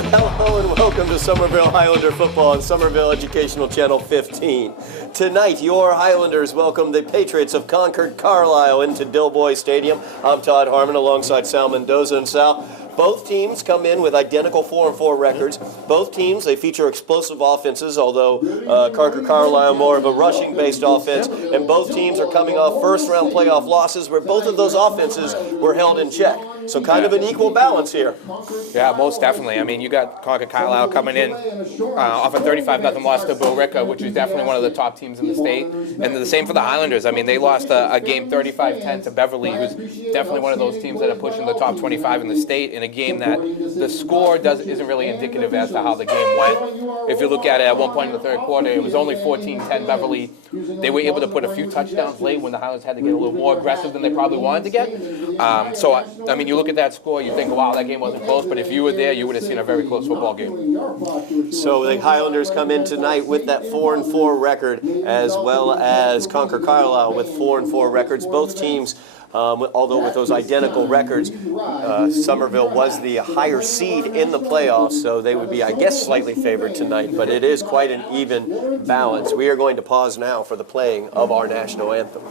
Hello and welcome to Somerville Highlander football on Somerville Educational Channel 15. Tonight, your Highlanders welcome the Patriots of Concord Carlisle into Dilboy Stadium. I'm Todd Harmon alongside Sal Mendoza. And Sal, both teams come in with identical 4-4 records. Both teams, they feature explosive offenses, although Concord Carlisle more of a rushing-based offense. And both teams are coming off first-round playoff losses where both of those offenses were held in check. So kind of an equal balance here. Yeah, most definitely. I mean, you got Concord Carlisle coming in off a 35-0 loss to Billerica, which is definitely one of the top teams in the state. And the same for the Highlanders. I mean, they lost a game 35-10 to Beverly, who's definitely one of those teams that are pushing the top 25 in the state in a game that the score isn't really indicative as to how the game went. If you look at it, at one point in the third quarter, it was only 14-10 Beverly. They were able to put a few touchdowns late when the Highlanders had to get a little more aggressive than they probably wanted to get. So, I mean, you look at that score, you think, wow, that game wasn't close, but if you were there, you would have seen a very close football game. So the Highlanders come in tonight with that 4-4 record, as well as Concord Carlisle with 4-4 records. Both teams, although with those identical records, Somerville was the higher seed in the playoffs, so they would be, I guess, slightly favored tonight, but it is quite an even balance. We are going to pause now for the playing of our national anthem.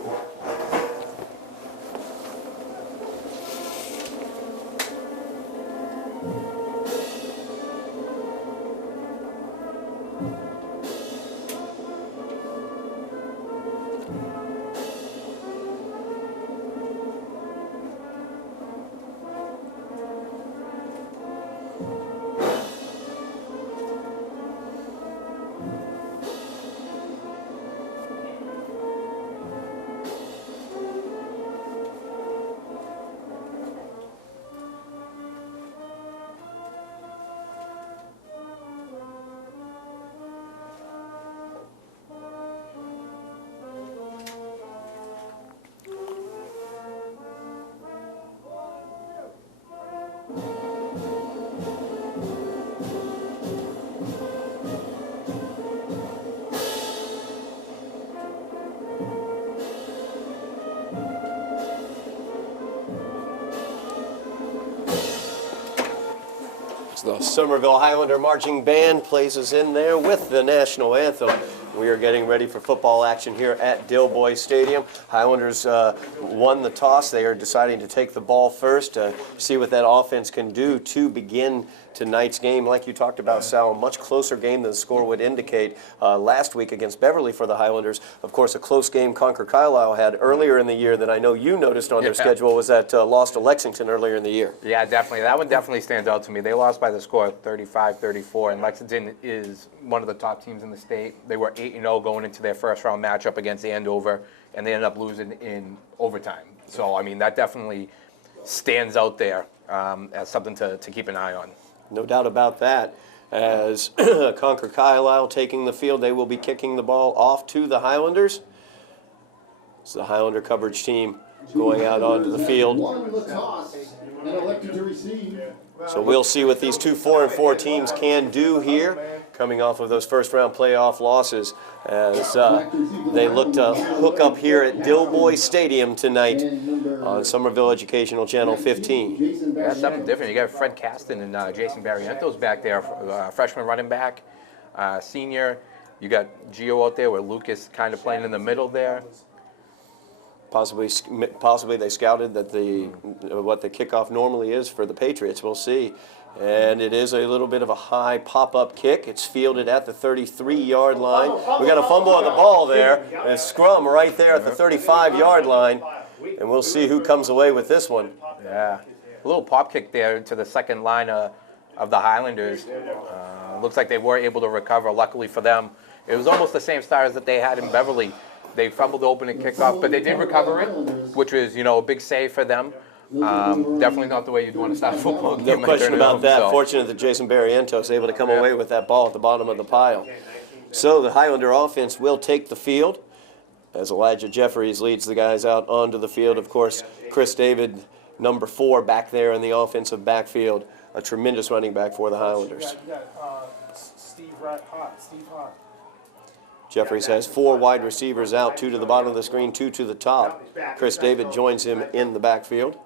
The Somerville Highlander Marching Band plays us in there with the national anthem. We are getting ready for football action here at Dilboy Stadium. Highlanders won the toss. They are deciding to take the ball first to see what that offense can do to begin tonight's game. Like you talked about, Sal, a much closer game than the score would indicate last week against Beverly for the Highlanders. Of course, a close game Concord Carlisle had earlier in the year that I know you noticed on their schedule was that loss to Lexington earlier in the year. Yeah, definitely. That one definitely stands out to me. They lost by the score of 35-34, and Lexington is one of the top teams in the state. They were 8-0 going into their first-round matchup against Andover, and they ended up losing in overtime. So, I mean, that definitely stands out there as something to keep an eye on. No doubt about that. As Concord Carlisle taking the field, they will be kicking the ball off to the Highlanders. It's the Highlander coverage team going out onto the field. So we'll see what these two 4-4 teams can do here, coming off of those first-round playoff losses, as they look to hook up here at Dilboy Stadium tonight on Somerville Educational Channel 15. Yeah, something different. You got Fred Caston and Jason Barrientos back there, freshman running back, senior. You got Gio out there with Lucas kind of playing in the middle there. Possibly they scouted that what the kickoff normally is for the Patriots. We'll see. And it is a little bit of a high pop-up kick. It's fielded at the 33-yard line. We got a fumble on the ball there. And a scrum right there at the 35-yard line. And we'll see who comes away with this one. Yeah. A little pop kick there to the second line of the Highlanders. Looks like they were able to recover, luckily for them. It was almost the same stars that they had in Beverly. They fumbled the opening kickoff, but they did recover it, which was, a big save for them. Definitely not the way you'd want to start a football game. No question about that. So. Fortunate that Jason Barrientos was able to come away with that ball at the bottom of the pile. So the Highlander offense will take the field as Elijah Jeffries leads the guys out onto the field. Of course, Chris David, number 4, back there in the offensive backfield. A tremendous running back for the Highlanders. Steve Hott. Jeffries has 4 wide receivers out, 2 to the bottom of the screen, 2 to the top. Chris David joins him in the backfield.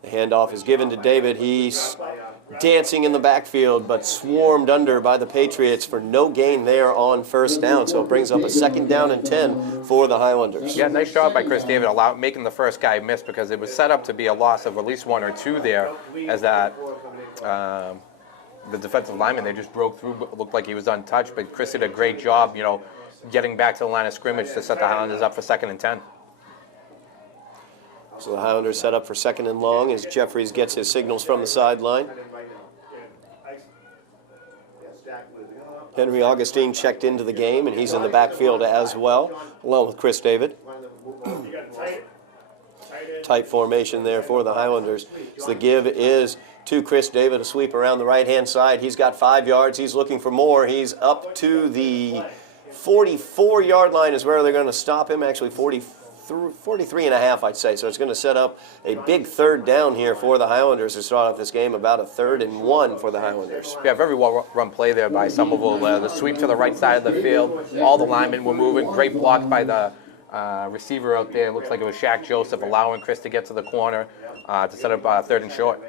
The handoff is given to David. He dancing in the backfield, but swarmed under by the Patriots for no gain there on first down. So it brings up a 2nd down and 10 for the Highlanders. Yeah, nice job by Chris David making the first guy miss, because it was set up to be a loss of at least 1 or 2 there, as that the defensive lineman, they just broke through, looked like he was untouched, but Chris did a great job, getting back to the line of scrimmage to set the Highlanders up for 2nd and 10. So the Highlanders set up for 2nd and long as Jeffries gets his signals from the sideline. Henry Augustine checked into the game, and he's in the backfield as well, along with Chris David. Tight formation there for the Highlanders. So the give is to Chris David, a sweep around the right-hand side. He's got 5 yards. He's looking for more. He's up to the 44-yard line is where they're going to stop him. Actually, 43 and a half, I'd say. So it's going to set up a big 3rd down here for the Highlanders to start off this game, about a 3rd and 1 for the Highlanders. Yeah, very well run play there by Somerville. The sweep to the right side of the field. All the linemen were moving. Great block by the receiver out there. It looks like it was Shaq Joseph, allowing Chris to get to the corner to set up 3rd and short.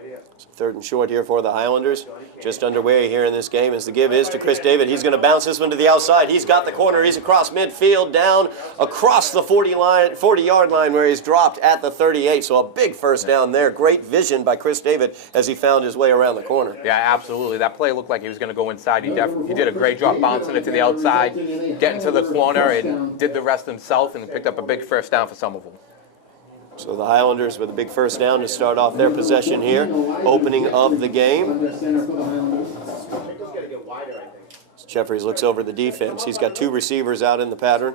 3rd and short here for the Highlanders. Just underway here in this game as the give is to Chris David. He's going to bounce this one to the outside. He's got the corner. He's across midfield, down across the 40-yard line where he's dropped at the 38. So a big first down there. Great vision by Chris David as he found his way around the corner. Yeah, absolutely. That play looked like he was going to go inside. He did a great job bouncing it to the outside, getting to the corner, and did the rest himself, and picked up a big first down for Somerville. So the Highlanders with a big first down to start off their possession here, opening of the game. Jeffries looks over the defense. He's got 2 receivers out in the pattern.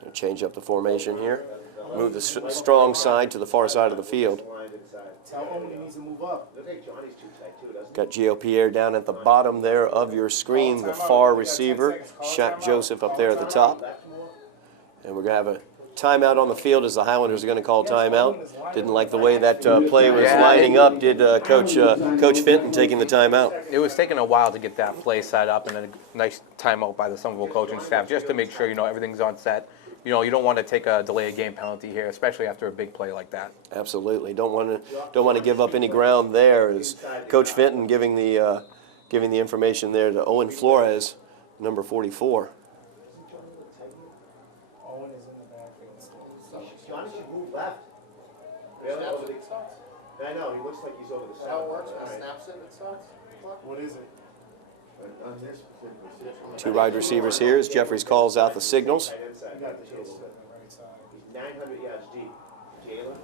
He'll change up the formation here. Move the strong side to the far side of the field. Got Gio Pierre down at the bottom there of your screen, the far receiver. Shaq Joseph up there at the top. And we're going to have a timeout on the field as the Highlanders are going to call timeout. Didn't like the way that play was lining up, did Coach Fenton taking the timeout. It was taking a while to get that play set up, and then a nice timeout by the Somerville coaching staff just to make sure, everything's on set. You don't want to take a delay of game penalty here, especially after a big play like that. Absolutely, don't want to give up any ground there. As Coach Fenton giving the information there to Owen Flores, number 44. Owen is in the backfield. Johnny should move left. Really? I know, he looks like he's over the side. How it works, when he snaps it, it starts? What is it? 2 wide receivers here as Jeffries calls out the signals. He's 900 yards deep. Jalen?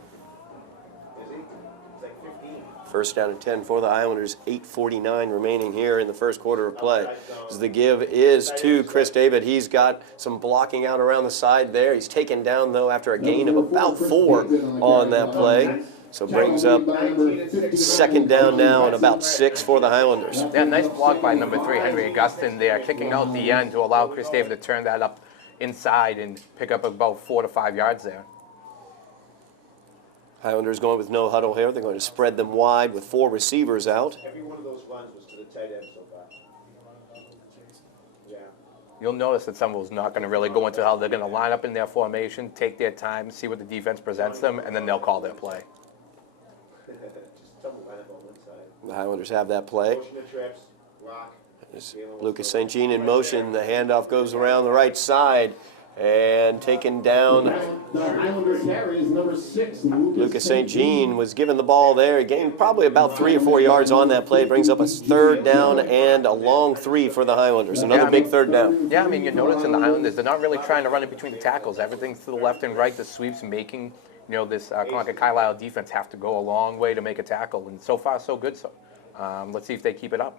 Is he? It's like 15. First down and 10 for the Highlanders. 8:49 remaining here in the first quarter of play. As the give is to Chris David. He's got some blocking out around the side there. He's taken down, though, after a gain of about 4 on that play. So brings up 2nd down now and about 6 for the Highlanders. Yeah, nice block by number 3, Henry Augustine there, kicking out the end to allow Chris David to turn that up inside and pick up about 4 to 5 yards there. Highlanders going with no huddle here. They're going to spread them wide with 4 receivers out. Every one of those runs was to the tight end so far. Yeah. You'll notice that Somerville's not going to really go into how they're going to line up in their formation, take their time, see what the defense presents them, and then they'll call their play. Just tumble line up on one side. The Highlanders have that play. Motion the trips, rock. As Lucas St. Jean in motion. The handoff goes around the right side and taken down. Lucas St. Jean was given the ball there. He gained probably about 3 or 4 yards on that play. Brings up a 3rd down and a long 3 for the Highlanders. Another big 3rd down. Yeah, you notice in the Highlanders, they're not really trying to run in between the tackles. Everything's to the left and right. The sweeps making, this Concord Carlisle defense have to go a long way to make a tackle. And so far, so good. So let's see if they keep it up.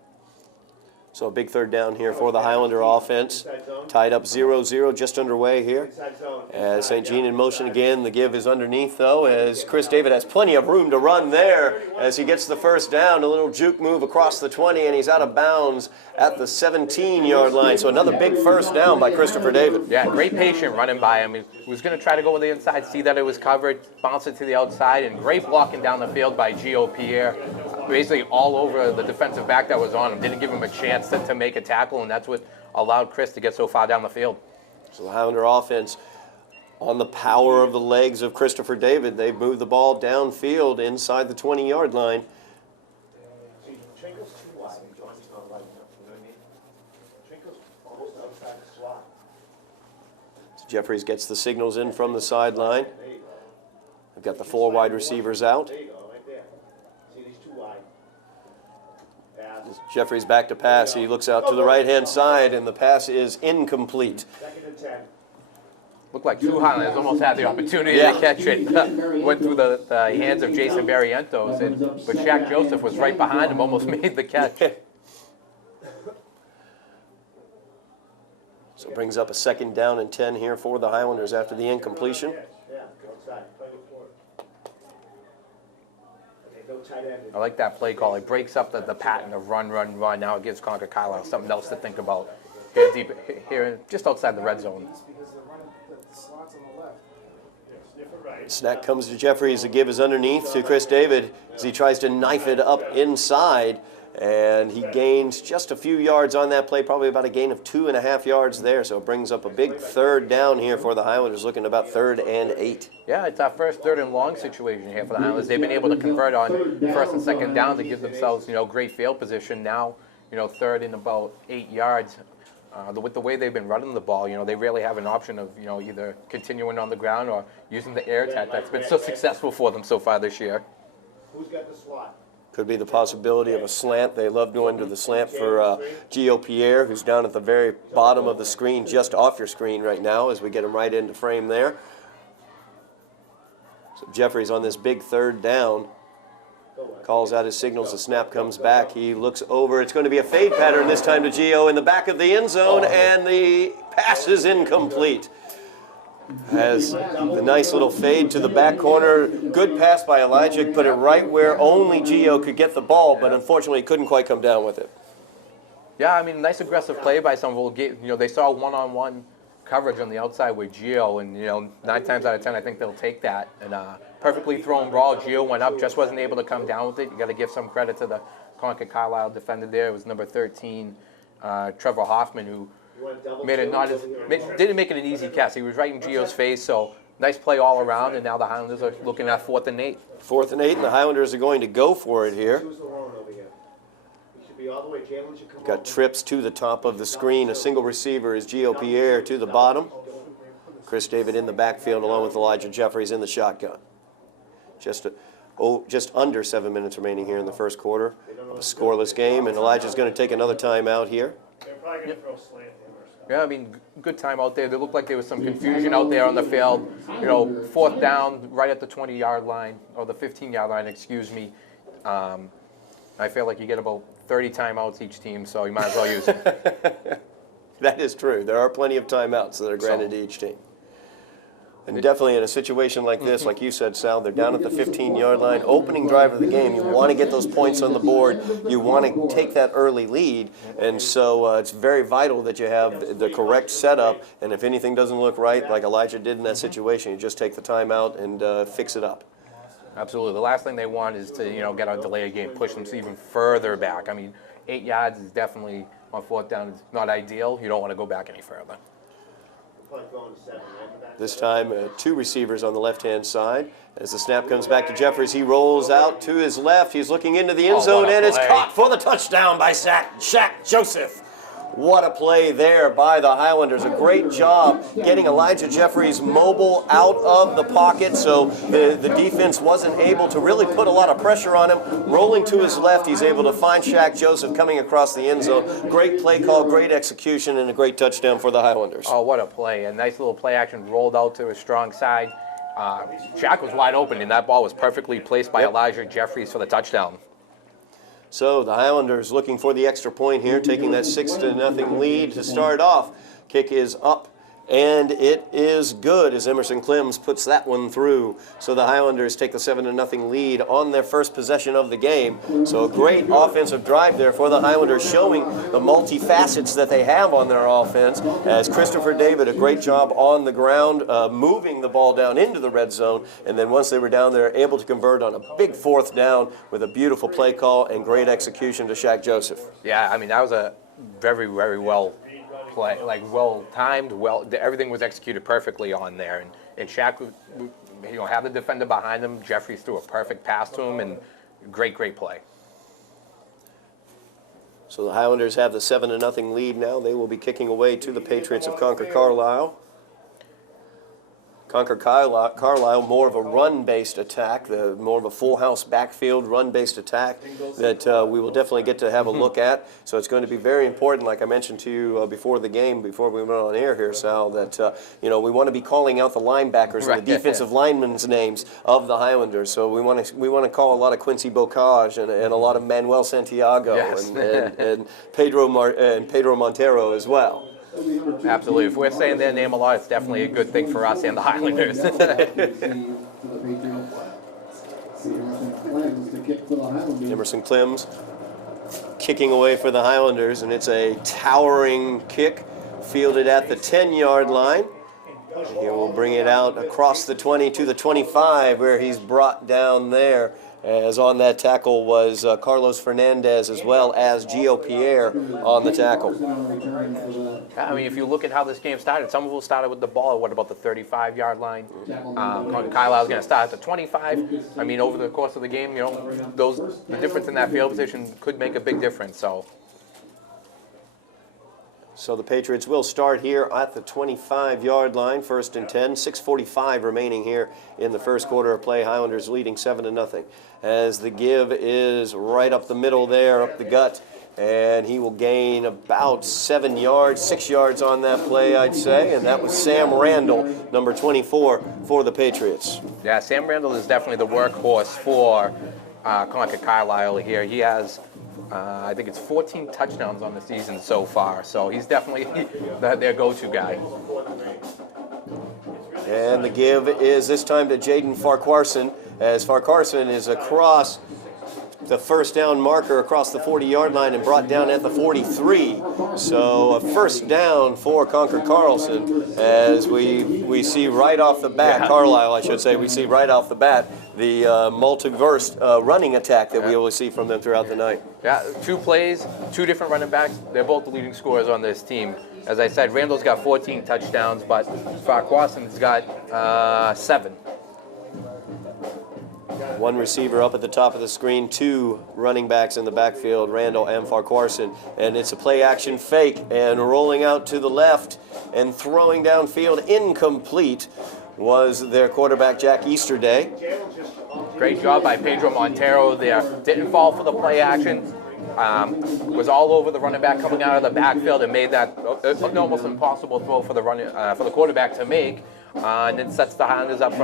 So a big 3rd down here for the Highlander offense. Tied up 0-0, just underway here. As St. Jean in motion again. The give is underneath, though, as Chris David has plenty of room to run there as he gets the first down. A little juke move across the 20, and he's out of bounds at the 17-yard line. So another big first down by Christopher David. Yeah, great patient running by him. He was going to try to go with the inside, see that it was covered, bounce it to the outside, and great blocking down the field by Gio Pierre. Basically all over the defensive back that was on him. Didn't give him a chance to make a tackle, and that's what allowed Chris to get so far down the field. So the Highlander offense, on the power of the legs of Christopher David, they've moved the ball downfield inside the 20-yard line. See, Trinkel's too wide, and John's not wide enough, you know what I mean? Trinkel's almost outside the slot. Jeffries gets the signals in from the sideline. There you go. They've got the 4 wide receivers out. There you go, right there. See, these too wide. Pass. Jeffries back to pass. He looks out to the right-hand side, and the pass is incomplete. 2nd and 10. Looked like 2 Highlanders almost had the opportunity Yeah. to catch it. Went through the hands of Jason Barrientos, but Shaq Joseph was right behind him, almost made the catch. So it brings up a 2nd down and 10 here for the Highlanders after the incompletion. Yeah, outside. Play before. Okay, no tight end. I like that play call. It breaks up the pattern of run, run, run. Now it gives Concord Carlisle something else to think about. Here, deep, here, just outside the red zone. Because they're running the slots on the left. Different right. Snap comes to Jeffries. The give is underneath to Chris David as he tries to knife it up inside. And he gains just a few yards on that play, probably about a gain of 2.5 yards there. So it brings up a big 3rd down here for the Highlanders, looking about 3rd and 8. Yeah, it's our first 3rd and long situation here for the Highlanders. They've been able to convert on 1st and 2nd down to give themselves, great field position. Now, 3rd and about 8 yards. With the way they've been running the ball, they really have an option of, either continuing on the ground or using the air attack that's been so successful for them so far this year. Who's got the slot? Could be the possibility of a slant. They love going to the slant for Gio Pierre, who's down at the very bottom of the screen, just off your screen right now as we get him right into frame there. So Jeffries on this big 3rd down calls out his signals. The snap comes back. He looks over. It's going to be a fade pattern this time to Gio in the back of the end zone, and the pass is incomplete. Has the nice little fade to the back corner. Good pass by Elijah. Put it right where only Gio could get the ball, but unfortunately couldn't quite come down with it. Yeah, nice aggressive play by Somerville. They saw one-on-one coverage on the outside with Gio, and 9 times out of 10, I think they'll take that. And perfectly thrown ball. Gio went up, just wasn't able to come down with it. You got to give some credit to the Concord Carlisle defender there. It was number 13, Trevor Hoffman, who made it didn't make it an easy catch. He was right in Gio's face, so nice play all around, and now the Highlanders are looking at 4th and 8. 4th and 8, and the Highlanders are going to go for it here. Who's the Warren over here? He should be all the way. Jalen should come Got over. trips to the top of the screen. A single receiver is Gio Pierre to the bottom. Chris David in the backfield along with Elijah Jeffries in the shotgun. Just under 7 minutes remaining here in the first quarter. A scoreless game, and Elijah's going to take another timeout here. They're probably going to throw slant in or something. Yeah, good time out there. There looked like there was some confusion out there on the field. 4th down right at the 20-yard line, or the 15-yard line, excuse me. I feel like you get about 30 timeouts each team, so you might as well use it. That is true. There are plenty of timeouts that are granted to each team. And definitely in a situation like this, like you said, Sal, they're down at the 15-yard line. Opening drive of the game, you want to get those points on the board. You want to take that early lead. And so it's very vital that you have the correct setup. And if anything doesn't look right, like Elijah did in that situation, you just take the timeout and fix it up. Absolutely. The last thing they want is to, get a delay game, push them even further back. 8 yards is definitely, on 4th down, is not ideal. You don't want to go back any further. Probably going to 7, right? This time, 2 receivers on the left-hand side. As the snap comes back to Jeffries, he rolls out to his left. He's looking into the end zone, and it's caught for the touchdown by Shaq Joseph. What a play there by the Highlanders. A great job getting Elijah Jeffries mobile out of the pocket, so the defense wasn't able to really put a lot of pressure on him. Rolling to his left, he's able to find Shaq Joseph coming across the end zone. Great play call, great execution, and a great touchdown for the Highlanders. Oh, what a play. A nice little play action rolled out to his strong side. Shaq was wide open, and that ball was perfectly placed by Elijah Jeffries for the touchdown. So the Highlanders looking for the extra point here, taking that 6-0 lead to start off. Kick is up, and it is good as Emerson Clems puts that one through. So the Highlanders take the 7-0 lead on their first possession of the game. So a great offensive drive there for the Highlanders, showing the multifacets that they have on their offense. As Christopher David, a great job on the ground, moving the ball down into the red zone. And then once they were down there, able to convert on a big 4th down with a beautiful play call and great execution to Shaq Joseph. Yeah, that was a very, very well play, like well timed, everything was executed perfectly on there. And Shaq, had the defender behind him. Jeffries threw a perfect pass to him, and great play. So the Highlanders have the 7-0 lead now. They will be kicking away to the Patriots of Concord Carlisle. Concord Carlisle, more of a run-based attack, more of a full-house backfield run-based attack that we will definitely get to have a look at. So it's going to be very important, like I mentioned to you before the game, before we went on air here, Sal, that we want to be calling out the linebackers and the defensive linemen's names of the Highlanders. So we want to call a lot of Quincy Bocage and a lot of Manuel Santiago and Pedro Montero as well. Absolutely. If we're saying their name a lot, it's definitely a good thing for us and the Highlanders. Emerson Clems kicking away for the Highlanders, and it's a towering kick fielded at the 10-yard line. He will bring it out across the 20 to the 25, where he's brought down there. As on that tackle was Carlos Fernandez, as well as Gio Pierre on the tackle. I mean, if you look at how this game started, Somerville started with the ball at what about the 35-yard line? Carlisle's going to start at the 25. I mean, over the course of the game, the difference in that field position could make a big difference. So the Patriots will start here at the 25-yard line, 1st and 10. 6:45 remaining here in the first quarter of play. Highlanders leading 7-0. As the give is right up the middle there, up the gut, and he will gain about 7 yards, 6 yards on that play, I'd say, and that was Sam Randall, number 24 for the Patriots. Yeah, Sam Randall is definitely the workhorse for Concord Carlisle here. He has I think it's 14 touchdowns on the season so far, so he's definitely their go-to guy. And the give is this time to Jaden Farquharson, as Farquharson is across the first down marker across the 40-yard line and brought down at the 43. So a first down for Concord Carlson, as we see right off the bat, Carlisle I should say, we see right off the bat the multiverse running attack that we always see from them throughout the night. Yeah, 2 plays, 2 different running backs. They're both the leading scorers on this team. As I said, Randall's got 14 touchdowns, but Farquharson's got 7. One receiver up at the top of the screen, 2 running backs in the backfield, Randall and Farquharson. And it's a play-action fake, and rolling out to the left and throwing downfield incomplete was their quarterback, Jack Easterday. Great job by Pedro Montero there. Didn't fall for the play action. Was all over the running back coming out of the backfield and made that almost impossible throw for the quarterback to make. And it sets the Highlanders up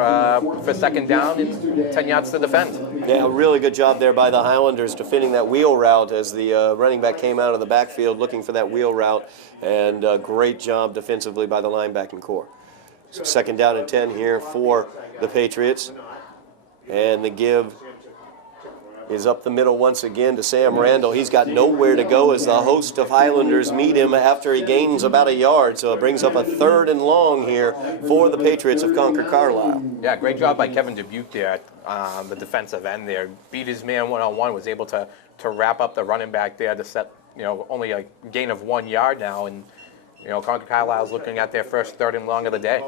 for second down and 10 yards to defend. Yeah, really good job there by the Highlanders defending that wheel route as the running back came out of the backfield looking for that wheel route, and great job defensively by the linebacking core. So second down and 10 here for the Patriots, and the give is up the middle once again to Sam Randall. He's got nowhere to go as the host of Highlanders meet him after he gains about a yard. So it brings up a 3rd and long here for the Patriots of Concord Carlisle. Yeah, great job by Kevin Dubuque there at the defensive end there. Beat his man one-on-one, was able to wrap up the running back there to set, only a gain of 1 yard now. And, Concord Carlisle's looking at their first 3rd and long of the day.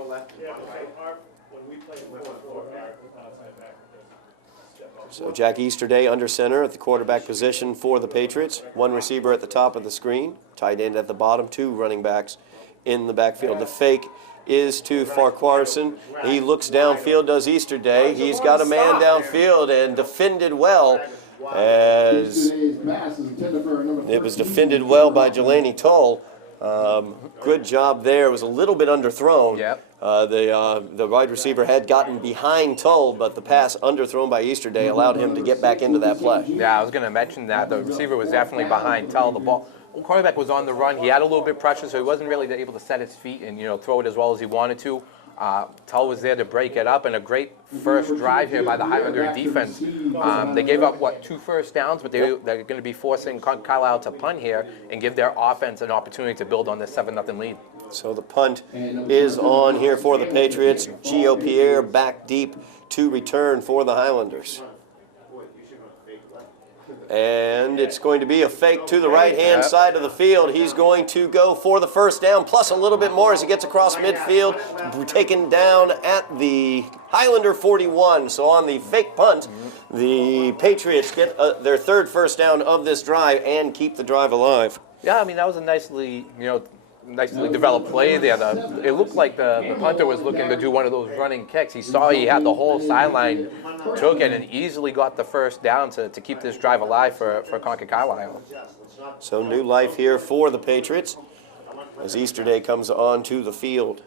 So Jack Easterday under center at the quarterback position for the Patriots. 1 receiver at the top of the screen, tight end at the bottom, 2 running backs in the backfield. The fake is to Farquharson. He looks downfield, does Easterday. He's got a man downfield and defended well, as it was defended well by Jelani Tull. Good job there. It was a little bit underthrown. Yep. The wide receiver had gotten behind Tull, but the pass underthrown by Easterday allowed him to get back into that play. Yeah, I was going to mention that. The receiver was definitely behind Tull. The quarterback was on the run. He had a little bit of pressure, so he wasn't really able to set his feet and throw it as well as he wanted to. Tull was there to break it up, and a great first drive here by the Highlander defense. They gave up, 2 first downs, but they're going to be forcing Carlisle to punt here and give their offense an opportunity to build on this 7-0 lead. So the punt is on here for the Patriots. Gio Pierre back deep to return for the Highlanders. And it's going to be a fake to the right-hand side of the field. He's going to go for the first down, plus a little bit more as he gets across midfield, taken down at the Highlander 41. So on the fake punt, the Patriots get their third first down of this drive and keep the drive alive. Yeah, I mean, that was a nicely developed play there. It looked like the punter was looking to do one of those running kicks. He saw he had the whole sideline, took it, and easily got the first down to keep this drive alive for Concord Carlisle. So new life here for the Patriots as Easterday comes onto the field.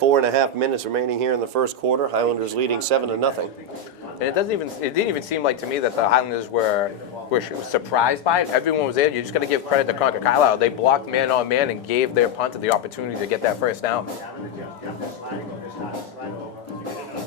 4.5 minutes remaining here in the first quarter. Highlanders leading 7-0. And it didn't even seem like to me that the Highlanders were surprised by it. Everyone was there. You just got to give credit to Concord Carlisle. They blocked man on man and gave their punter the opportunity to get that first down.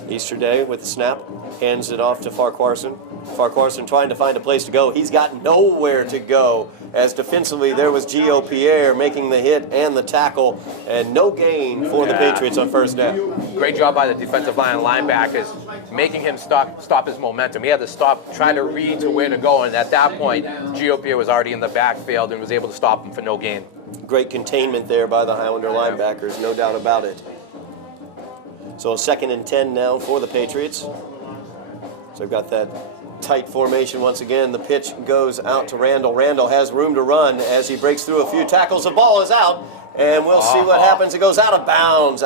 Easterday with the snap, hands it off to Farquharson. Farquharson trying to find a place to go. He's got nowhere to go as defensively there was Gio Pierre making the hit and the tackle, and no gain for the Patriots on first down. Great job by the defensive line linebackers, making him stop his momentum. He had to stop, trying to read to where to go, and at that point, Gio Pierre was already in the backfield and was able to stop him for no gain. Great containment there by the Highlander linebackers, no doubt about it. So 2nd and 10 now for the Patriots. So they've got that tight formation once again. The pitch goes out to Randall. Randall has room to run as he breaks through a few tackles. The ball is out, and we'll see what happens. It goes out of bounds,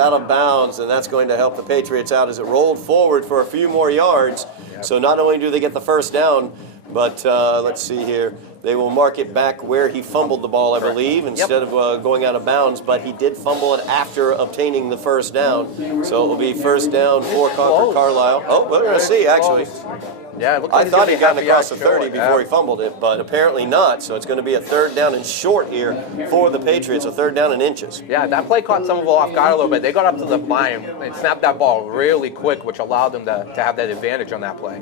and that's going to help the Patriots out as it rolled forward for a few more yards. So not only do they get the first down, but let's see here. They will mark it back where he fumbled the ball, I believe, instead of going out of bounds. But he did fumble it after obtaining the first down. So it will be first down for Concord Carlisle. Oh, we're going to see, actually. Yeah, it looked like I thought he'd gotten across the 30 30 before he fumbled it, but apparently not. So it's going to be a third down and short here for the Patriots, a third down and inches. Yeah, that play caught Somerville off guard a little bit. They got up to the line and snapped that ball really quick, which allowed them to have that advantage on that play.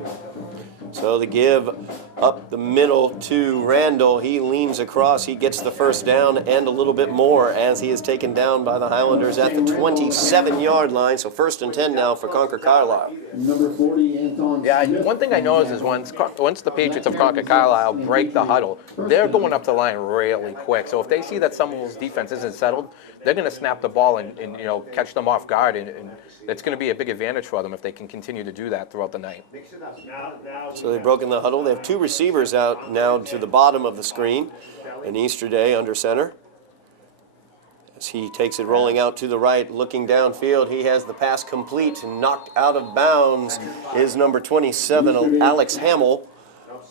So the give up the middle to Randall. He leans across. He gets the first down and a little bit more as he is taken down by the Highlanders at the 27-yard line. So 1st and 10 now for Concord Carlisle. Number 40, Anton. Yeah, one thing I noticed is once the Patriots of Concord Carlisle break the huddle, they're going up the line really quick. So if they see that Somerville's defense isn't settled, they're going to snap the ball and catch them off guard, and it's going to be a big advantage for them if they can continue to do that throughout the night. So they've broken the huddle. They have 2 receivers out now to the bottom of the screen, and Easterday under center. As he takes it rolling out to the right, looking downfield, he has the pass complete and knocked out of bounds is number 27, Alex Hamill.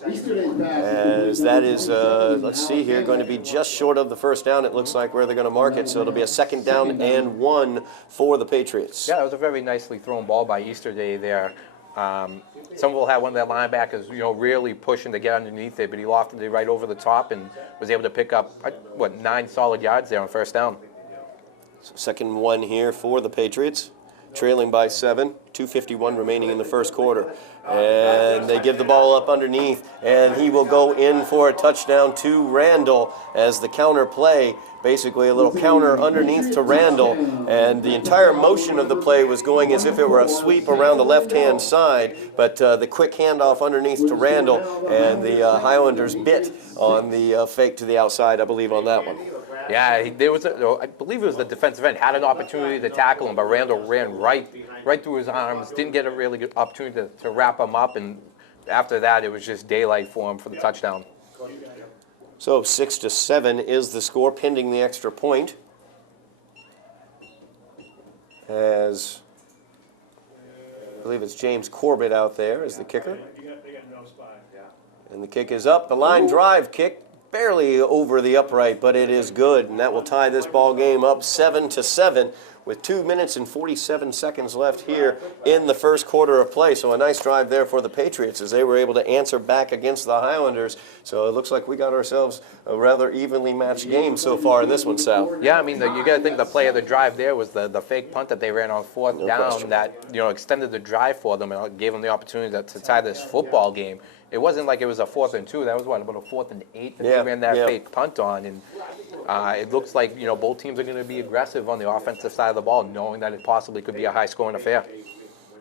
As that is, let's see here, going to be just short of the first down, it looks like, where they're going to mark it. So it'll be a 2nd down and 1 for the Patriots. Yeah, that was a very nicely thrown ball by Easterday there. Somerville had one of their linebackers, really pushing to get underneath it, but he lofted it right over the top and was able to pick up, 9 solid yards there on first down. So 2nd and 1 here for the Patriots, trailing by 7, 2:51 remaining in the first quarter. And they give the ball up underneath, and he will go in for a touchdown to Randall as the counter play, basically a little counter underneath to Randall, and the entire motion of the play was going as if it were a sweep around the left-hand side, but the quick handoff underneath to Randall, and the Highlanders bit on the fake to the outside, I believe, on that one. Yeah, I believe it was the defensive end, had an opportunity to tackle him, but Randall ran right through his arms, didn't get a really good opportunity to wrap him up, and after that it was just daylight for him for the touchdown. So 6-7 is the score, pending the extra point. As I believe it's James Corbett out there as the kicker. And the kick is up, the line drive kick. Barely over the upright, but it is good, and that will tie this ball game up 7-7 with 2 minutes and 47 seconds left here in the first quarter of play. So a nice drive there for the Patriots as they were able to answer back against the Highlanders. So it looks like we got ourselves a rather evenly matched game so far in this one, Sal. Yeah, I mean, you got to think the play of the drive there was the fake punt that they ran on 4th down question. that extended the drive for them and gave them the opportunity to tie this football game. It wasn't like it was a 4th and 2. That was about a 4th and 8 that they ran that fake punt on. And it looks like both teams are going to be aggressive on the offensive side of the ball, knowing that it possibly could be a high-scoring affair.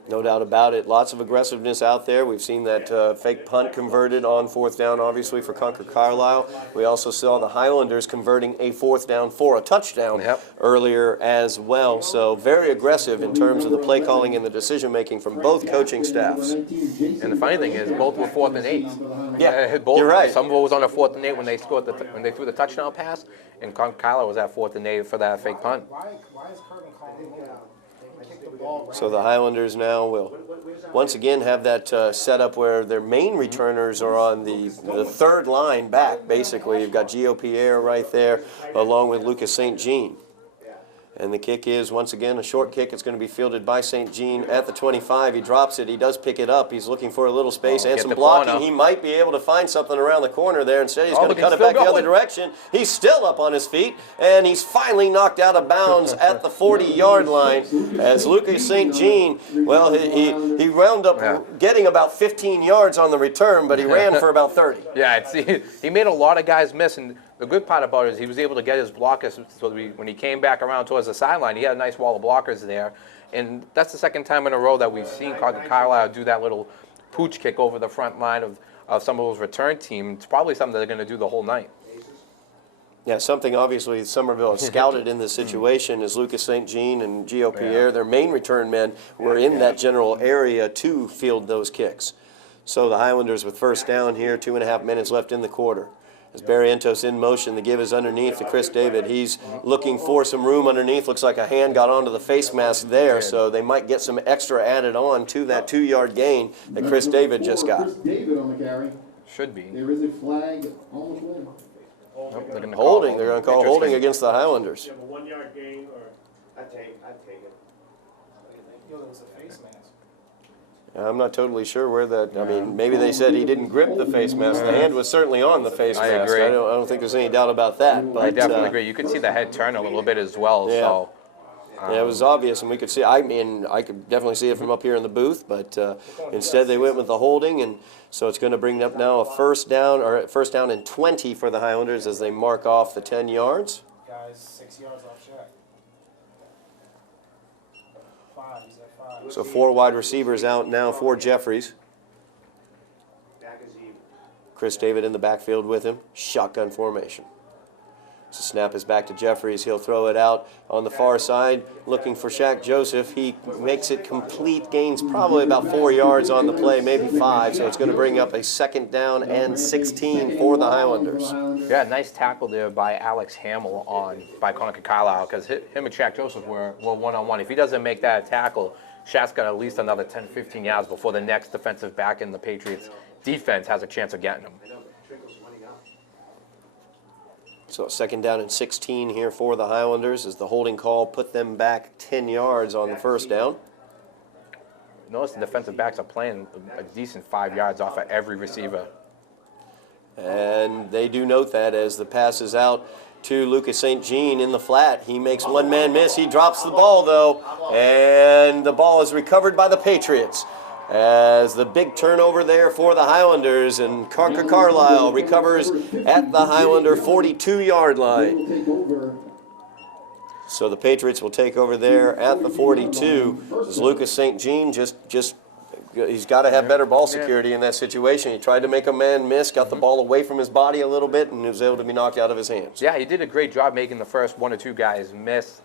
No doubt about it. Lots of aggressiveness out there. We've seen that fake punt converted on 4th down, obviously, for Concord Carlisle. We also saw the Highlanders converting a 4th down for a touchdown earlier as well. So very aggressive in terms of the play calling and the decision-making from both coaching staffs. And the funny thing is, both were 4th and 8. Yeah, Both, you're right. Somerville was on a 4th and 8 when they scored when they threw the touchdown pass, and Concord Carlisle was at 4th and 8 for that fake punt. Why is Curtin calling him out? They can kick the ball. So the Highlanders now will once again have that setup where their main returners are on the 3rd line back, basically. You've got Gio Pierre right there, along with Lucas St. Jean. And the kick is, once again, a short kick. It's going to be fielded by St. Jean at the 25. He drops it. He does pick it up. He's looking for a little space and some blocking. Corner. He might be able to find something around the corner there. Instead, he's going to cut it back the other direction. He's still up on his feet, and he's finally knocked out of bounds at the 40-yard line as Lucas St. Jean, well, he wound up getting about 15 yards on the return, but he ran for about 30. Yeah, he made a lot of guys miss, and the good part about it is he was able to get his blockers, so when he came back around towards the sideline, he had a nice wall of blockers there. And that's the 2nd time in a row that we've seen Concord Carlisle do that little pooch kick over the front line of some of those return team. It's probably something they're going to do the whole night. Yeah, something obviously Somerville has scouted in this situation is Lucas St. Jean and Gio Pierre, their main return men, were in that general area to field those kicks. So the Highlanders with 1st down here, 2.5 minutes left in the quarter. As Barrientos in motion, the give is underneath to Chris David. He's looking for some room underneath. Looks like a hand got onto the face mask there, so they might get some extra added on to that 2-yard gain that Chris David just got. Chris David on the carry. Should be. There is a flag on the play. Nope, they're gonna Holding. They're going to call holding against the Highlanders. You have a 1-yard gain, or I'd take it. Yo, there was a face mask. I'm not totally sure where that, I mean, maybe they said he didn't grip the face mask. The hand was certainly on the face mask. I agree. I don't think there's any doubt about that. But, I definitely agree. You could see the head turn a little bit as well. Yeah. So. Yeah, it was obvious, and we could see. I mean, I could definitely see it from up here in the booth, but instead they went with the holding, and so it's going to bring up now a 1st down, or 1st down and 20 for the Highlanders as they mark off the 10 yards. Guys, 6 yards off check. 5, he's at 5. So 4 wide receivers out now for Jeffries. Chris David in the backfield with him. Shotgun formation. So snap is back to Jeffries. He'll throw it out on the far side, looking for Shaq Joseph. He makes it complete, gains probably about 4 yards on the play, maybe 5. So it's going to bring up a 2nd down and 16 for the Highlanders. Yeah, nice tackle there by Alex Hamill by Concord Carlisle, because him and Shaq Joseph were one-on-one. If he doesn't make that tackle, Shaq's got at least another 10, 15 yards before the next defensive back in the Patriots defense has a chance of getting him. So 2nd down and 16 here for the Highlanders as the holding call put them back 10 yards on the 1st down. Notice the defensive backs are playing a decent 5 yards off of every receiver. And they do note that as the pass is out to Lucas St. Jean in the flat. He makes one man miss. He drops the ball, though, and the ball is recovered by the Patriots. As the big turnover there for the Highlanders, and Concord Carlisle recovers at the Highlander 42-yard line. So the Patriots will take over there at the 42. As Lucas St. Jean he's got to have better ball security in that situation. He tried to make a man miss, got the ball away from his body a little bit, and was able to be knocked out of his hands. Yeah, he did a great job making the first 1 or 2 guys miss.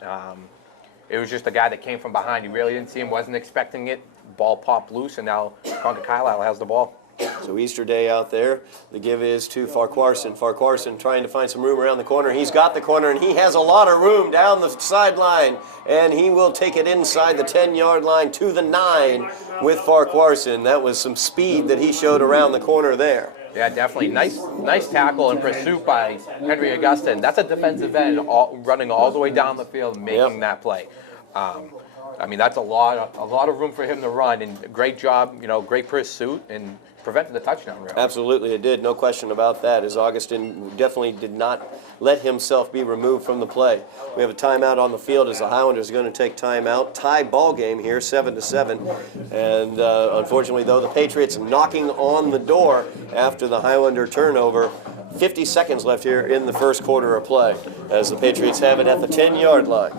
It was just a guy that came from behind. You really didn't see him, wasn't expecting it. Ball popped loose, and now Concord Carlisle has the ball. So Easter Day out there. The give is to Farquharson. Farquharson trying to find some room around the corner. He's got the corner, and he has a lot of room down the sideline. And he will take it inside the 10-yard line to the 9 with Farquharson. That was some speed that he showed around the corner there. Yeah, definitely. Nice tackle and pursuit by Henry Augustin. That's a defensive end running all the way down the field, making that play. I mean, that's a lot of room for him to run, and great job, great pursuit, and prevented the touchdown. Really. Absolutely, it did. No question about that, as Augustin definitely did not let himself be removed from the play. We have a timeout on the field as the Highlanders are going to take timeout. Tie ball game here, 7-7. And unfortunately, though, the Patriots knocking on the door after the Highlander turnover. 50 seconds left here in the first quarter of play as the Patriots have it at the 10-yard line.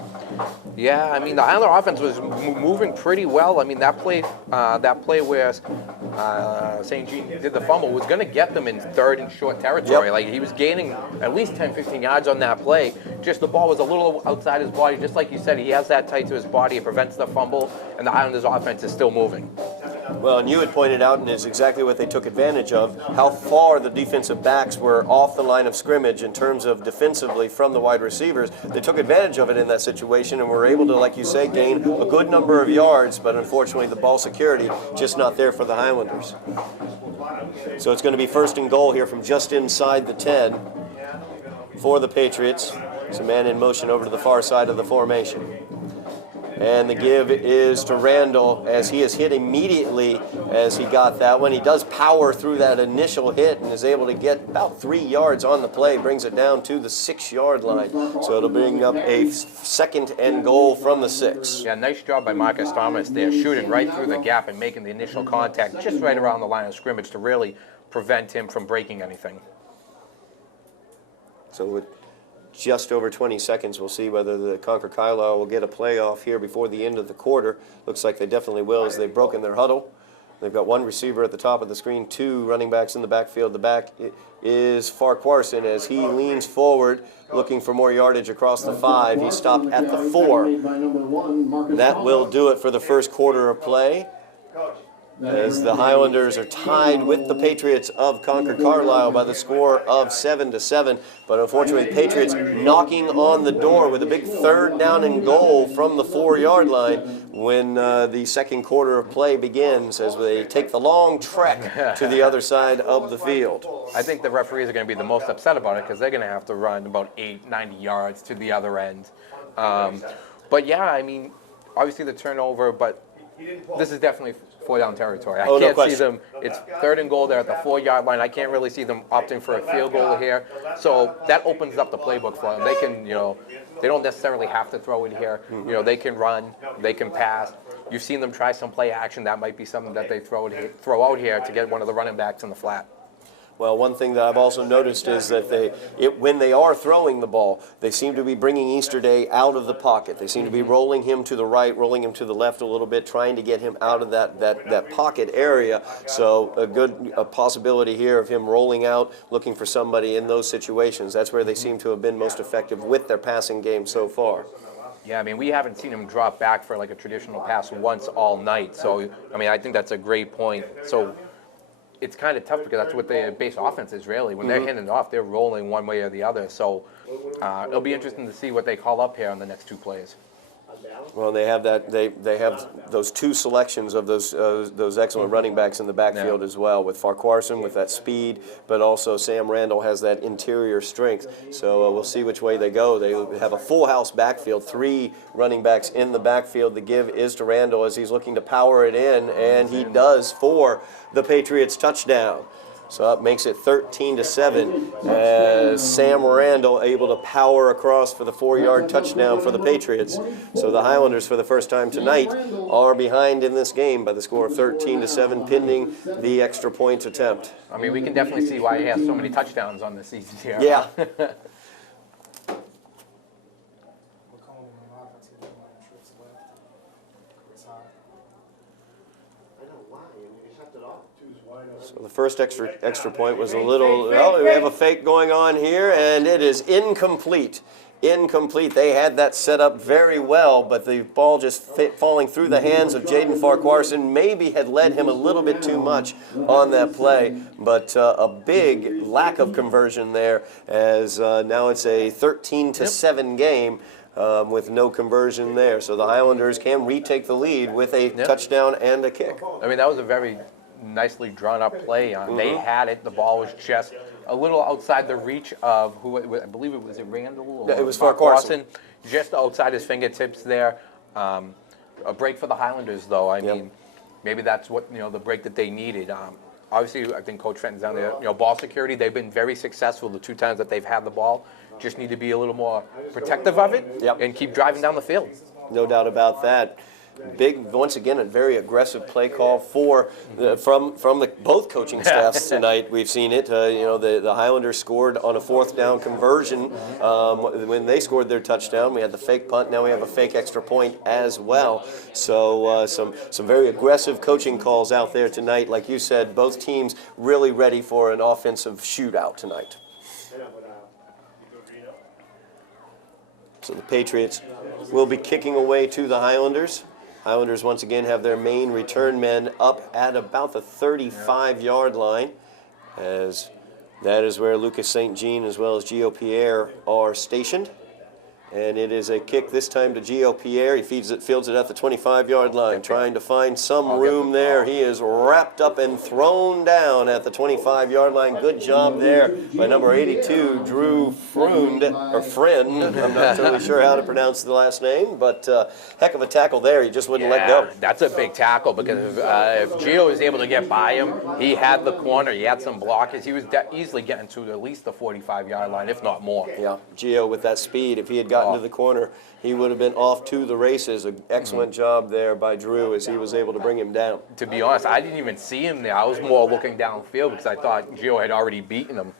Yeah, I mean the Islander offense was moving pretty well. I mean that play where St. Jean did the fumble was going to get them in third and short territory. Yep. Like he was gaining at least 10, 15 yards on that play. Just the ball was a little outside his body. Just like you said, he has that tight to his body. It prevents the fumble, and the Islanders offense is still moving. Well, and you had pointed out, and it's exactly what they took advantage of, how far the defensive backs were off the line of scrimmage in terms of defensively from the wide receivers. They took advantage of it in that situation and were able to, like you say, gain a good number of yards, but unfortunately the ball security just not there for the Highlanders. So it's going to be first and goal here from just inside the 10 for the Patriots. It's a man in motion over to the far side of the formation. And the give is to Randall as he is hit immediately as he got that one. He does power through that initial hit and is able to get about 3 yards on the play, brings it down to the 6-yard line. So it'll bring up a second and goal from the 6. Yeah, nice job by Marcus Thomas there, shooting right through the gap and making the initial contact just right around the line of scrimmage to really prevent him from breaking anything. So with just over 20 seconds, we'll see whether the Concord Carlisle will get a playoff here before the end of the quarter. Looks like they definitely will as they've broken their huddle. They've got one receiver at the top of the screen, 2 running backs in the backfield. The back is Farquharson as he leans forward, looking for more yardage across the 5. He stopped at the 4. That will do it for the first quarter of play, as the Highlanders are tied with the Patriots of Concord Carlisle by the score of 7-7. But unfortunately, the Patriots knocking on the door with a big third down and goal from the 4-yard line when the second quarter of play begins, as they take the long trek to the other side of the field. I think the referees are going to be the most upset about it because they're going to have to run about 90 yards to the other end. But yeah, I mean, obviously the turnover, but this is definitely 4-down territory. I can't see them. It's third and goal there at the 4-yard line. I can't really see them opting for a field goal here. So that opens up the playbook for them. They can, they don't necessarily have to throw it here. They can run, they can pass. You've seen them try some play action. That might be something that they throw out here to get one of the running backs in the flat. Well, one thing that I've also noticed is that when they are throwing the ball, they seem to be bringing Easterday out of the pocket. They seem to be rolling him to the right, rolling him to the left a little bit, trying to get him out of that pocket area. So a possibility here of him rolling out, looking for somebody in those situations. That's where they seem to have been most effective with their passing game so far. Yeah, I mean, we haven't seen him drop back for like a traditional pass once all night. So, I mean, I think that's a great point. So it's kind of tough because that's what their base offense is really. When they're handing it off, they're rolling one way or the other. So it'll be interesting to see what they call up here on the next 2 plays. Well, they have that. They have those 2 selections of those excellent running backs in the backfield as well, with Farquharson with that speed, but also Sam Randall has that interior strength. So we'll see which way they go. They have a full house backfield, 3 running backs in the backfield. The give is to Randall as he's looking to power it in, and he does for the Patriots touchdown. So that makes it 13-7 as Sam Randall able to power across for the 4-yard touchdown for the Patriots. So the Highlanders, for the first time tonight, are behind in this game by the score of 13-7, pending the extra point attempt. I mean, we can definitely see why he has so many touchdowns on the season here. Yeah. So the first extra point was a little, we have a fake going on here, and it is incomplete. Incomplete. They had that set up very well, but the ball just falling through the hands of Jaden Farquharson maybe had led him a little bit too much on that play, but a big lack of conversion there as now it's a 13-7 game. With no conversion there. So the Highlanders can retake the lead with a touchdown and a kick. I mean, that was a very nicely drawn up play. They had it. The ball was just a little outside the reach of who I believe it was Randall or it was Farquharson. Just outside his fingertips there. A break for the Highlanders, though. I mean, maybe that's what the break that they needed. Obviously, I think Coach Fenton's down there. Ball security. They've been very successful the 2 times that they've had the ball. Just need to be a little more protective of it and keep driving down the field. No doubt about that. once again, a very aggressive play call from both coaching staffs tonight. We've seen it. The Highlanders scored on a 4th down conversion when they scored their touchdown. We had the fake punt. Now we have a fake extra point as well. So some very aggressive coaching calls out there tonight. Like you said, both teams really ready for an offensive shootout tonight. So the Patriots will be kicking away to the Highlanders. Highlanders once again have their main return men up at about the 35-yard line, as that is where Lucas St. Jean as well as Gio Pierre are stationed. And it is a kick this time to Gio Pierre. He fields it at the 25-yard line, trying to find some room there. He is wrapped up and thrown down at the 25-yard line. Good job there by number 82, Drew Friend. I'm not totally sure how to pronounce the last name, but heck of a tackle there. He just wouldn't let go. That's a big tackle, because if Gio was able to get by him, he had the corner, he had some blockers. He was easily getting to at least the 45-yard line, if not more. Yeah, Gio with that speed, if he had gotten to the corner, he would have been off to the races. An excellent job there by Drew as he was able to bring him down. To be honest, I didn't even see him there. I was more looking downfield because I thought Gio had already beaten him.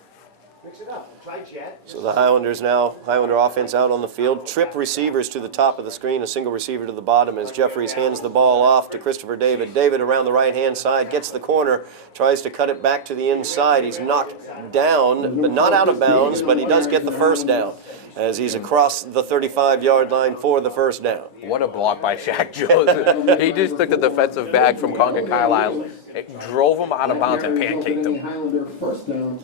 Mix it up. Try jet. So the Highlander offense out on the field. Trip receivers to the top of the screen, a single receiver to the bottom as Jeffries hands the ball off to Christopher David. David around the right-hand side, gets the corner, tries to cut it back to the inside. He's knocked down, but not out of bounds, but he does get the first down as he's across the 35-yard line for the first down. What a block by Shaq Joseph. He just took the defensive back from Concord Carlisle, drove him out of bounds and pancaked him.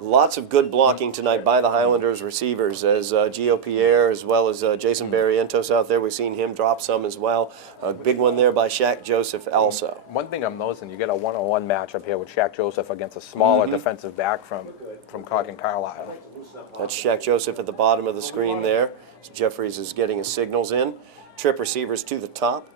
Lots of good blocking tonight by the Highlanders receivers as Gio Pierre as well as Jason Barrientos out there. We've seen him drop some as well. A big one there by Shaq Joseph also. One thing I'm noticing, you get a one-on-one matchup here with Shaq Joseph against a smaller defensive back from Concord Carlisle. That's Shaq Joseph at the bottom of the screen there. So Jeffries is getting his signals in. Trip receivers to the top.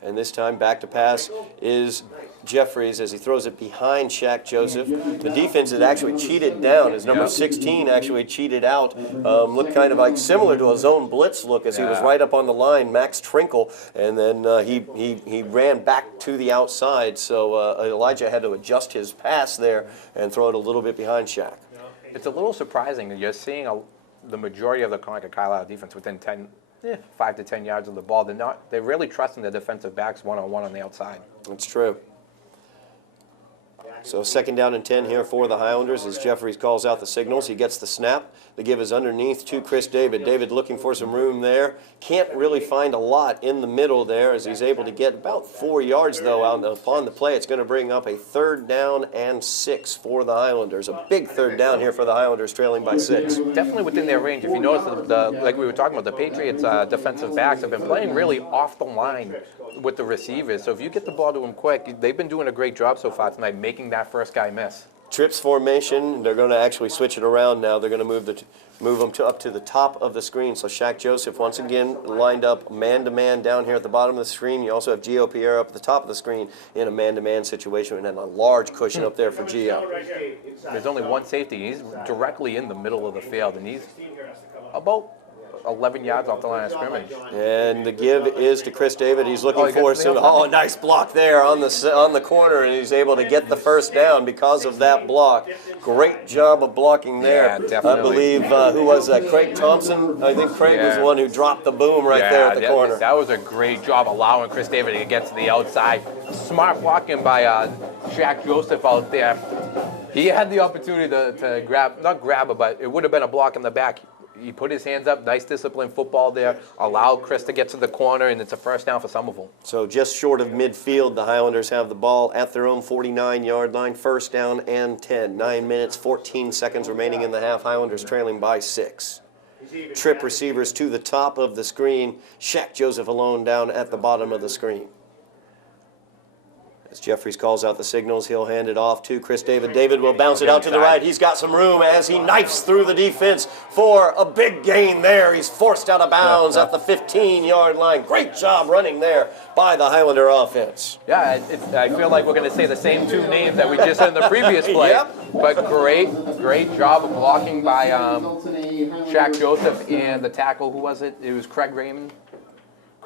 And this time back to pass is Jeffries as he throws it behind Shaq Joseph. The defense had actually cheated down as number 16 actually cheated out. Looked kind of like similar to a zone blitz look as he was right up on the line, Max Trinkle, and then he ran back to the outside. So Elijah had to adjust his pass there and throw it a little bit behind Shaq. It's a little surprising that you're seeing the majority of the Concord Carlisle defense within 5 to 10 yards of the ball. They're really trusting the defensive backs one-on-one on the outside. That's true. So 2nd down and 10 here for the Highlanders as Jeffries calls out the signals. He gets the snap. The give is underneath to Chris David. David looking for some room there. Can't really find a lot in the middle there as he's able to get about 4 yards, though, out upon the play. It's going to bring up a 3rd down and 6 for the Highlanders. A big 3rd down here for the Highlanders, trailing by 6. Definitely within their range. If you notice, like we were talking about, the Patriots defensive backs have been playing really off the line with the receivers. So if you get the ball to them quick, they've been doing a great job so far tonight, making that first guy miss. Trips formation, they're going to actually switch it around now. They're going to move them up to the top of the screen. So Shaq Joseph once again lined up man-to-man down here at the bottom of the screen. You also have Gio Pierre up at the top of the screen in a man-to-man situation, and then a large cushion up there for Gio. There's only one safety. He's directly in the middle of the field, and he's about 11 yards off the line of scrimmage. And the give is to Chris David. He's looking for some. Oh, nice block there on the corner, and he's able to get the first down because of that block. Great job of blocking there. Yeah, definitely. I believe, who was that? Craig Thompson? I think Craig was the one who dropped the boom right there at the corner. That was a great job allowing Chris David to get to the outside. Smart blocking by Shaq Joseph out there. He had the opportunity to not grab it, but it would have been a block in the back. He put his hands up, nice disciplined football there, allowed Chris to get to the corner, and it's a first down for Somerville. So just short of midfield, the Highlanders have the ball at their own 49-yard line, 1st down and 10. 9 minutes, 14 seconds remaining in the half. Highlanders trailing by 6. Trip receivers to the top of the screen. Shaq Joseph alone down at the bottom of the screen. As Jeffries calls out the signals, he'll hand it off to Chris David. David will bounce it out to the right. He's got some room as he knifes through the defense for a big gain there. He's forced out of bounds at the 15-yard line. Great job running there by the Highlander offense. Yeah, I feel like we're going to say the same 2 names that we just said in the previous play. Yep. But great job of blocking by Shaq Joseph and the tackle. Who was it? It was Craig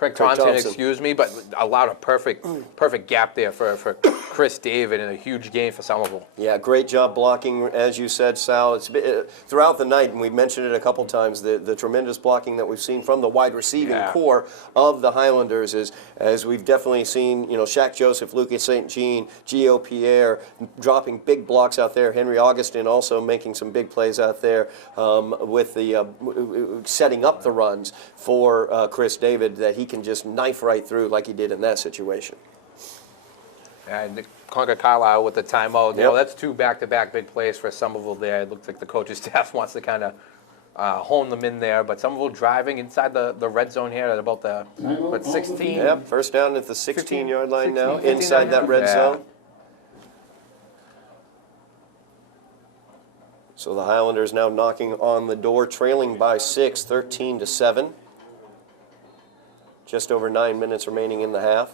Craig Thompson, excuse me, but allowed a perfect gap there for Chris David and a huge gain for Somerville. Yeah, great job blocking, as you said, Sal. It's been, throughout the night, and we mentioned it a couple times, the tremendous blocking that we've seen from the wide receiving core of the Highlanders is, as we've definitely seen, you know, Shaq Joseph, Lucas St. Jean, Gio Pierre dropping big blocks out there. Henry Augustin also making some big plays out there with the setting up the runs for Chris David that he can just knife right through like he did in that situation. And Concord Carlisle with the timeout. You know, that's 2 back-to-back big plays for Somerville there. It looks like the coaching staff wants to kind of hone them in there. But Somerville driving inside the red zone here at about the 16. Yep, first down at the 16-yard line now, inside that red zone. So the Highlanders now knocking on the door, trailing by 6, 13-7. Just over 9 minutes remaining in the half.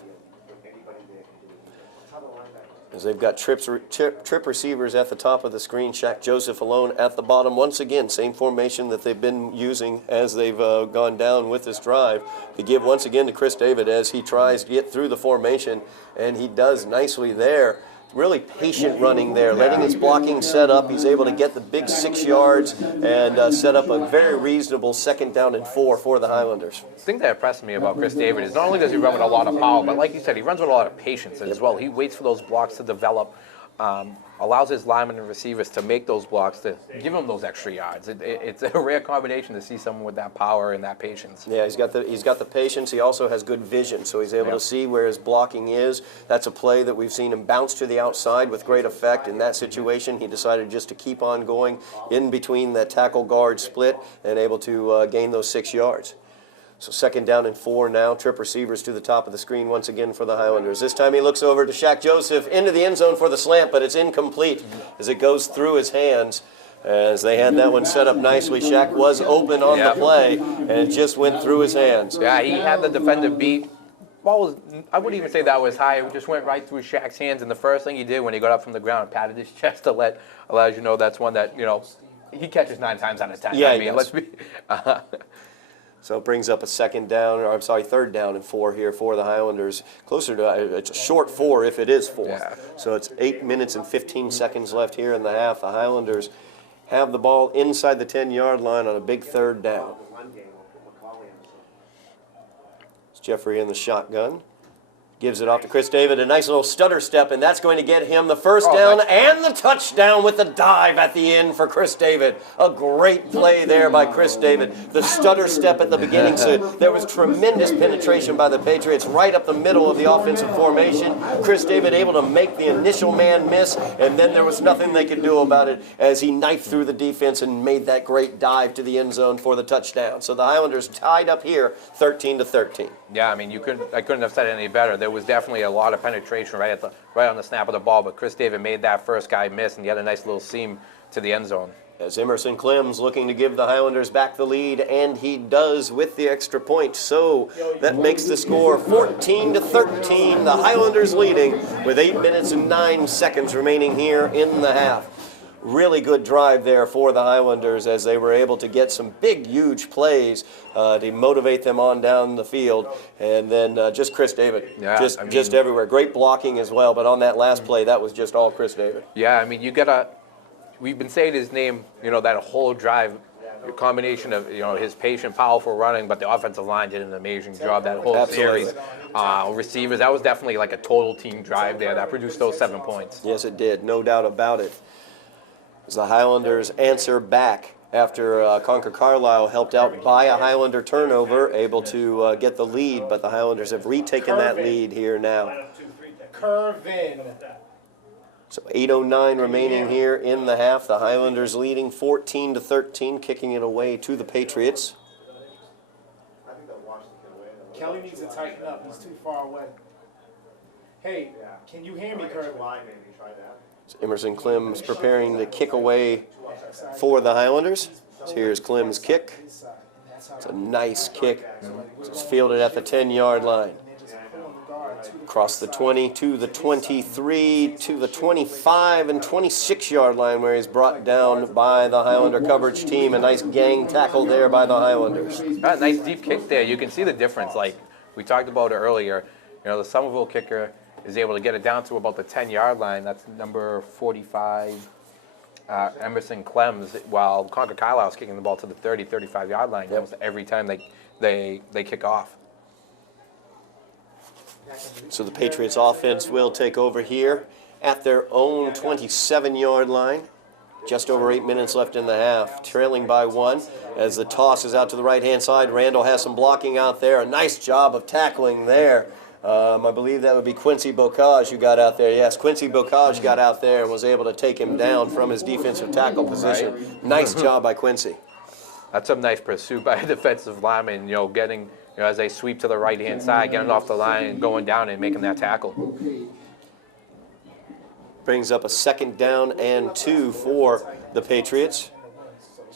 As they've got trip receivers at the top of the screen, Shaq Joseph alone at the bottom. Once again, same formation that they've been using as they've gone down with this drive. They give once again to Chris David as he tries to get through the formation, and he does nicely there. Really patient running there, letting his blocking set up. He's able to get the big 6 yards and set up a very reasonable 2nd down and 4 for the Highlanders. The thing that impressed me about Chris David is not only does he run with a lot of power, but like you said, he runs with a lot of patience as well. He waits for those blocks to develop, allows his linemen and receivers to make those blocks, to give him those extra yards. It's a rare combination to see someone with that power and that patience. Yeah, he's got the patience. He also has good vision, so he's able to see where his blocking is. That's a play that we've seen him bounce to the outside with great effect. In that situation, he decided just to keep on going in between that tackle guard split and able to gain those 6 yards. So 2nd down and 4 now. Trip receivers to the top of the screen once again for the Highlanders. This time he looks over to Shaq Joseph into the end zone for the slant, but it's incomplete as it goes through his hands. As they had that one set up nicely, Shaq was open on the play, and it just went through his hands. Yeah, he had the defender beat. Ball was, I wouldn't even say that was high. It just went right through Shaq's hands, and the first thing he did when he got up from the ground, patted his chest to allows you know that's one that, you know, he catches 9 times out of 10. Yeah, I mean, let's be. So it brings up a 3rd down and 4 here for the Highlanders. Closer to, it's a short 4 if it is 4. Yeah. So it's 8 minutes and 15 seconds left here in the half. The Highlanders have the ball inside the 10-yard line on a big 3rd down. It's Jeffrey in the shotgun. Gives it off to Chris David, a nice little stutter step, and that's going to get him the 1st down and the touchdown with the dive at the end for Chris David. A great play there by Chris David. The stutter step at the beginning, so there was tremendous penetration by the Patriots right up the middle of the offensive formation. Chris David able to make the initial man miss, and then there was nothing they could do about it as he knifed through the defense and made that great dive to the end zone for the touchdown. So the Highlanders tied up here 13-13. Yeah, I mean, I couldn't have said it any better. There was definitely a lot of penetration right on the snap of the ball, but Chris David made that first guy miss, and he had a nice little seam to the end zone. As Emerson Clem's looking to give the Highlanders back the lead, and he does with the extra point. So that makes the score 14-13. The Highlanders leading with 8 minutes and 9 seconds remaining here in the half. Really good drive there for the Highlanders as they were able to get some big, huge plays to motivate them on down the field. And then just Chris David, just everywhere. Great blocking as well, but on that last play, that was just all Chris David. Yeah, I mean, we've been saying his name, you know, that whole drive, a combination of, you know, his patient, powerful running, but the offensive line did an amazing job that whole series. Receivers, that was definitely like a total team drive there that produced those 7 points. Yes, it did, no doubt about it. As the Highlanders answer back after Concord Carlisle helped out by a Highlander turnover, able to get the lead, but the Highlanders have retaken that lead here now. Curve in. So 8:09 remaining here in the half. The Highlanders leading 14-13, kicking it away to the Patriots. Kelly needs to tighten up. He's too far away. Hey, can you hear me, Curve? Emerson Clem's preparing to kick away for the Highlanders. So here's Clem's kick. It's a nice kick. It's fielded at the 10-yard line. Across the 20 to the 23 to the 25 and 26-yard line where he's brought down by the Highlander coverage team. A nice gang tackle there by the Highlanders. Nice deep kick there. You can see the difference. Like we talked about it earlier. You know, the Somerville kicker is able to get it down to about the 10-yard line. That's number 45, Emerson Clems, while Concord Carlisle is kicking the ball to the 30, 35-yard line almost every time they kick off. So the Patriots offense will take over here at their own 27-yard line. Just over 8 minutes left in the half, trailing by 1 as the toss is out to the right-hand side. Randall has some blocking out there. A nice job of tackling there. I believe that would be Quincy Bocage who got out there. Yes, Quincy Bocage got out there and was able to take him down from his defensive tackle position. Right. Nice job by Quincy. That's some nice pursuit by a defensive lineman, you know, getting, you know, as they sweep to the right-hand side, getting off the line and going down and making that tackle. Brings up a 2nd down and 2 for the Patriots.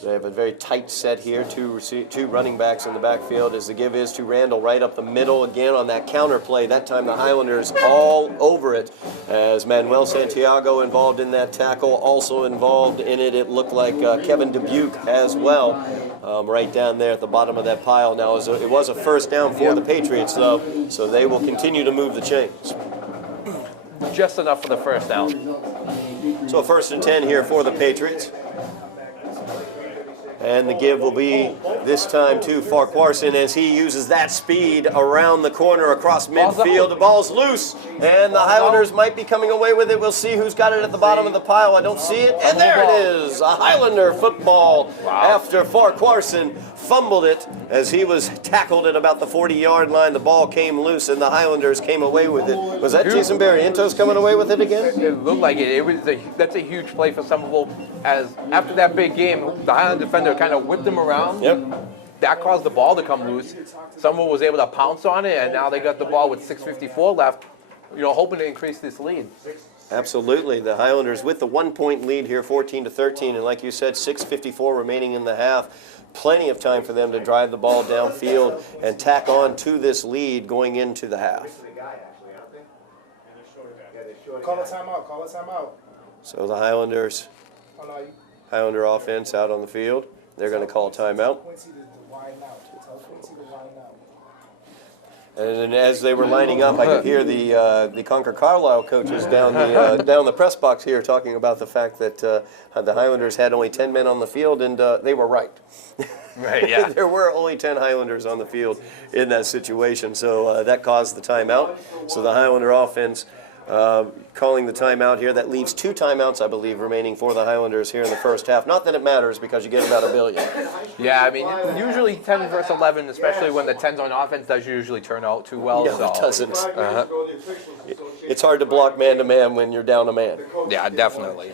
They have a very tight set here, two running backs in the backfield as the give is to Randall right up the middle again on that counter play. That time the Highlanders all over it as Manuel Santiago involved in that tackle. Also involved in it, it looked like Kevin Dubuque as well, right down there at the bottom of that pile. Now it was a 1st down for the Patriots though, so they will continue to move the chains. Just enough for the 1st down. So 1st and 10 here for the Patriots. And the give will be this time to Farquharson as he uses that speed around the corner across midfield. The ball's loose, and the Highlanders might be coming away with it. We'll see who's got it at the bottom of the pile. I don't see it. And there it is, a Highlander football after Farquharson fumbled it as he was tackled at about the 40-yard line. The ball came loose, and the Highlanders came away with it. Was that Jason Barrientos coming away with it again? It looked like it. That's a huge play for Somerville. As after that big game, the Highland defender kind of whipped him around. Yep. That caused the ball to come loose. Someone was able to pounce on it, and now they got the ball with 6:54 left, you know, hoping to increase this lead. Absolutely. The Highlanders with the 1-point lead here, 14-13, and like you said, 6:54 remaining in the half. Plenty of time for them to drive the ball downfield and tack on to this lead going into the half. Call a timeout. Call a timeout. So the Highlanders, Highlander offense out on the field. They're going to call a timeout. Quincy to widen out. Tell Quincy to widen out. And then as they were lining up, I could hear the Concord Carlisle coaches down the press box here talking about the fact that the Highlanders had only 10 men on the field, and they were right. Right, yeah. There were only 10 Highlanders on the field in that situation, so that caused the timeout. So the Highlander offense calling the timeout here. That leaves 2 timeouts, I believe, remaining for the Highlanders here in the first half. Not that it matters because you get about $1 billion. Yeah, I mean, usually 10 versus 11, especially when the 10's on offense, does usually turn out too well. No, so. it doesn't. It's hard to block man-to-man when you're down a man. Yeah, definitely.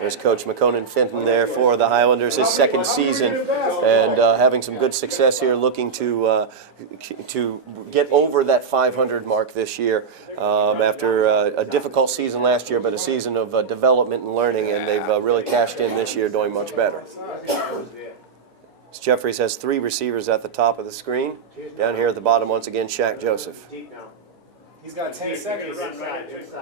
There's Coach McConan Fenton there for the Highlanders, his 2nd season, and having some good success here, looking to get over that 500 mark this year after a difficult season last year, but a season of development and learning, and they've really cashed in this year, doing much better. Jeffries has 3 receivers at the top of the screen. Down here at the bottom, once again, Shaq Joseph. He's got 10 seconds.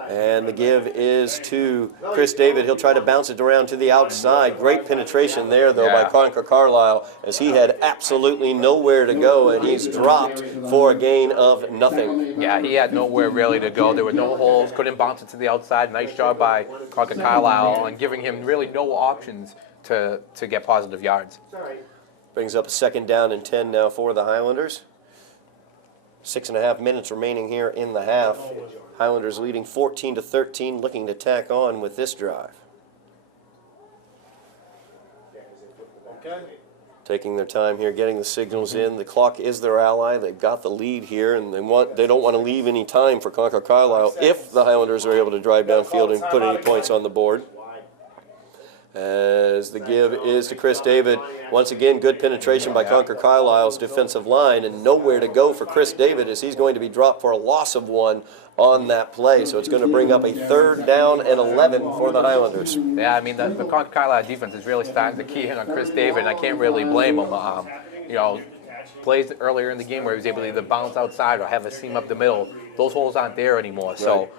And the give is to Chris David. He'll try to bounce it around to the outside. Great penetration there, though, by Concord Carlisle, as he had absolutely nowhere to go, and he's dropped for a gain of nothing. Yeah, he had nowhere really to go. There were no holes, couldn't bounce it to the outside. Nice job by Concord Carlisle on giving him really no options to get positive yards. Brings up a 2nd down and 10 now for the Highlanders. 6.5 minutes remaining here in the half. Highlanders leading 14-13, looking to tack on with this drive. Okay. Taking their time here, getting the signals in. The clock is their ally. They've got the lead here, and they don't want to leave any time for Concord Carlisle if the Highlanders are able to drive downfield and put any points on the board. As the give is to Chris David. Once again, good penetration by Concord Carlisle's defensive line, and nowhere to go for Chris David as he's going to be dropped for a loss of 1 on that play. So it's going to bring up a 3rd down and 11 for the Highlanders. Yeah, I mean, the Concord Carlisle defense is really starting to key in on Chris David, and I can't really blame him. You know, plays earlier in the game where he was able to either bounce outside or have a seam up the middle. Those holes aren't there anymore. So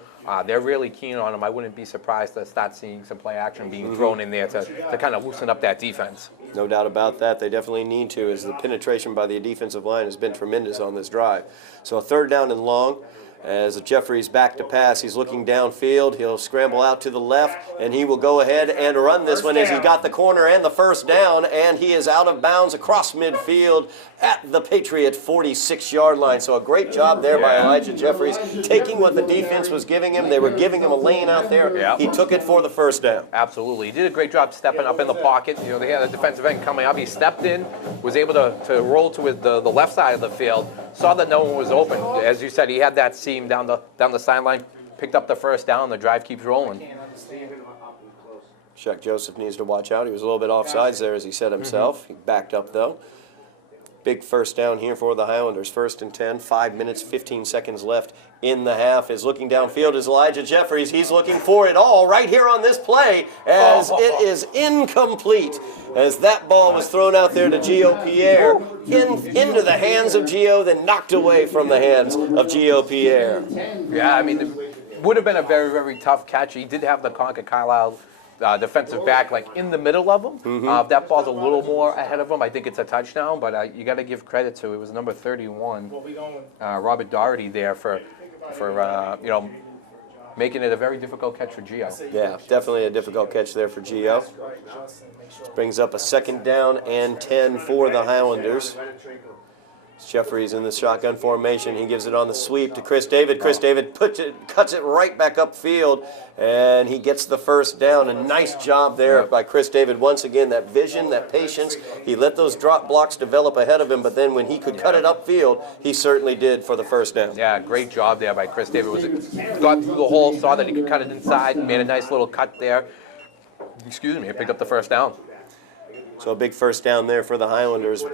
they're really keen on him. I wouldn't be surprised to start seeing some play action being thrown in there to kind of loosen up that defense. No doubt about that. They definitely need to, as the penetration by the defensive line has been tremendous on this drive. So a third down and long. As Jeffries back to pass, he's looking downfield. He'll scramble out to the left, and he will go ahead and run this one as he's got the corner and the first down, and he is out of bounds across midfield at the Patriot 46-yard line. So a great job there by Elijah Jeffries, taking what the defense was giving him. They were giving him a lane out there. Yep. He took it for the first down. Absolutely. He did a great job stepping up in the pocket. You know, they had a defensive end coming up. He stepped in, was able to roll to the left side of the field, saw that no one was open. As you said, he had that seam down the sideline, picked up the first down, the drive keeps rolling. Shaq Joseph needs to watch out. He was a little bit offsides there, as he said himself. He backed up, though. Big first down here for the Highlanders. 1st and 10, 5 minutes, 15 seconds left in the half. Is looking downfield is Elijah Jeffries. He's looking for it all right here on this play as it is incomplete. As that ball was thrown out there to Gio Pierre into the hands of Gio, then knocked away from the hands of Gio Pierre. Yeah, I mean, it would have been a very, very tough catch. He did have the Concord Carlisle defensive back like in the middle of him. If that ball's a little more ahead of him, I think it's a touchdown, but you got to give credit to, it was number 31, Robert Doherty there for you know, making it a very difficult catch for Gio. Yeah, definitely a difficult catch there for Gio. Brings up a 2nd down and 10 for the Highlanders. Jeffries in the shotgun formation. He gives it on the sweep to Chris David. Chris David cuts it right back upfield, and he gets the first down. A nice job there by Chris David. Once again, that vision, that patience. He let those drop blocks develop ahead of him, but then when he could cut it upfield, he certainly did for the first down. Yeah, great job there by Chris David. Got through the hole, saw that he could cut it inside, made a nice little cut there. Excuse me, picked up the first down. So a big first down there for the Highlanders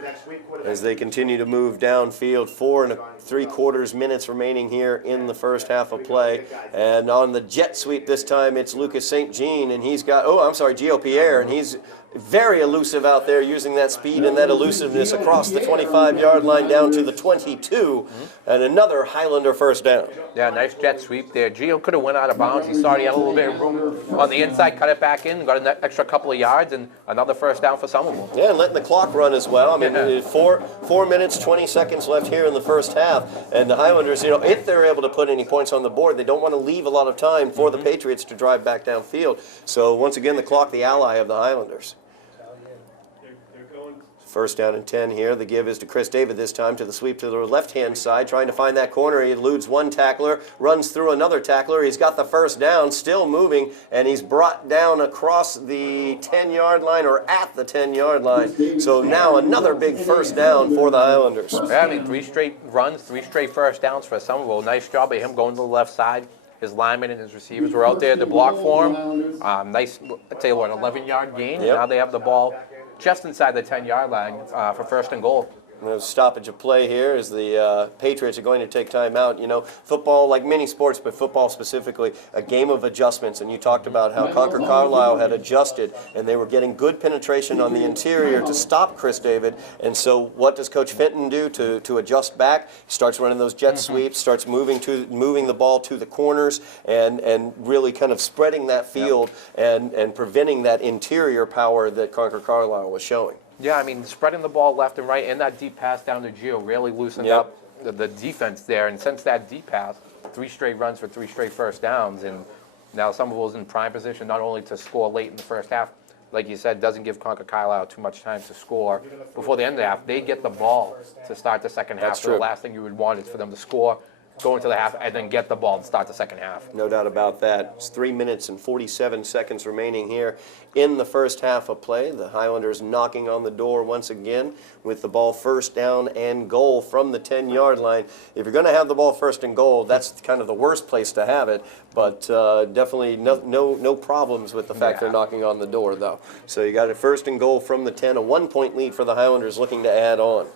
as they continue to move downfield. 4 3/4 minutes remaining here in the first half of play. And on the jet sweep this time, it's Lucas St. Jean, and he's got, Gio Pierre, and he's very elusive out there, using that speed and that elusiveness across the 25-yard line down to the 22, and another Highlander first down. Yeah, nice jet sweep there. Gio could have went out of bounds. He saw he had a little bit of room on the inside, cut it back in, got an extra couple of yards, and another first down for Somerville. Yeah, and letting the clock run as well. I mean, 4 minutes, 20 seconds left here in the first half, and the Highlanders, you know, if they're able to put any points on the board, they don't want to leave a lot of time for the Patriots to drive back downfield. So once again, the clock, the ally of the Highlanders. First down and 10 here. The give is to Chris David this time, to the sweep to the left-hand side, trying to find that corner. He eludes one tackler, runs through another tackler. He's got the first down, still moving, and he's brought down across the 10-yard line, or at the 10-yard line. So now another big first down for the Highlanders. Yeah, I mean, 3 straight runs, 3 straight first downs for Somerville. Nice job by him going to the left side. His linemen and his receivers were out there to block for him. Nice, I'd say, what, 11-yard gain? Yep. Now they have the ball just inside the 10-yard line for 1st and goal. A stoppage of play here as the Patriots are going to take time out. You know, football, like many sports, but football specifically, a game of adjustments. And you talked about how Concord Carlisle had adjusted, and they were getting good penetration on the interior to stop Chris David. And so what does Coach Fenton do to adjust back? He starts running those jet sweeps, starts moving the ball to the corners, and really kind of spreading that field and preventing that interior power that Concord Carlisle was showing. Yeah, I mean, spreading the ball left and right, and that deep pass down to Gio really loosened up the defense there. And since that deep pass, 3 straight runs for 3 straight first downs, and now Somerville's in prime position not only to score late in the first half, like you said, doesn't give Concord Carlisle too much time to score before the end of the half. They get the ball to start the second half. So the last thing you would want is for them to score, go into the half, and then get the ball to start the second half. No doubt about that. It's 3 minutes and 47 seconds remaining here in the first half of play. The Highlanders knocking on the door once again with the ball first down and goal from the 10-yard line. If you're going to have the ball first and goal, that's kind of the worst place to have it, but definitely no problems with the fact they're knocking on the door, though. So you got it first and goal from the 10, a 1-point lead for the Highlanders looking to add on.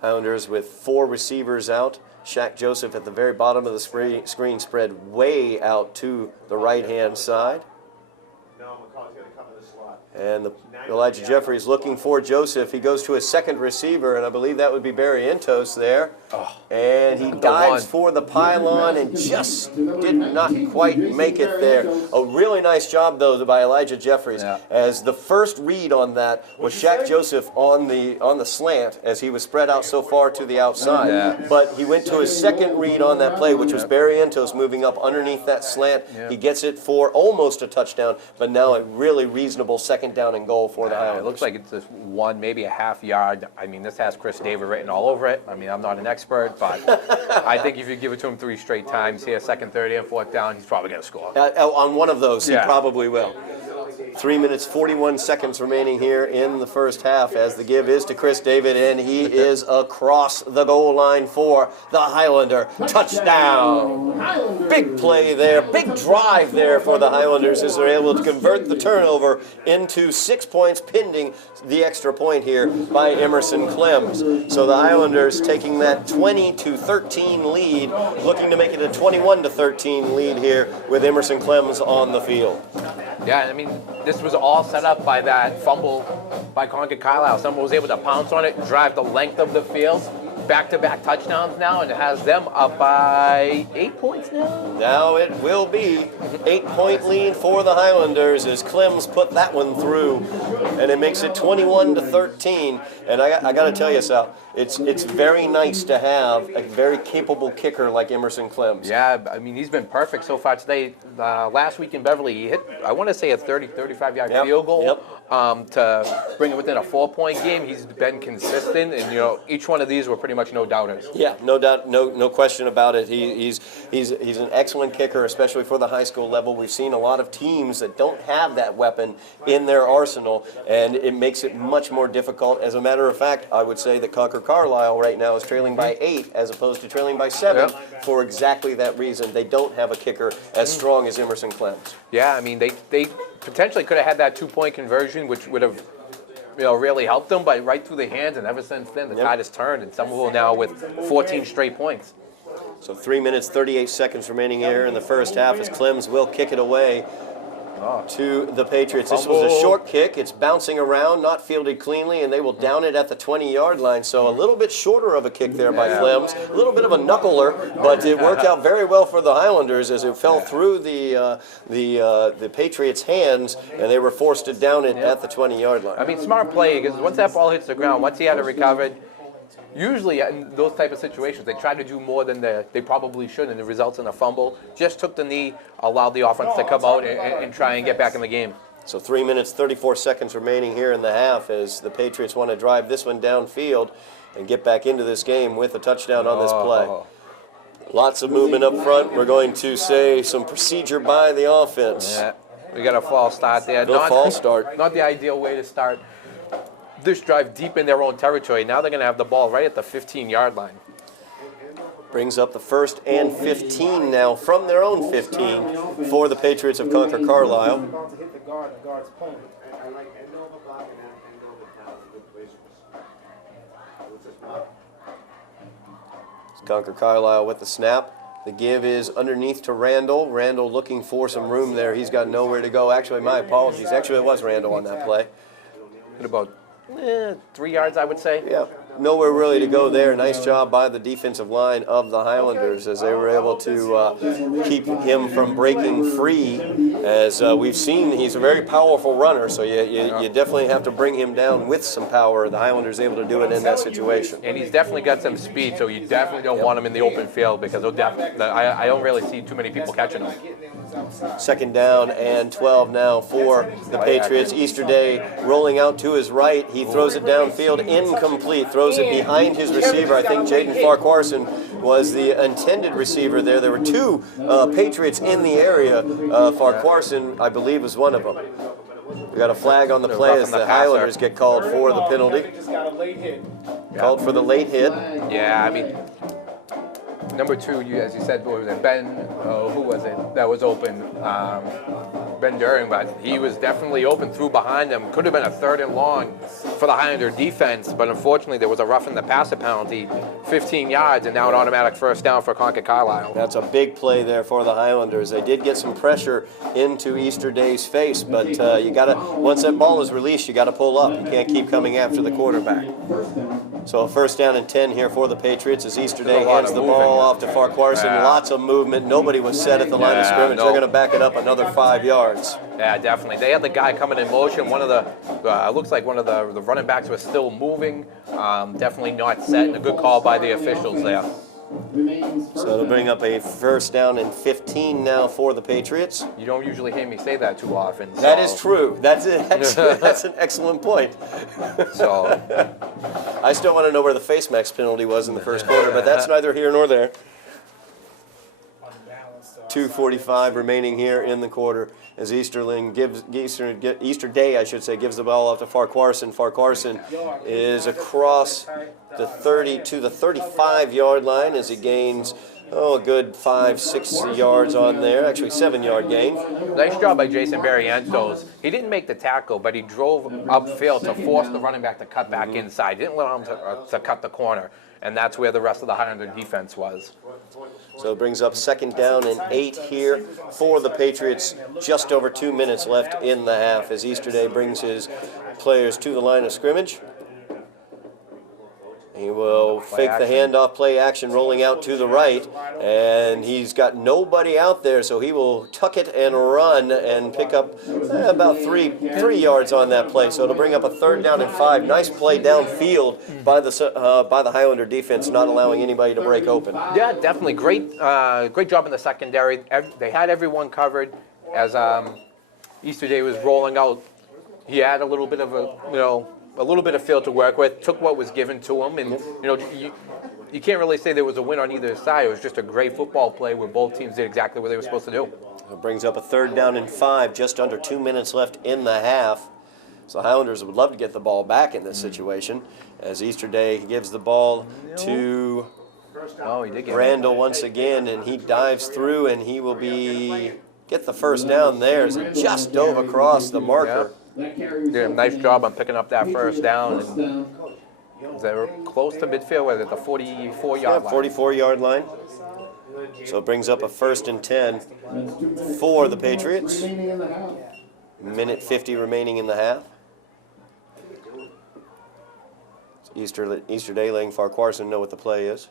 Highlanders with 4 receivers out. Shaq Joseph at the very bottom of the screen, spread way out to the right-hand side. And Elijah Jeffries looking for Joseph. He goes to his second receiver, and I believe that would be Barry Entos there. And he dives for the pylon and just did not quite make it there. A really nice job, though, by Elijah Jeffries, as the first read on that was Shaq Joseph on the slant as he was spread out so far to the outside. But he went to his second read on that play, which was Barry Entos moving up underneath that slant. He gets it for almost a touchdown, but now a really reasonable second down and goal for the Highlanders. It looks like it's just one, maybe a half yard. I mean, this has Chris David written all over it. I mean, I'm not an expert, but I think if you give it to him 3 straight times here, second, third, and fourth down, he's probably going to score. On one of those, he probably will. 3 minutes, 41 seconds remaining here in the first half as the give is to Chris David, and he is across the goal line for the Highlander. Touchdown! Big play there, big drive there for the Highlanders as they're able to convert the turnover into 6 points, pending the extra point here by Emerson Clems. So the Highlanders taking that 20-13 lead, looking to make it a 21-13 lead here with Emerson Clems on the field. Yeah, I mean, this was all set up by that fumble by Concord Carlisle. Someone was able to pounce on it, drive the length of the field, back-to-back touchdowns now, and it has them up by 8 points now. Now it will be 8-point lead for the Highlanders as Clems put that one through, and it makes it 21-13. And I got to tell you, Sal, it's very nice to have a very capable kicker like Emerson Clems. Yeah, I mean, he's been perfect so far today. Last week in Beverly, he hit, I want to say, a 35-yard field goal to bring it within a 4-point game. He's been consistent, and each one of these were pretty much no doubters. Yeah, no doubt, no question about it. He's an excellent kicker, especially for the high school level. We've seen a lot of teams that don't have that weapon in their arsenal, and it makes it much more difficult. As a matter of fact, I would say that Concord Carlisle right now is trailing by 8 as opposed to trailing by 7 for exactly that reason. They don't have a kicker as strong as Emerson Clems. Yeah, I mean, they potentially could have had that 2-point conversion, which would have really helped them, but right through the hands, and ever since then, the tide has turned, and Somerville now with 14 straight points. So 3 minutes, 38 seconds remaining here in the first half as Clems will kick it away to the Patriots. This was a short kick. It's bouncing around, not fielded cleanly, and they will down it at the 20-yard line. So a little bit shorter of a kick there by Clems. A little bit of a knuckler, but it worked out very well for the Highlanders as it fell through the Patriots' hands, and they were forced to down it at the 20-yard line. I mean, smart play, because once that ball hits the ground, once he had it recovered, usually in those type of situations, they try to do more than they probably should, and it results in a fumble. Just took the knee, allowed the offense to come out and try and get back in the game. So 3 minutes, 34 seconds remaining here in the half as the Patriots want to drive this one downfield and get back into this game with a touchdown on this play. Lots of movement up front. We're going to say some procedure by the offense. Yeah, we got a false start there. False start. Not the ideal way to start this drive deep in their own territory. Now they're going to have the ball right at the 15-yard line. Brings up the 1st and 15 now from their own 15 for the Patriots of Concord Carlisle. About to hit the guard, the guard's pulling. Concord Carlisle with the snap. The give is underneath to Randall. Randall looking for some room there. He's got nowhere to go. Actually, my apologies. Actually, it was Randall on that play. Hit about 3 yards, I would say. Yeah, nowhere really to go there. Nice job by the defensive line of the Highlanders as they were able to keep him from breaking free. As we've seen, he's a very powerful runner, so you definitely have to bring him down with some power. The Highlanders able to do it in that situation. And he's definitely got some speed, so you definitely don't want him in the open field because I don't really see too many people catching him. 2nd down and 12 now for the Patriots. Easterday rolling out to his right. He throws it downfield, incomplete. Throws it behind his receiver. I think Jaden Farquharson was the intended receiver there. There were 2 Patriots in the area. Farquharson, I believe, was one of them. We got a flag on the play as the Highlanders get called for the penalty. Called for the late hit. Yeah, I mean, number 2, as you said, what was it? Ben, who was it that was open? Ben During, but he was definitely open through behind him. Could have been a 3rd and long for the Highlander defense, but unfortunately there was a roughing the passer penalty, 15 yards, and now an automatic first down for Concord Carlisle. That's a big play there for the Highlanders. They did get some pressure into Easter Day's face, but you got to, once that ball is released, you got to pull up. You can't keep coming after the quarterback. So a first down and 10 here for the Patriots as Easter Day hands the ball off to Farquharson. Lots of movement. Nobody was set at the line of scrimmage. They're going to back it up another 5 yards. Yeah, definitely. They had the guy coming in motion. One of the, looks like one of the running backs was still moving. Definitely not set, and a good call by the officials there. So it'll bring up a first down and 15 now for the Patriots. You don't usually hear me say that too often. So. That is true. That's an excellent point. So I still want to know where the face mask penalty was in the first quarter, but that's neither here nor there. 2:45 remaining here in the quarter as Easter Day, I should say, gives the ball off to Farquharson. Farquharson is across the 30 to the 35-yard line as he gains a good 5-6 yards on there, actually 7-yard gain. Nice job by Jason Barrientos. He didn't make the tackle, but he drove upfield to force the running back to cut back inside. He didn't allow him to cut the corner, and that's where the rest of the Highlander defense was. So it brings up second down and 8 here for the Patriots. Just over 2 minutes left in the half as Easter Day brings his players to the line of scrimmage. He will fake the handoff, play action, rolling out to the right, and he's got nobody out there, so he will tuck it and run and pick up about three yards on that play. So it'll bring up a third down and 5. Nice play downfield by the Highlander defense, not allowing anybody to break open. Yeah, definitely great job in the secondary. They had everyone covered as Easter Day was rolling out. He had a little bit of a little bit of field to work with, took what was given to him, and you can't really say there was a win on either side. It was just a great football play where both teams did exactly what they were supposed to do. It brings up a third down and 5, just under 2 minutes left in the half. So Highlanders would love to get the ball back in this situation as Easter Day gives the ball to Randall once again, and he dives through, and he will get the first down there as he just dove across the marker. Did a nice job on picking up that first down. And they were close to midfield, was it the 44-yard line? 44-yard line. So it brings up a first and 10 for the Patriots. Minute 50 remaining in the half. Easter Day letting Farquharson know what the play is.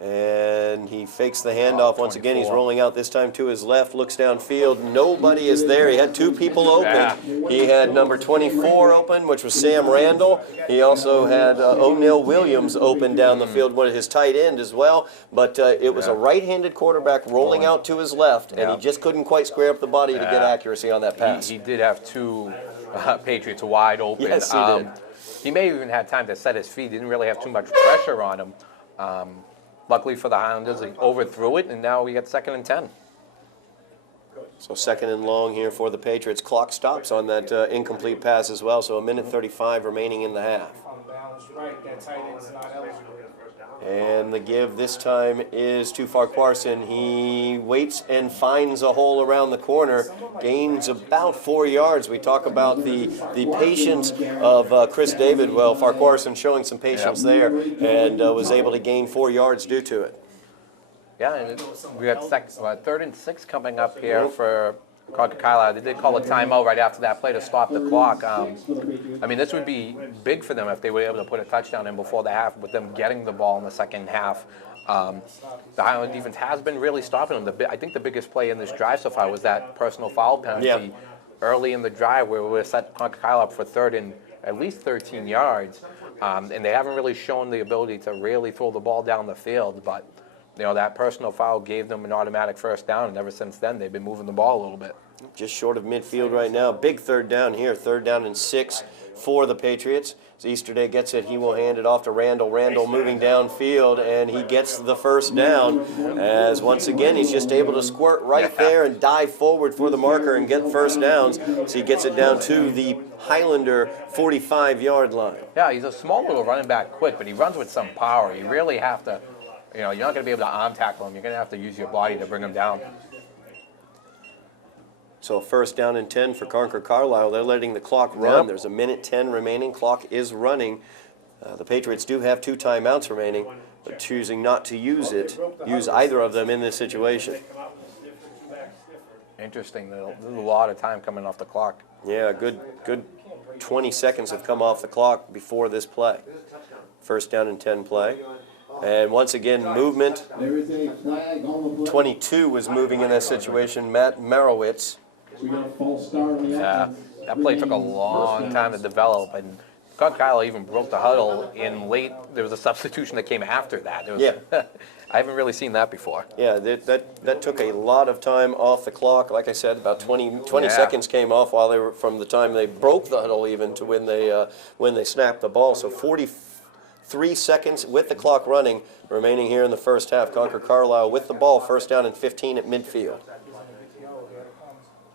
And he fakes the handoff once again. He's rolling out this time to his left, looks downfield. Nobody is there. He had 2 people open. He had number 24 open, which was Sam Randall. He also had O'Neill Williams open down the field, one of his tight end as well. But it was a right-handed quarterback rolling out to his left, and he just couldn't quite square up the body to get accuracy on that pass. He did have 2 Patriots wide open. Yes, he did. He may have even had time to set his feet. Didn't really have too much pressure on him. Luckily for the Highlanders, he overthrew it, and now we got 2nd and 10. So 2nd and long here for the Patriots. Clock stops on that incomplete pass as well, so a minute 35 remaining in the half. And the give this time is to Farquharson. He waits and finds a hole around the corner, gains about 4 yards. We talk about the patience of Chris David. Well, Farquharson showing some patience there and was able to gain 4 yards due to it. Yeah, and we got 3rd and 6 coming up here for Concord Carlisle. They did call a timeout right after that play to stop the clock. I mean, this would be big for them if they were able to put a touchdown in before the half, with them getting the ball in the second half. The Highland defense has been really stopping them. I think the biggest play in this drive so far was that personal foul penalty early in the drive where we were set Concord Carlisle up for 3rd and at least 13 yards. And they haven't really shown the ability to really throw the ball down the field, but that personal foul gave them an automatic first down, and ever since then they've been moving the ball a little bit. Just short of midfield right now. Big third down here. 3rd down and 6 for the Patriots. As Easter Day gets it, he will hand it off to Randall. Randall moving downfield, and he gets the first down. As once again, he's just able to squirt right there and dive forward for the marker and get first downs. So he gets it down to the Highlander 45-yard line. Yeah, he's a small little running back, quick, but he runs with some power. You really have to, you're not going to be able to arm tackle him. You're going to have to use your body to bring him down. So first down and 10 for Concord Carlisle. They're letting the clock run. Yep. There's a minute 10 remaining. Clock is running. The Patriots do have 2 timeouts remaining, but choosing not to use either of them in this situation. Interesting. There's a lot of time coming off the clock. Yeah, good 20 seconds have come off the clock before this play. First down and 10 play. And once again, movement. There is a flag on the play. 22 was moving in that situation. Matt Marowitz. We got a false start on the Yeah, offense. that play took a long time to develop, and Concord Carlisle even broke the huddle in late. There was a substitution that came after that. There was, Yeah. I haven't really seen that before. Yeah, that took a lot of time off the clock. Like I said, about 20 Yeah. seconds came off while they were from the time they broke the huddle even to when they snapped the ball. So 43 seconds with the clock running remaining here in the first half. Concord Carlisle with the ball, first down and 15 at midfield.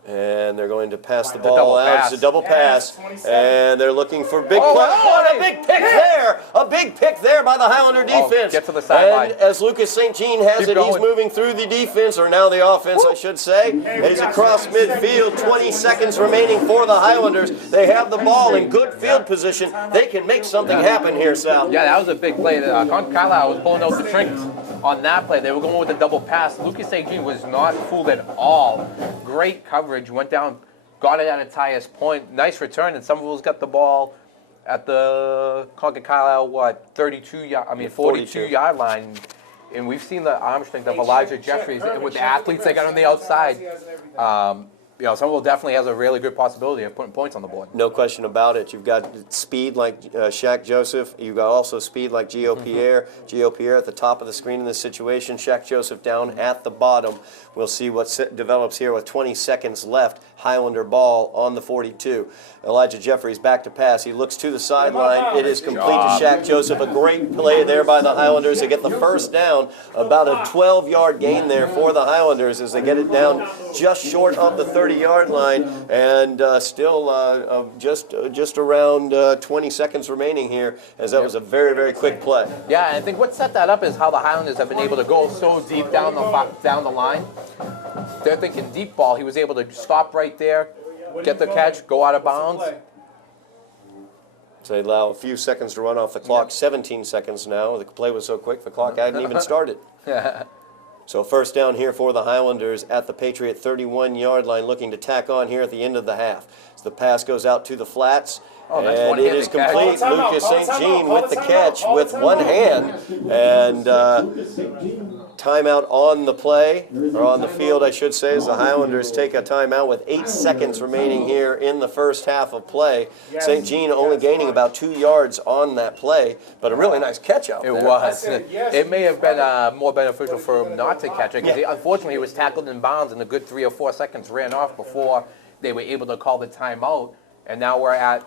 And they're going to pass the ball double out. pass. It's a double pass. And they're looking for big Oh, play. wow. Oh, and a big pick there. A big pick there by the Highlander defense. Get to the sideline. And as Lucas St. Jean has Keep it, he's going. moving through the defense, or now the offense, I should say. He's across midfield. 20 seconds remaining for the Highlanders. They have the ball in good field position. They can make something happen here, Sal. Yeah, that was a big play. Concord Carlisle was pulling out the tricks on that play. They were going with the double pass. Lucas St. Jean was not fooled at all. Great coverage. Went down, got it at its highest point. Nice return, and Somerville's got the ball at the Concord Carlisle, 42-yard line. And we've seen the arm strength of Elijah Jeffries with the athletes they got on the outside. Somerville definitely has a really good possibility of putting points on the board. No question about it. You've got speed like Shaq Joseph. You've got also speed like Gio Pierre. Gio Pierre at the top of the screen in this situation. Shaq Joseph down at the bottom. We'll see what develops here with 20 seconds left. Highlander ball on the 42. Elijah Jeffries back to pass. He looks to the sideline. It is complete to Shaq Joseph. A great play there by the Highlanders. They get the first down. About a 12-yard gain there for the Highlanders as they get it down just short of the 30-yard line, and still just around 20 seconds remaining here, as that was a very, very quick play. Yeah, and I think what set that up is how the Highlanders have been able to go so deep down the line. They're thinking deep ball. He was able to stop right there, get the catch, go out of bounds. So they allow a few seconds to run off the clock. 17 seconds now. The play was so quick, the clock hadn't even started. So first down here for the Highlanders at the Patriot 31-yard line, looking to tack on here at the end of the half. So the pass goes out to the flats, and it is complete. Lucas St. Jean with the catch with one hand, and timeout on the play, or on the field, I should say, as the Highlanders take a timeout with 8 seconds remaining here in the first half of play. St. Jean only gaining about 2 yards on that play, but a really nice catch out there. It was. It may have been more beneficial for him not to catch it, because unfortunately he was tackled in bounds, and a good 3 or 4 seconds ran off before they were able to call the timeout. And now we're at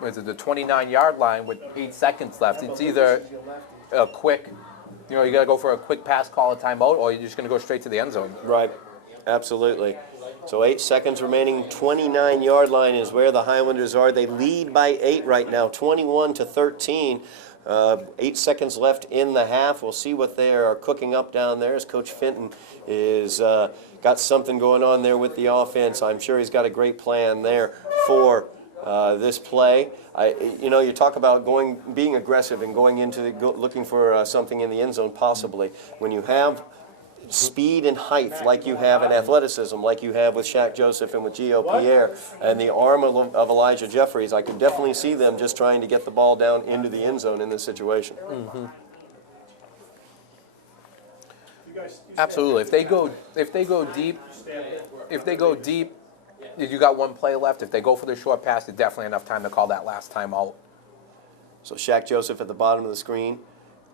the 29-yard line with 8 seconds left. It's either a quick, you got to go for a quick pass, call a timeout, or you're just going to go straight to the end zone. Right, absolutely. So 8 seconds remaining, 29-yard line is where the Highlanders are. They lead by 8 right now, 21-13. 8 seconds left in the half. We'll see what they are cooking up down there as Coach Fenton is got something going on there with the offense. I'm sure he's got a great plan there for this play. You talk about being aggressive and going into looking for something in the end zone possibly. When you have speed and height like you have, and athleticism like you have with Shaq Joseph and with Gio Pierre, and the arm of Elijah Jeffries, I could definitely see them just trying to get the ball down into the end zone in this situation. Absolutely. If they go deep, you got one play left. If they go for the short pass, there's definitely enough time to call that last time out. So Shaq Joseph at the bottom of the screen.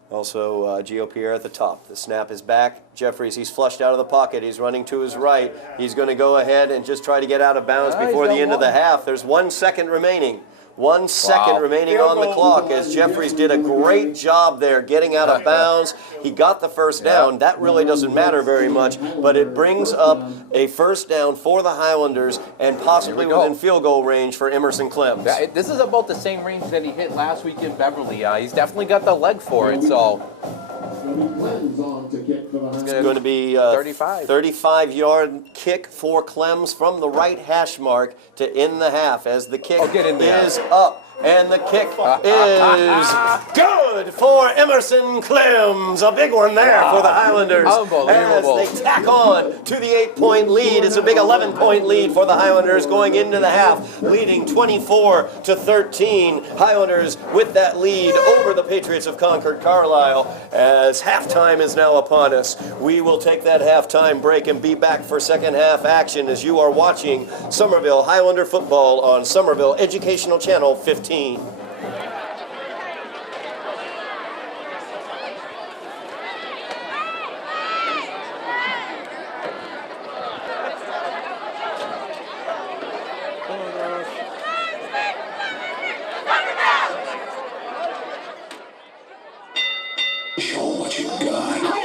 Also, Gio Pierre at the top. The snap is back. Jeffries, he's flushed out of the pocket. He's running to his right. He's going to go ahead and just try to get out of bounds before the end of the half. There's 1 second remaining. 1 second remaining on the clock as Jeffries did a great job there getting out of bounds. He got the first down. That really doesn't matter very much, but it brings up a first down for the Highlanders and possibly within field goal range for Emerson Clems. This is about the same range that he hit last week in Beverly. He's definitely got the leg for it, so Clem's on to kick for the it's going going to be 35. 35-yard kick for Clems from the right hash mark to end the half as the kick get in there. is up. And the kick is good for Emerson Clems. A big one there for the Highlanders. Unbelievable. As they tack on to the 8-point lead. It's a big 11-point lead for the Highlanders going into the half, leading 24-13. Highlanders with that lead over the Patriots of Concord Carlisle as halftime is now upon us. We will take that halftime break and be back for second half action as you are watching Somerville Highlander football on Somerville Educational Channel 15. Show what you got.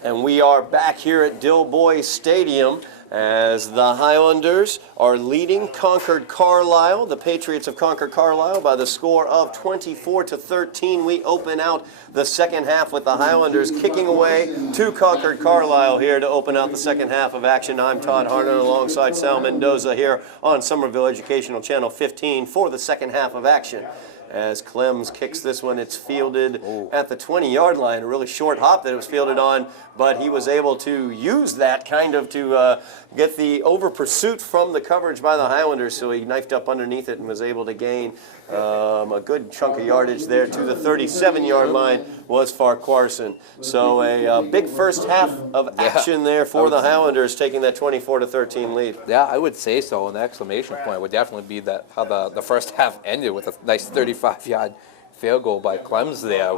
And we are back here at Dilboy Stadium as the Highlanders are leading Concord Carlisle, the Patriots of Concord Carlisle, by the score of 24-13. We open out the second half with the Highlanders kicking away to Concord Carlisle here to open out the second half of action. I'm Todd Harden alongside Sal Mendoza here on Somerville Educational Channel 15 for the second half of action. As Clems kicks this one, it's fielded at the 20-yard line. A really short hop that it was fielded on, but he was able to use that kind of to get the over pursuit from the coverage by the Highlanders, so he knifed up underneath it and was able to gain a good chunk of yardage there to the 37-yard line was Farquharson. So a big first half of action there for the Highlanders, taking that 24-13 lead. Yeah, I would say so. An exclamation point would definitely be that how the first half ended with a nice 35-yard field goal by Clems there.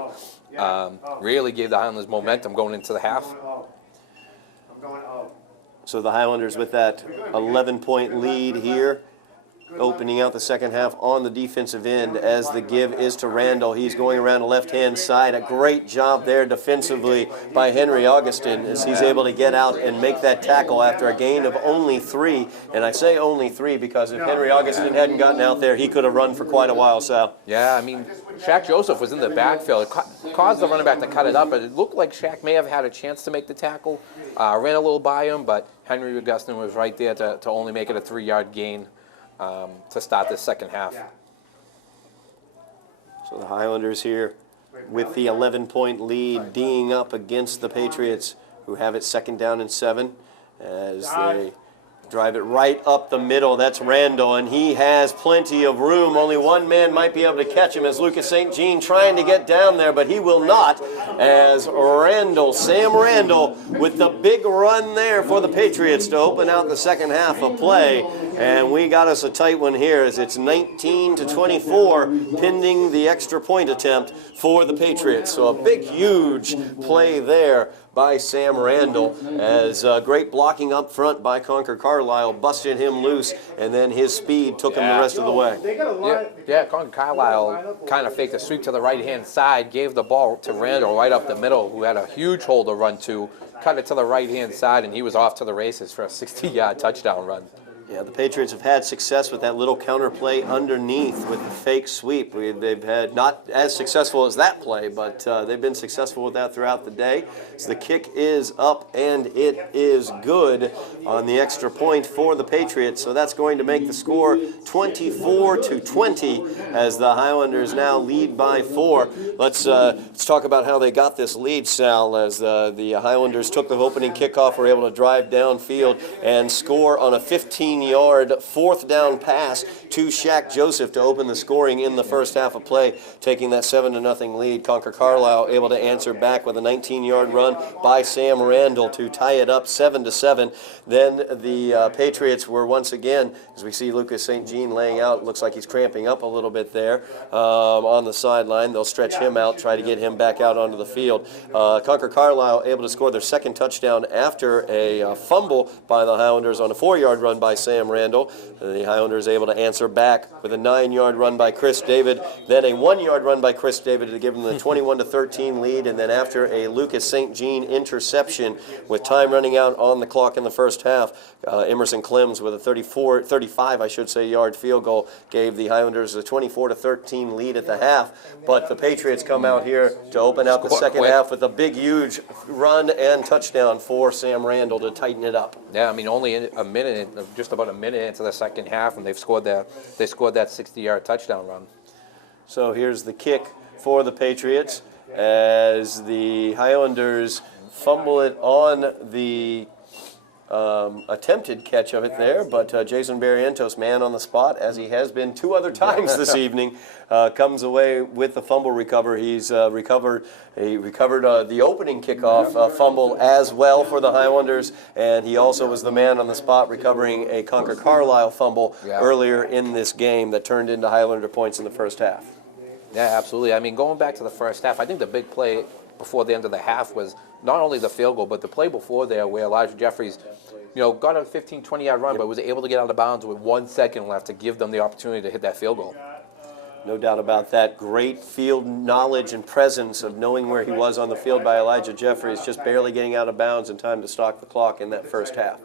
Really gave the Highlanders momentum going into the half. So the Highlanders with that 11-point lead here, opening out the second half on the defensive end as the give is to Randall. He's going around the left-hand side. A great job there defensively by Henry Augustin as he's able to get out and make that tackle after a gain of only 3. And I say only 3 because if Henry Augustin hadn't gotten out there, he could have run for quite a while, Sal. Yeah, I mean, Shaq Joseph was in the backfield. It caused the running back to cut it up, but it looked like Shaq may have had a chance to make the tackle. Ran a little by him, but Henry Augustin was right there to only make it a 3-yard gain. to start this second half. So the Highlanders here with the 11-point lead, D'ing up against the Patriots, who have it 2nd down and 7 as they drive it right up the middle. That's Randall, and he has plenty of room. Only one man might be able to catch him as Lucas St. Jean trying to get down there, but he will not as Randall, Sam Randall, with the big run there for the Patriots to open out the second half of play. And we got us a tight one here as it's 19-24 pending the extra point attempt for the Patriots. So a big, huge play there by Sam Randall as great blocking up front by Concord Carlisle busted him loose, and then his speed took him the rest of the way. Yeah, Concord Carlisle kind of faked a sweep to the right-hand side, gave the ball to Randall right up the middle, who had a huge hole to run to, cut it to the right-hand side, and he was off to the races for a 60-yard touchdown run. Yeah, the Patriots have had success with that little counter play underneath with the fake sweep. They've had not as successful as that play, but they've been successful with that throughout the day. So the kick is up, and it is good on the extra point for the Patriots. So that's going to make the score 24-20 as the Highlanders now lead by 4. Let's talk about how they got this lead, Sal, as the Highlanders took the opening kickoff, were able to drive downfield and score on a 15-yard 4th down pass to Shaq Joseph to open the scoring in the first half of play, taking that 7-0 lead. Concord Carlisle able to answer back with a 19-yard run by Sam Randall to tie it up 7-7. Then the Patriots were once again, as we see Lucas St. Jean laying out, looks like he's cramping up a little bit there on the sideline. They'll stretch him out, try to get him back out onto the field. Concord Carlisle able to score their 2nd touchdown after a fumble by the Highlanders on a 4-yard run by Sam Randall. The Highlanders able to answer back with a 9-yard run by Chris David, then a 1-yard run by Chris David to give them the 21-13 lead, and then after a Lucas St. Jean interception with time running out on the clock in the first half, Emerson Clems with a 35 yard field goal gave the Highlanders a 24-13 lead at the half. But the Patriots come out here to open out the second half with a big, huge run and touchdown for Sam Randall to tighten it up. Yeah, I mean, only a minute, just about a minute into the second half, and they scored that 60-yard touchdown run. So here's the kick for the Patriots as the Highlanders fumble it on the attempted catch of it there, but Jason Barrientos, man on the spot, as he has been 2 other times this evening, comes away with the fumble recovery. He's recovered the opening kickoff fumble as well for the Highlanders, and he also was the man on the spot recovering a Concord Carlisle fumble earlier in this game that turned into Highlander points in the first half. Yeah, absolutely. I mean, going back to the first half, I think the big play before the end of the half was not only the field goal, but the play before there where Elijah Jeffries, got a 15, 20-yard run, but was able to get out of bounds with 1 second left to give them the opportunity to hit that field goal. No doubt about that. Great field knowledge and presence of knowing where he was on the field by Elijah Jeffries, just barely getting out of bounds in time to stock the clock in that first half.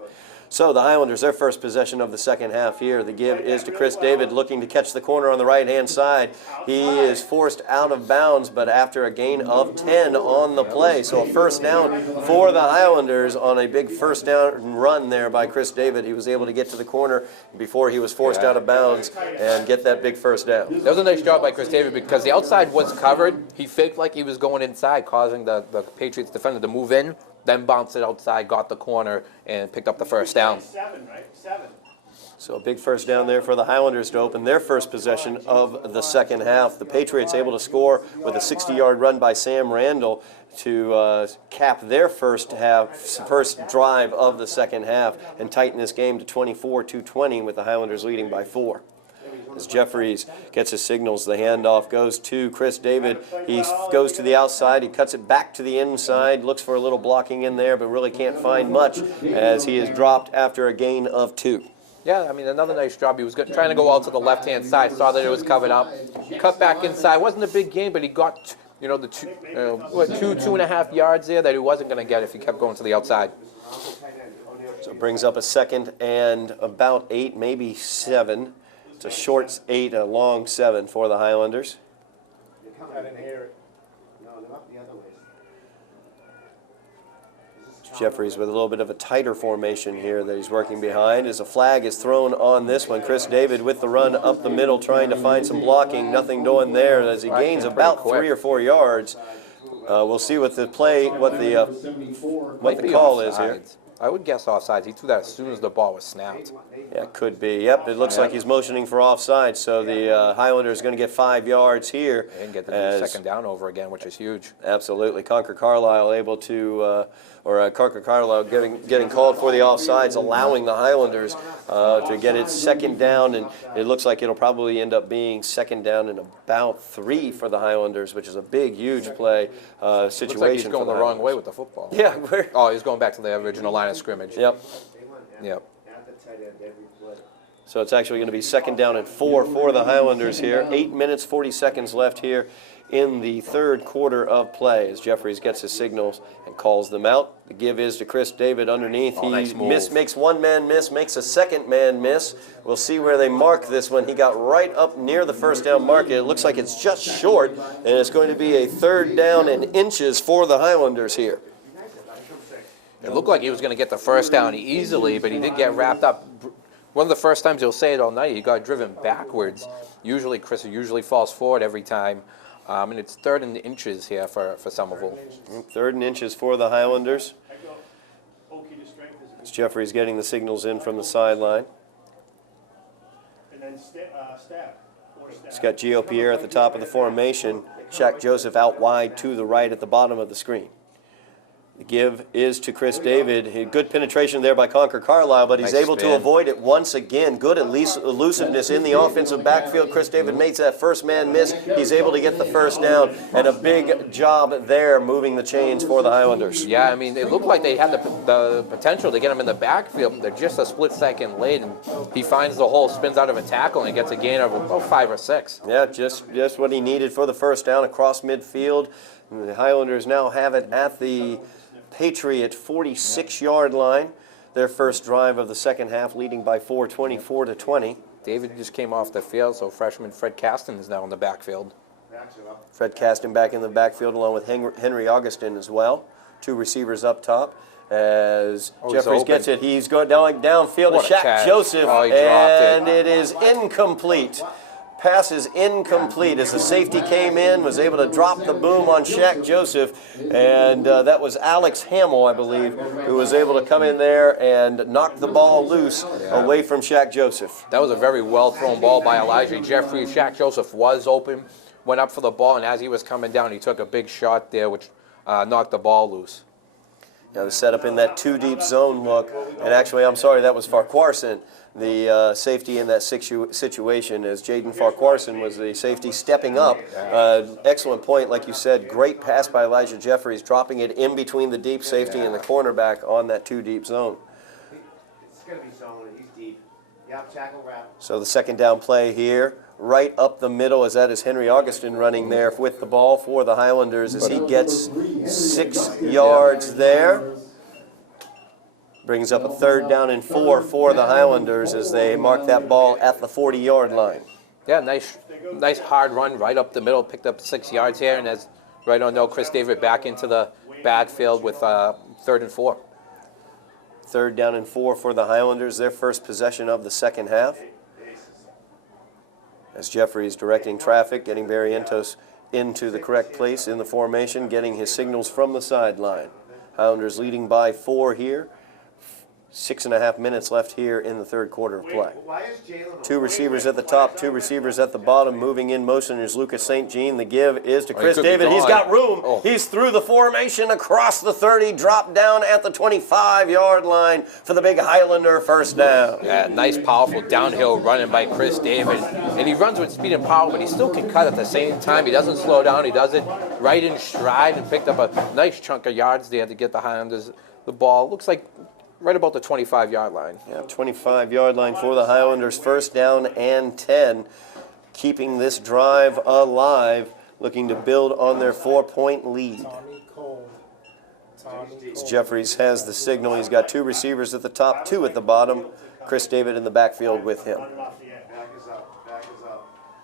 So the Highlanders, their first possession of the second half here. The give is to Chris David, looking to catch the corner on the right-hand side. He is forced out of bounds, but after a gain of 10 on the play. So a first down for the Highlanders on a big first down run there by Chris David. He was able to get to the corner before he was forced out of bounds and get that big first down. That was a nice job by Chris David because the outside was covered. He faked like he was going inside, causing the Patriots defender to move in, then bounced it outside, got the corner, and picked up the first down. 7, right? 7. So a big first down there for the Highlanders to open their first possession of the second half. The Patriots able to score with a 60-yard run by Sam Randall to cap their first drive of the second half and tighten this game to 24-20 with the Highlanders leading by 4. As Jeffries gets his signals, the handoff goes to Chris David. He goes to the outside. He cuts it back to the inside, looks for a little blocking in there, but really can't find much as he is dropped after a gain of 2. Yeah, I mean, another nice job. He was trying to go out to the left-hand side, saw that it was covered up, cut back inside. Wasn't a big gain, but he got, the 2.5 yards there that he wasn't going to get if he kept going to the outside. So it brings up a 2nd and about 8, maybe 7. It's a short 8, a long 7 for the Highlanders. I didn't hear it. No, they're up the other way. Jeffries with a little bit of a tighter formation here that he's working behind as a flag is thrown on this one. Chris David with the run up the middle trying to find some blocking. Nothing doing there as he gains about 3 or 4 yards. We'll see what the call is here. I would guess offsides. He threw that as soon as the ball was snapped. Yeah, it could be. Yep, it looks like he's motioning for offside, so the Highlanders are going to get 5 yards here. And get the second down over again, which is huge. Absolutely. Concord Carlisle able to, Concord Carlisle getting called for the offsides, allowing the Highlanders to get it second down, and it looks like it'll probably end up being second down and about 3 for the Highlanders, which is a big, huge play situation. Looks like he's going the wrong way with the football. Yeah. Oh, he's going back to the original line of scrimmage. Yep. Yep. So it's actually going to be second down and 4 for the Highlanders here. 8 minutes, 40 seconds left here in the third quarter of play as Jeffries gets his signals and calls them out. The give is to Chris David underneath. He makes one man miss, makes a second man miss. We'll see where they mark this one. He got right up near the first down marker. It looks like it's just short, and it's going to be a third down and inches for the Highlanders here. It looked like he was going to get the first down easily, but he did get wrapped up. One of the first times you'll say it all night, he got driven backwards. Usually, Chris falls forward every time. And it's 3rd and inches here for Somerville. 3rd and inches for the Highlanders. As Jeffries getting the signals in from the sideline. He's got Gio Pierre at the top of the formation. Shaq Joseph out wide to the right at the bottom of the screen. The give is to Chris David. Good penetration there by Concord Carlisle, but he's able to avoid it once again. Good elusiveness in the offensive backfield. Chris David makes that first man miss. He's able to get the first down, and a big job there moving the chains for the Highlanders. Yeah, I mean, it looked like they had the potential to get him in the backfield. They're just a split second late, and he finds the hole, spins out of a tackle, and gets a gain of about 5 or 6. Yeah, just what he needed for the first down across midfield. And the Highlanders now have it at the Patriot 46-yard line. Their first drive of the second half, leading by 4, 24-20. David just came off the field, so freshman Fred Caston is now in the backfield. Fred Caston back in the backfield along with Henry Augustin as well. 2 receivers up top. As Jeffries gets it, he's going downfield to Shaq Joseph, and it is incomplete. Pass is incomplete as the safety came in, was able to drop the boom on Shaq Joseph, and that was Alex Hamill, I believe, who was able to come in there and knock the ball loose away from Shaq Joseph. That was a very well-thrown ball by Elijah Jeffries. Shaq Joseph was open, went up for the ball, and as he was coming down, he took a big shot there, which knocked the ball loose. Now the setup in that 2-deep zone look, and actually, I'm sorry, that was Farquharson, the safety in that situation, as Jaden Farquharson was the safety stepping up. Excellent point, like you said, great pass by Elijah Jeffries, dropping it in between the deep safety and the cornerback on that 2-deep zone. It's going to be zone, he's deep. Yep, tackle wrap. So the second down play here, right up the middle, as that is Henry Augustin running there with the ball for the Highlanders as he gets 6 yards there. Brings up a 3rd down and 4 for the Highlanders as they mark that ball at the 40-yard line. Yeah, nice hard run right up the middle, picked up 6 yards here, and as right on no, Chris David back into the backfield with 3rd and 4. 3rd down and 4 for the Highlanders, their first possession of the second half. As Jeffries directing traffic, getting Barrientos into the correct place in the formation, getting his signals from the sideline. Highlanders leading by 4 here. 6.5 minutes left here in the third quarter of play. 2 receivers at the top, 2 receivers at the bottom. Moving in motion is Lucas St. Jean. The give is to Chris David. He's got room. He's through the formation across the 30, dropped down at the 25-yard line for the big Highlander first down. Yeah, nice, powerful downhill running by Chris David. And he runs with speed and power, but he still can cut at the same time. He doesn't slow down. He does it right in stride and picked up a nice chunk of yards there to get the Highlanders the ball. Looks like right about the 25-yard line. Yeah, 25-yard line for the Highlanders. First down and 10. Keeping this drive alive, looking to build on their 4-point lead. As Jeffries has the signal. He's got 2 receivers at the top, 2 at the bottom. Chris David in the backfield with him.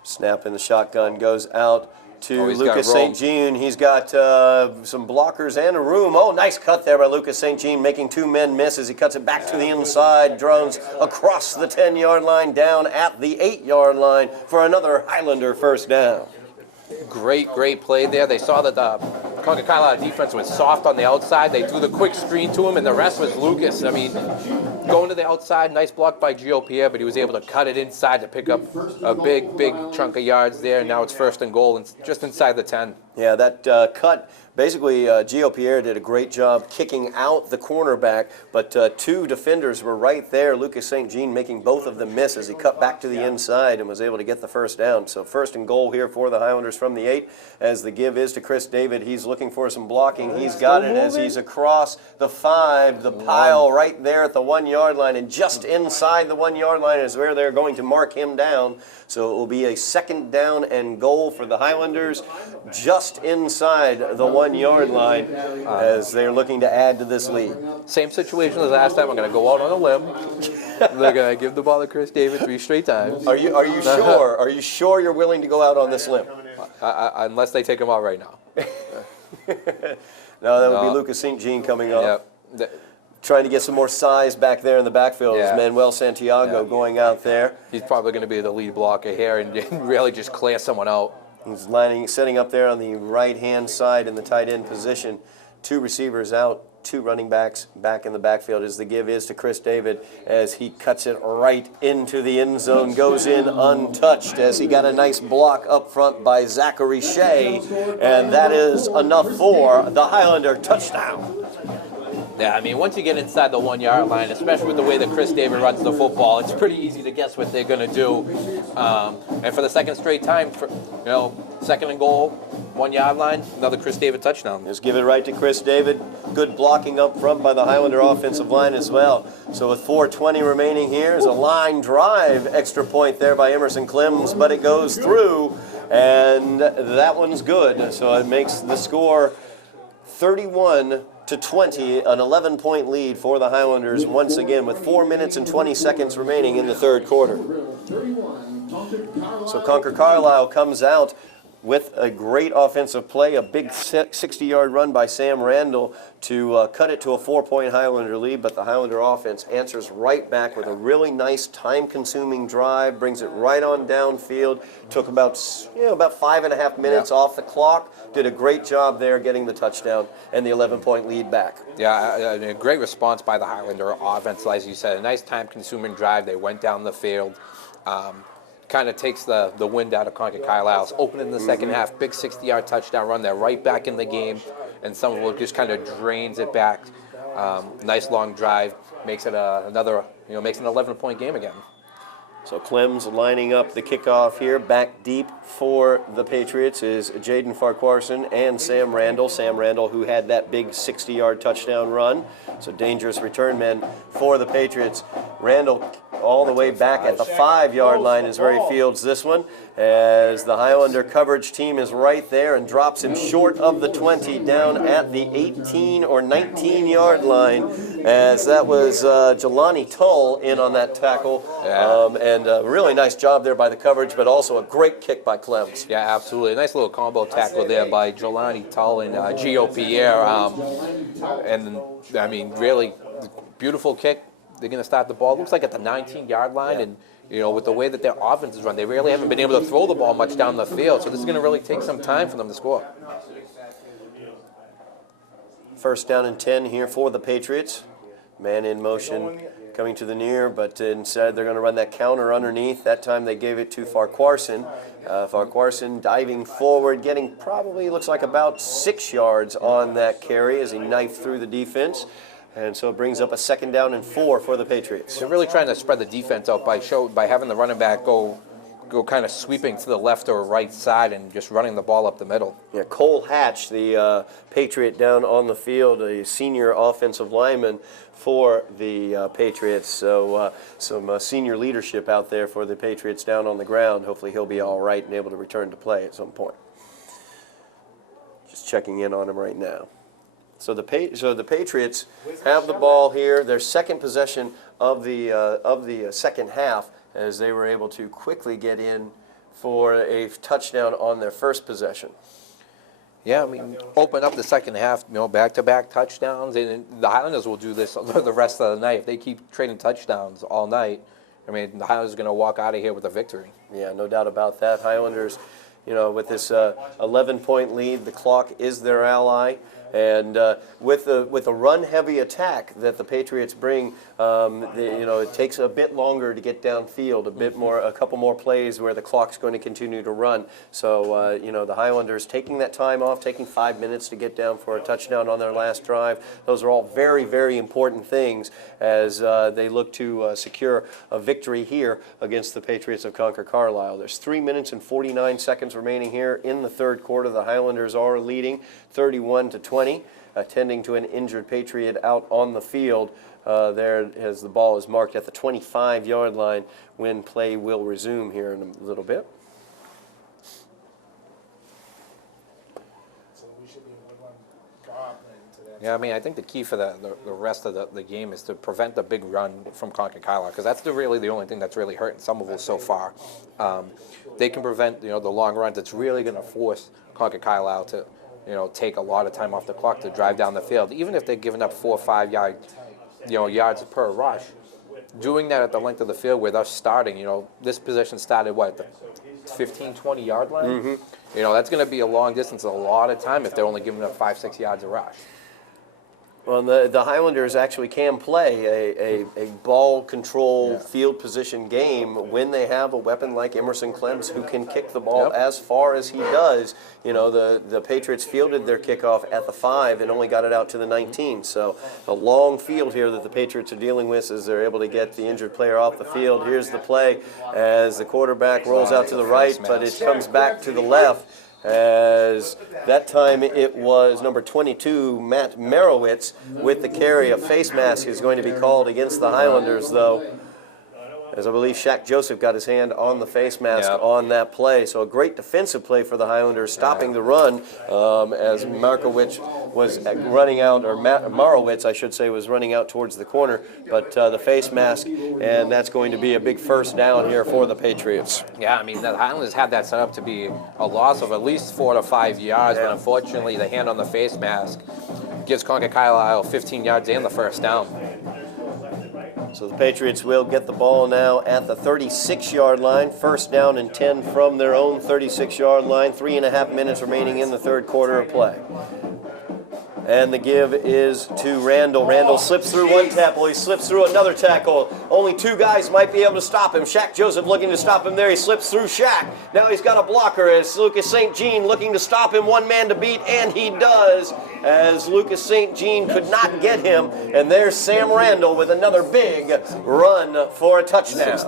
Snap in the shotgun goes out. to he's got Lucas room. St. Jean. He's got some blockers and a room. Oh, nice cut there by Lucas St. Jean, making two men miss as he cuts it back to the inside, drones across the 10-yard line, down at the 8-yard line for another Highlander first down. Great play there. They saw that the Concord Carlisle defense was soft on the outside. They threw the quick screen to him, and the rest was Lucas. I mean, going to the outside, nice block by Gio Pierre, but he was able to cut it inside to pick up a big chunk of yards there. And now it's 1st and goal, and just inside the 10. Yeah, that cut, basically Gio Pierre did a great job kicking out the cornerback, but two defenders were right there. Lucas St. Jean making both of them miss as he cut back to the inside and was able to get the first down. So 1st and goal here for the Highlanders from the 8, as the give is to Chris David. He's looking for some blocking. He's got it as he's across the 5, the pile right there at the 1-yard line, and just inside the 1-yard line is where they're going to mark him down. So it will be a 2nd down and goal for the Highlanders, just inside the 1-yard line, as they're looking to add to this lead. Same situation as last time. I'm going to go out on a limb. They're going to give the ball to Chris David 3 straight times. Are you sure? Are you sure you're willing to go out on this limb? Unless they take him out right now. No, that would be Lucas St. Jean coming up. Yep. Trying to get some more size back there in the backfield. Yeah. Is Manuel Santiago going out there. He's probably going to be the lead blocker here and really just clear someone out. He's setting up there on the right-hand side in the tight end position. 2 receivers out, 2 running backs back in the backfield, as the give is to Chris David as he cuts it right into the end zone, goes in untouched as he got a nice block up front by Zachary Shea, and that is enough for the Highlander touchdown. Yeah, I mean, once you get inside the 1-yard line, especially with the way that Chris David runs the football, it's pretty easy to guess what they're going to do. And for the 2nd straight time, 2nd and goal, 1-yard line, another Chris David touchdown. Just give it right to Chris David. Good blocking up front by the Highlander offensive line as well. So with 4:20 remaining here is a line drive extra point there by Emerson Clems, but it goes through, and that one's good. So it makes the score 31-20, an 11-point lead for the Highlanders once again with 4 minutes and 20 seconds remaining in the 3rd quarter. So Concord Carlisle comes out with a great offensive play, a big 60-yard run by Sam Randall to cut it to a 4-point Highlander lead, but the Highlander offense answers right back with a really nice time-consuming drive, brings it right on downfield, took about 5.5 minutes off the clock, did a great job there getting the touchdown and the 11-point lead back. Yeah, a great response by the Highlander offense, as you said. A nice time-consuming drive. They went down the field. Kind of takes the wind out of Concord Carlisle's opening the 2nd half. Big 60-yard touchdown run. They're right back in the game, and Somerville just kind of drains it back. Nice long drive makes it makes it an 11-point game again. So Clems lining up the kickoff here. Back deep for the Patriots is Jaden Farquharson and Sam Randall. Sam Randall, who had that big 60-yard touchdown run. So dangerous return men for the Patriots. Randall all the way back at the 5-yard line is where he fields this one, as the Highlander coverage team is right there and drops him short of the 20 down at the 18 or 19-yard line, as that was Jelani Tull in on that tackle. And a really nice job there by the coverage, but also a great kick by Clems. Yeah, absolutely. A nice little combo tackle there by Jelani Tull and Gio Pierre. And, I mean, really beautiful kick. They're going to start the ball. Looks like at the 19-yard line, and with the way that their offense is run, they really haven't been able to throw the ball much down the field. So this is going to really take some time for them to score. 1st down and 10 here for the Patriots. Man in motion coming to the near, but instead they're going to run that counter underneath. That time they gave it to Farquharson. Farquharson diving forward, getting probably looks like about 6 yards on that carry as he knifed through the defense. And so it brings up a 2nd down and 4 for the Patriots. They're really trying to spread the defense out by having the running back go kind of sweeping to the left or right side and just running the ball up the middle. Yeah, Cole Hatch, the Patriot down on the field, a senior offensive lineman for the Patriots. So some senior leadership out there for the Patriots down on the ground. Hopefully he'll be all right and able to return to play at some point. Just checking in on him right now. So the Patriots have the ball here. Their 2nd possession of the 2nd half, as they were able to quickly get in for a touchdown on their first possession. Yeah, I mean, open up the second half, back-to-back touchdowns, and the Highlanders will do this the rest of the night. If they keep trading touchdowns all night, I mean, the Highlanders are going to walk out of here with a victory. Yeah, no doubt about that. Highlanders, with this 11-point lead, the clock is their ally. And with a run-heavy attack that the Patriots bring, it takes a bit longer to get downfield, a couple more plays where the clock's going to continue to run. So, the Highlanders taking that time off, taking 5 minutes to get down for a touchdown on their last drive. Those are all very, very important things as they look to secure a victory here against the Patriots of Concord Carlisle. There's 3 minutes and 49 seconds remaining here in the third quarter. The Highlanders are leading 31-20. Attending to an injured Patriot out on the field there as the ball is marked at the 25-yard line when play will resume here in a little bit. So we should be able to run Bob into that. Yeah, I mean, I think the key for the rest of the game is to prevent the big run from Concord Carlisle, because that's really the only thing that's really hurting Somerville so far. They can prevent, the long runs. It's really going to force Concord Carlisle to take a lot of time off the clock to drive down the field. Even if they're giving up 4 or 5 yards per rush, doing that at the length of the field with us starting, this possession started, at the 15, 20-yard line? Mm-hmm. That's going to be a long distance, a lot of time if they're only giving up 5, 6 yards a rush. Well, the Highlanders actually can play a ball control field position game when they have a weapon like Emerson Clems who can kick the ball as far as he does. The Patriots fielded their kickoff at the 5 and only got it out to the 19. So a long field here that the Patriots are dealing with as they're able to get the injured player off the field. Here's the play as the quarterback rolls out to the right, but it comes back to the left. As that time it was number 22, Matt Merowitz, with the carry. A face mask is going to be called against the Highlanders, though, as I believe Shaq Joseph got his hand on the face mask on that play. So a great defensive play for the Highlanders, stopping the run as Markowitz was running out, or Marowitz, I should say, was running out towards the corner. But the face mask, and that's going to be a big first down here for the Patriots. Yeah, I mean, the Highlanders had that set up to be a loss of at least 4 to 5 yards, but unfortunately the hand on the face mask gives Concord Carlisle 15 yards and the first down. So the Patriots will get the ball now at the 36-yard line. First down and 10 from their own 36-yard line. 3.5 minutes remaining in the third quarter of play. And the give is to Randall. Randall slips through one tackle. He slips through another tackle. Only 2 guys might be able to stop him. Shaq Joseph looking to stop him there. He slips through Shaq. Now he's got a blocker as Lucas St. Jean looking to stop him. One man to beat, and he does, as Lucas St. Jean could not get him. And there's Sam Randall with another big run for a touchdown. It's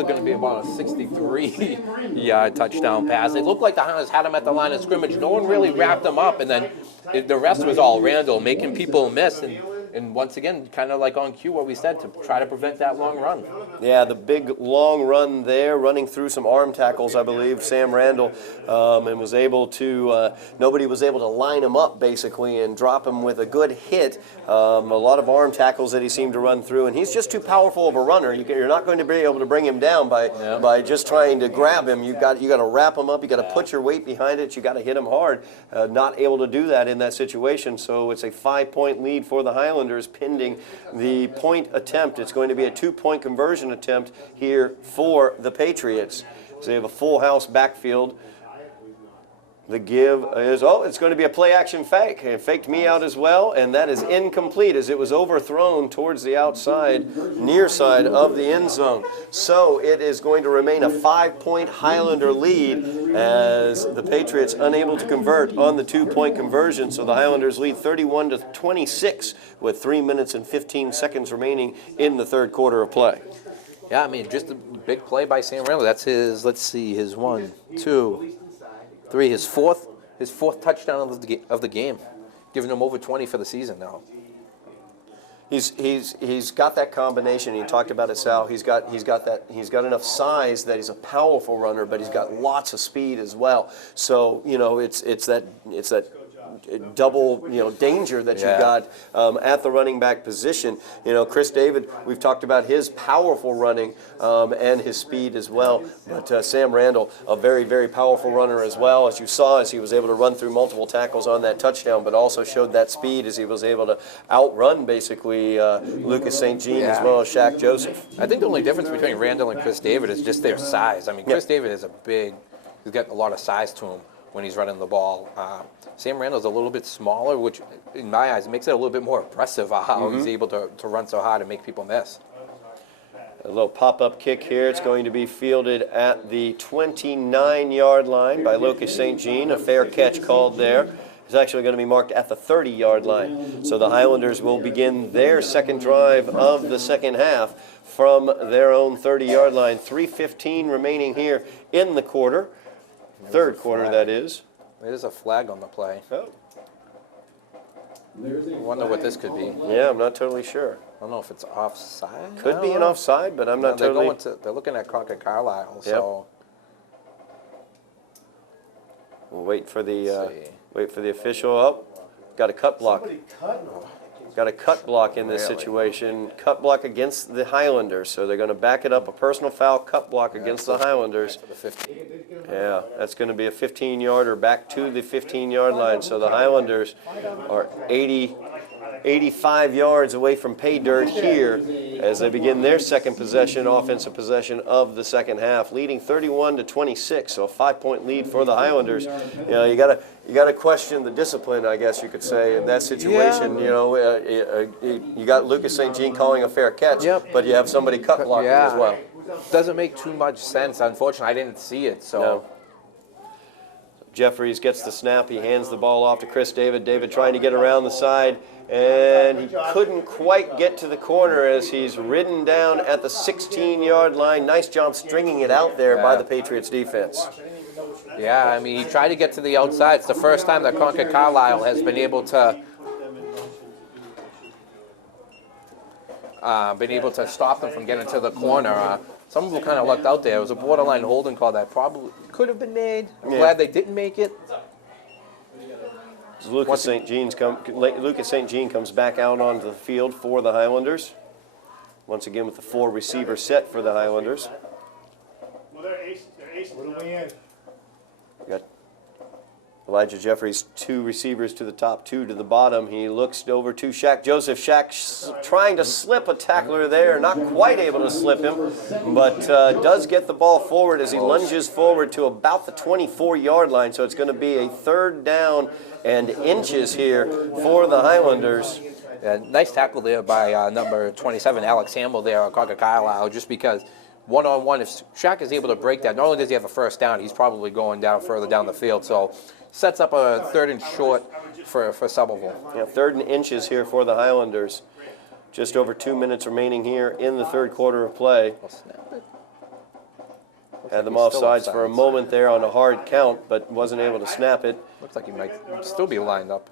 going to be about a 63-yard touchdown pass. It looked like the Highlanders had him at the line of scrimmage. No one really wrapped him up, and then the rest was all Randall, making people miss, and once again, kind of like on cue what we said, to try to prevent that long run. Yeah, the big long run there, running through some arm tackles, I believe, Sam Randall, and was able to, nobody was able to line him up, basically, and drop him with a good hit. A lot of arm tackles that he seemed to run through, and he's just too powerful of a runner. You're not going to be able to bring him down by just trying to grab him. You got to wrap him up. You got to put your weight behind it. You got to hit him hard. Not able to do that in that situation, so it's a 5-point lead for the Highlanders pending the point attempt. It's going to be a 2-point conversion attempt here for the Patriots. So they have a full house backfield. The give is, it's going to be a play-action fake. It faked me out as well, and that is incomplete as it was overthrown towards the outside, near side of the end zone. So it is going to remain a 5-point Highlander lead as the Patriots unable to convert on the 2-point conversion. So the Highlanders lead 31-26 with 3 minutes and 15 seconds remaining in the third quarter of play. Yeah, I mean, just a big play by Sam Randall. That's his, let's see, his 1, 2, 3, his fourth touchdown of the game, giving him over 20 for the season now. He's got that combination. He talked about it, Sal. He's got enough size that he's a powerful runner, but he's got lots of speed as well. So it's that double, danger that you've got at the running back position. Chris David, we've talked about his powerful running and his speed as well. But Sam Randall, a very, very powerful runner as well, as you saw, as he was able to run through multiple tackles on that touchdown, but also showed that speed as he was able to outrun basically Lucas St. Jean as well as Shaq Joseph. I think the only difference between Randall and Chris David is just their size. I mean, Chris David is he's got a lot of size to him when he's running the ball. Sam Randall's a little bit smaller, which in my eyes makes it a little bit more impressive how he's able to run so hard and make people miss. A little pop-up kick here. It's going to be fielded at the 29-yard line by Lucas St. Jean. A fair catch called there. It's actually going to be marked at the 30-yard line. So the Highlanders will begin their second drive of the second half from their own 30-yard line. 3:15 remaining here in the quarter. Third quarter, that is. There's a flag on the play. Oh. I wonder what this could be. Yeah, I'm not totally sure. I don't know if it's offside. Could be an offside, but I'm not totally. They're looking at Concord Carlisle, so. We'll wait for the official. Oh, got a cut block. Got a cut block in this situation. Cut block against the Highlanders, so they're going to back it up. A personal foul cut block against the Highlanders. Yeah, that's going to be a 15-yarder back to the 15-yard line. So the Highlanders are 85 yards away from pay dirt here as they begin their second possession, offensive possession of the second half, leading 31-26. So a 5-point lead for the Highlanders. You got to question the discipline, I guess you could say, in that situation. You got Lucas St. Jean calling a fair catch, but you have somebody cut blocking as well. Doesn't make too much sense. Unfortunately, I didn't see it, so. No. Jeffries gets the snap. He hands the ball off to Chris David. David trying to get around the side, and he couldn't quite get to the corner as he's ridden down at the 16-yard line. Nice job stringing it out there by the Patriots defense. Yeah, I mean, he tried to get to the outside. It's the first time that Concord Carlisle has been able to stop them from getting to the corner. Some of them kind of lucked out there. It was a borderline holding call that probably could have been made. I'm glad they didn't make it. Lucas St. Jean comes back out onto the field for the Highlanders. Once again with the 4 receiver set for the Highlanders. Well, they're ace. What are we in? Got Elijah Jeffries, 2 receivers to the top, 2 to the bottom. He looks over to Shaq Joseph. Shaq trying to slip a tackler there, not quite able to slip him, but does get the ball forward as he lunges forward to about the 24-yard line. So it's going to be a 3rd down and inches here for the Highlanders. Yeah, nice tackle there by number 27, Alex Hamble there on Concord Carlisle, just because one-on-one, if Shaq is able to break that, not only does he have a first down, he's probably going down further down the field. So sets up a 3rd and short for Somerville. Yeah, 3rd and inches here for the Highlanders. Just over 2 minutes remaining here in the 3rd quarter of play. Had them offsides for a moment there on a hard count, but wasn't able to snap it. Looks like he might still be lined up.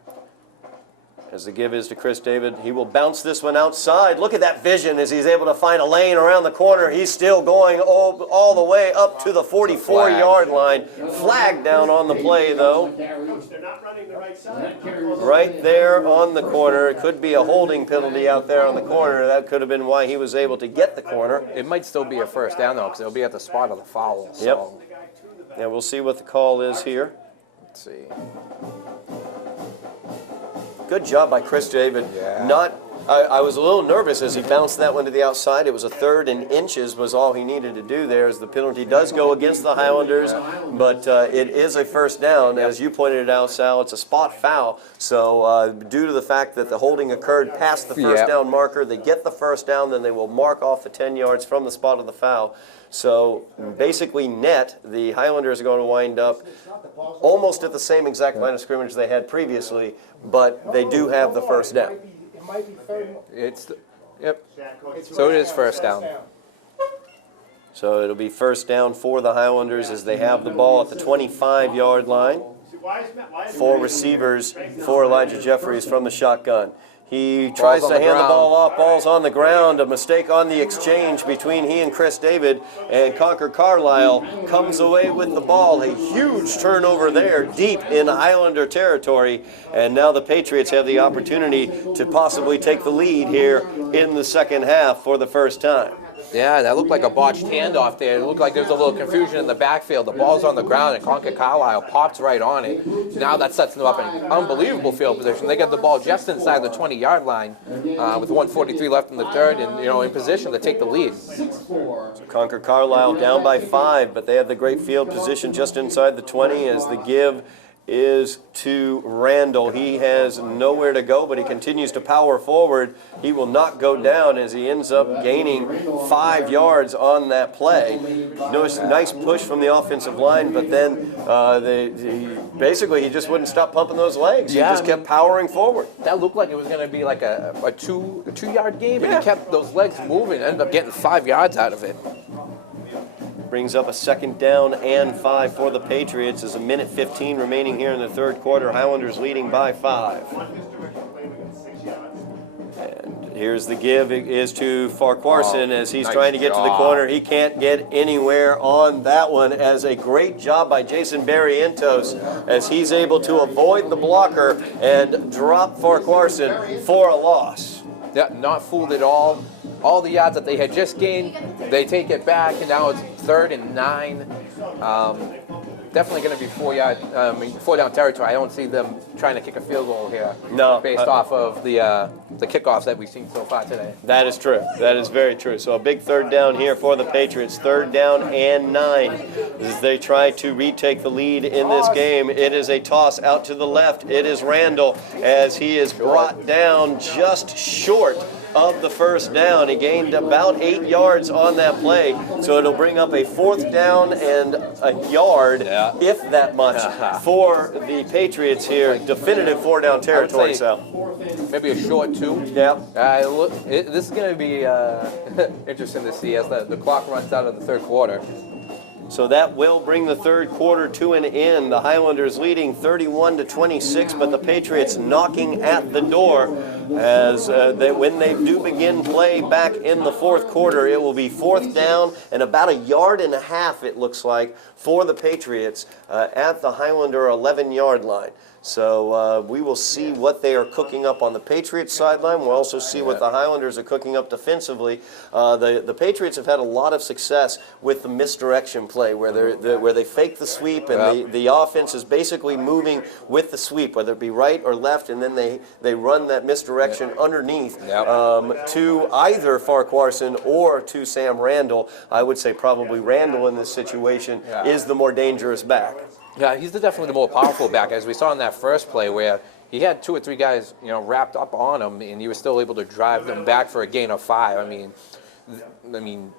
As the give is to Chris David, he will bounce this one outside. Look at that vision as he's able to find a lane around the corner. He's still going all the way up to the 44-yard line. Flag down on the play, though. They're not running the right side. Right there on the corner. It could be a holding penalty out there on the corner. That could have been why he was able to get the corner. It might still be a first down, though, because it'll be at the spot of the foul. So. Yep. Yeah, we'll see what the call is here. Let's see. Good job by Chris David. Yeah. I was a little nervous as he bounced that one to the outside. It was a 3rd and inches was all he needed to do there, as the penalty does go against the Highlanders, but it is a first down. As you pointed it out, Sal, it's a spot foul. So due to the fact that the holding occurred past the first down marker, they get the first down, then they will mark off the 10 yards from the spot of the foul. So basically net, the Highlanders are going to wind up almost at the same exact line of scrimmage they had previously, but they do have the first down. It might be 30. Yep. So it is first down. So it'll be first down for the Highlanders as they have the ball at the 25-yard line. 4 receivers for Elijah Jeffries from the shotgun. He tries on to the hand the ground. ball off. Ball's on the ground. A mistake on the exchange between he and Chris David. And Concord Carlisle comes away with the ball. A huge turnover there deep in Highlander territory. And now the Patriots have the opportunity to possibly take the lead here in the second half for the first time. Yeah, that looked like a botched handoff there. It looked like there was a little confusion in the backfield. The ball's on the ground, and Concord Carlisle pops right on it. Now that sets them up in unbelievable field position. They get the ball just inside the 20-yard line with 1:43 left in the third, and in position to take the lead. Concord Carlisle down by 5, but they have the great field position just inside the 20 as the give is to Randall. He has nowhere to go, but he continues to power forward. He will not go down as he ends up gaining 5 yards on that play. Notice a nice push from the offensive line, but then basically he just wouldn't stop pumping those legs. He just kept powering forward. That looked like it was going to be like a two-yard game, and he kept those legs moving, ended up getting 5 yards out of it. Brings up a second down and 5 for the Patriots. There's a minute 15 remaining here in the third quarter. Highlanders leading by 5. And here's the give. It is to Farquharson as he's trying to get to the corner. He can't get anywhere on that one, as a great job by Jason Barrientos as he's able to avoid the blocker and drop Farquharson for a loss. Yeah, not fooled at all. All the yards that they had just gained, they take it back, and now it's 3rd and 9. Definitely going to be 4-down territory. I don't see them trying to kick a field goal here. No, based off of the kickoffs that we've seen so far today. That is true. That is very true. So a big 3rd down here for the Patriots. 3rd down and 9 as they try to retake the lead in this game. It is a toss out to the left. It is Randall as he is brought down just short of the first down. He gained about 8 yards on that play, so it'll bring up a 4th down and a yard, if that much, for the Patriots here. Definitive 4-down territory, so. Maybe a short 2. Yeah. This is going to be interesting to see as the clock runs out of the third quarter. So that will bring the third quarter to an end. The Highlanders leading 31-26, but the Patriots knocking at the door as when they do begin play back in the fourth quarter, it will be 4th down and about 1.5 yards, it looks like, for the Patriots at the Highlander 11-yard line. So we will see what they are cooking up on the Patriots sideline. We'll also see what the Highlanders are cooking up defensively. The Patriots have had a lot of success with the misdirection play where they fake the sweep and the offense is basically moving with the sweep, whether it be right or left, and then they run that misdirection underneath to either Farquharson or to Sam Randall. I would say probably Randall in this situation is the more dangerous back. Yeah, he's definitely the more powerful back, as we saw in that first play where he had 2 or 3 guys, wrapped up on him, and he was still able to drive them back for a gain of 5. I mean,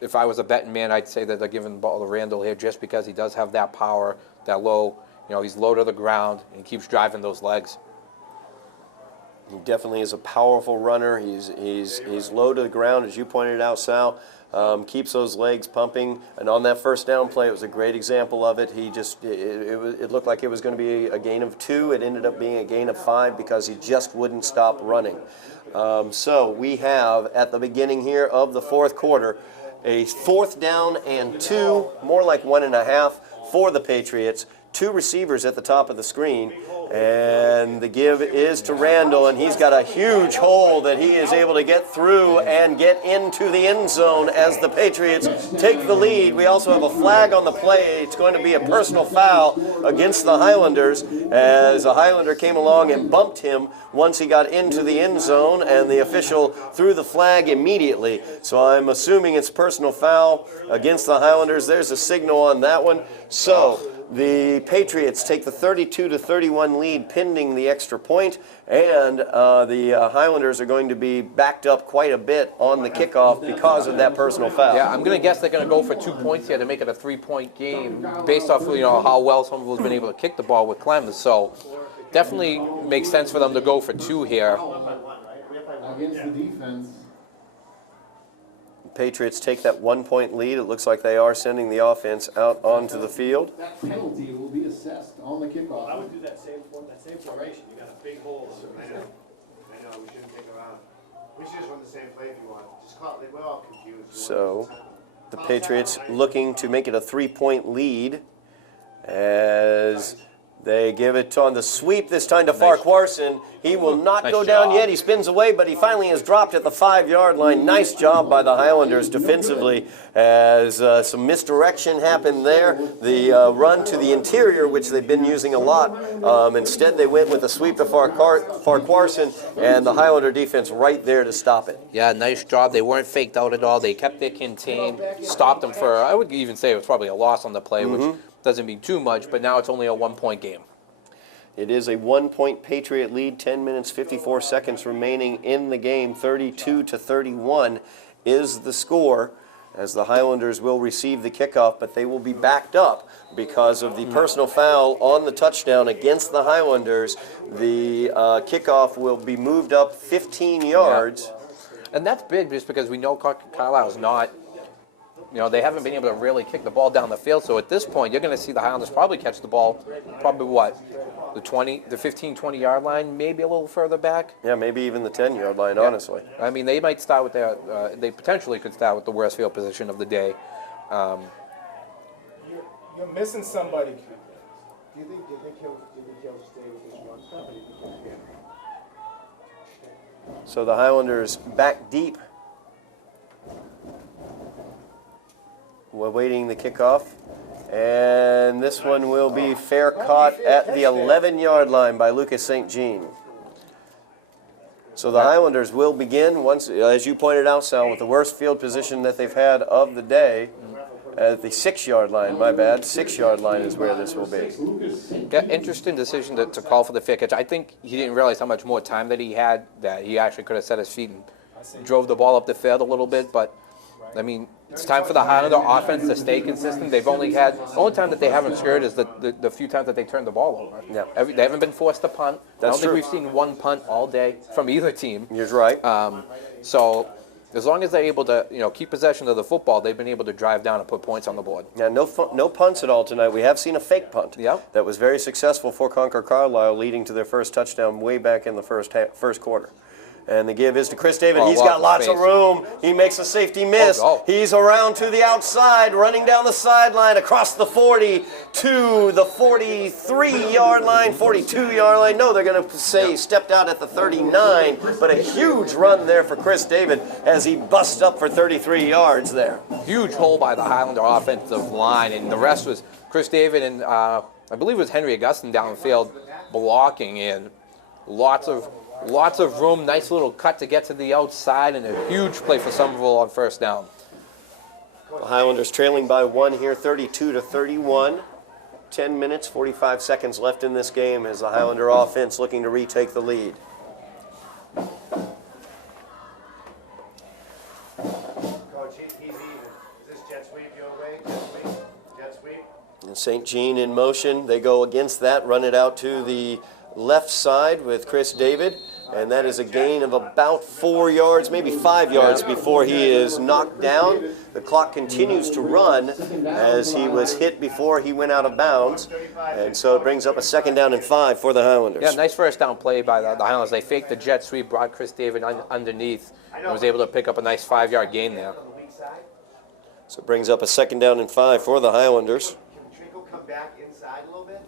if I was a betting man, I'd say that they're giving the ball to Randall here just because he does have that power, that low. He's low to the ground and he keeps driving those legs. He definitely is a powerful runner. He's low to the ground, as you pointed out, Sal. Keeps those legs pumping, and on that first down play, it was a great example of it. It looked like it was going to be a gain of 2. It ended up being a gain of 5 because he just wouldn't stop running. So we have, at the beginning here of the fourth quarter, a 4th down and 2, more like 1.5 for the Patriots. 2 receivers at the top of the screen. And the give is to Randall, and he's got a huge hole that he is able to get through and get into the end zone as the Patriots take the lead. We also have a flag on the play. It's going to be a personal foul against the Highlanders as a Highlander came along and bumped him once he got into the end zone, and the official threw the flag immediately. So I'm assuming it's personal foul against the Highlanders. There's a signal on that one. So the Patriots take the 32-31 lead pending the extra point, and the Highlanders are going to be backed up quite a bit on the kickoff because of that personal foul. Yeah, I'm going to guess they're going to go for 2 points here to make it a 3-point game based off of how well Somerville's been able to kick the ball with Clem. So definitely makes sense for them to go for 2 here. Against the defense. Patriots take that 1-point lead. It looks like they are sending the offense out onto the field. That penalty will be assessed on the kickoff. I would do that same formation. You got a big hole. I know, we shouldn't take around. We should just run the same play if you want. Just call it, we're all confused. So the Patriots looking to make it a 3-point lead as they give it on the sweep this time to Farquharson. He will not Nice go down job. yet. He spins away, but he finally is dropped at the 5-yard line. Nice job by the Highlanders defensively as some misdirection happened there. The run to the interior, which they've been using a lot. Instead, they went with a sweep to Farquharson, and the Highlander defense right there to stop it. Yeah, nice job. They weren't faked out at all. They kept it contained, stopped them for, I would even say it was probably a loss on the play, which doesn't mean too much, but now it's only a 1-point game. It is a 1-point Patriot lead, 10 minutes, 54 seconds remaining in the game. 32-31 is the score as the Highlanders will receive the kickoff, but they will be backed up because of the personal foul on the touchdown against the Highlanders. The kickoff will be moved up 15 yards. And that's big just because we know Carlisle's not, they haven't been able to really kick the ball down the field. So at this point, you're going to see the Highlanders probably catch the ball, probably what, the 15, 20-yard line, maybe a little further back. Yeah, maybe even the 10-yard line, honestly. I mean, they might start with they potentially could start with the worst field position of the day. You're missing somebody. Do you think he'll stay with this one stuff? Or do you think he'll get? So the Highlanders back deep. We're waiting the kickoff. And this one will be fair caught at the 11-yard line by Lucas St. Jean. So the Highlanders will begin, once, as you pointed out, Sal, with the worst field position that they've had of the day, at the 6-yard line, my bad. 6-yard line is where this will be. Yeah, interesting decision to call for the fair catch. I think he didn't realize how much more time that he had, that he actually could have set his feet and drove the ball up the field a little bit, but I mean, it's time for the Highlander offense to stay consistent. They've only had, the only time that they haven't scored is the few times that they turned the ball over. Yeah. They haven't been forced to punt. That's I don't think true. we've seen one punt all day from either team. You're right. So as long as they're able to, keep possession of the football, they've been able to drive down and put points on the board. Now, no punts at all tonight. We have seen a fake punt. Yep. That was very successful for Concord Carlisle, leading to their first touchdown way back in the first quarter. And the give is to Chris David. Oh, He's got lots lots of of space. room. He makes a safety miss. Oh. He's around to the outside, running down the sideline, across the 40 to the 43-yard line, 42-yard line. No, they're going to say he stepped out at the 39, but a huge run there for Chris David as he busts up for 33 yards there. Huge hole by the Highlander offensive line, and the rest was Chris David and I believe it was Henry Augustin downfield blocking in. Lots of room, nice little cut to get to the outside, and a huge play for Somerville on first down. The Highlanders trailing by 1 here, 32-31. 10 minutes, 45 seconds left in this game as the Highlander offense looking to retake the lead. Coach, he's even. Is this jet sweep your way? Jet sweep? And St. Jean in motion. They go against that, run it out to the left side with Chris David, and that is a gain of about 4 yards, maybe 5 yards before he is knocked down. The clock continues to run as he was hit before he went out of bounds, and so it brings up a 2nd down and 5 for the Highlanders. Yeah, nice first down play by the Highlanders. They faked the jet sweep, brought Chris David underneath, and was able to pick up a nice 5-yard gain there. So it brings up a 2nd down and 5 for the Highlanders. Can Trinkle come back inside a little bit?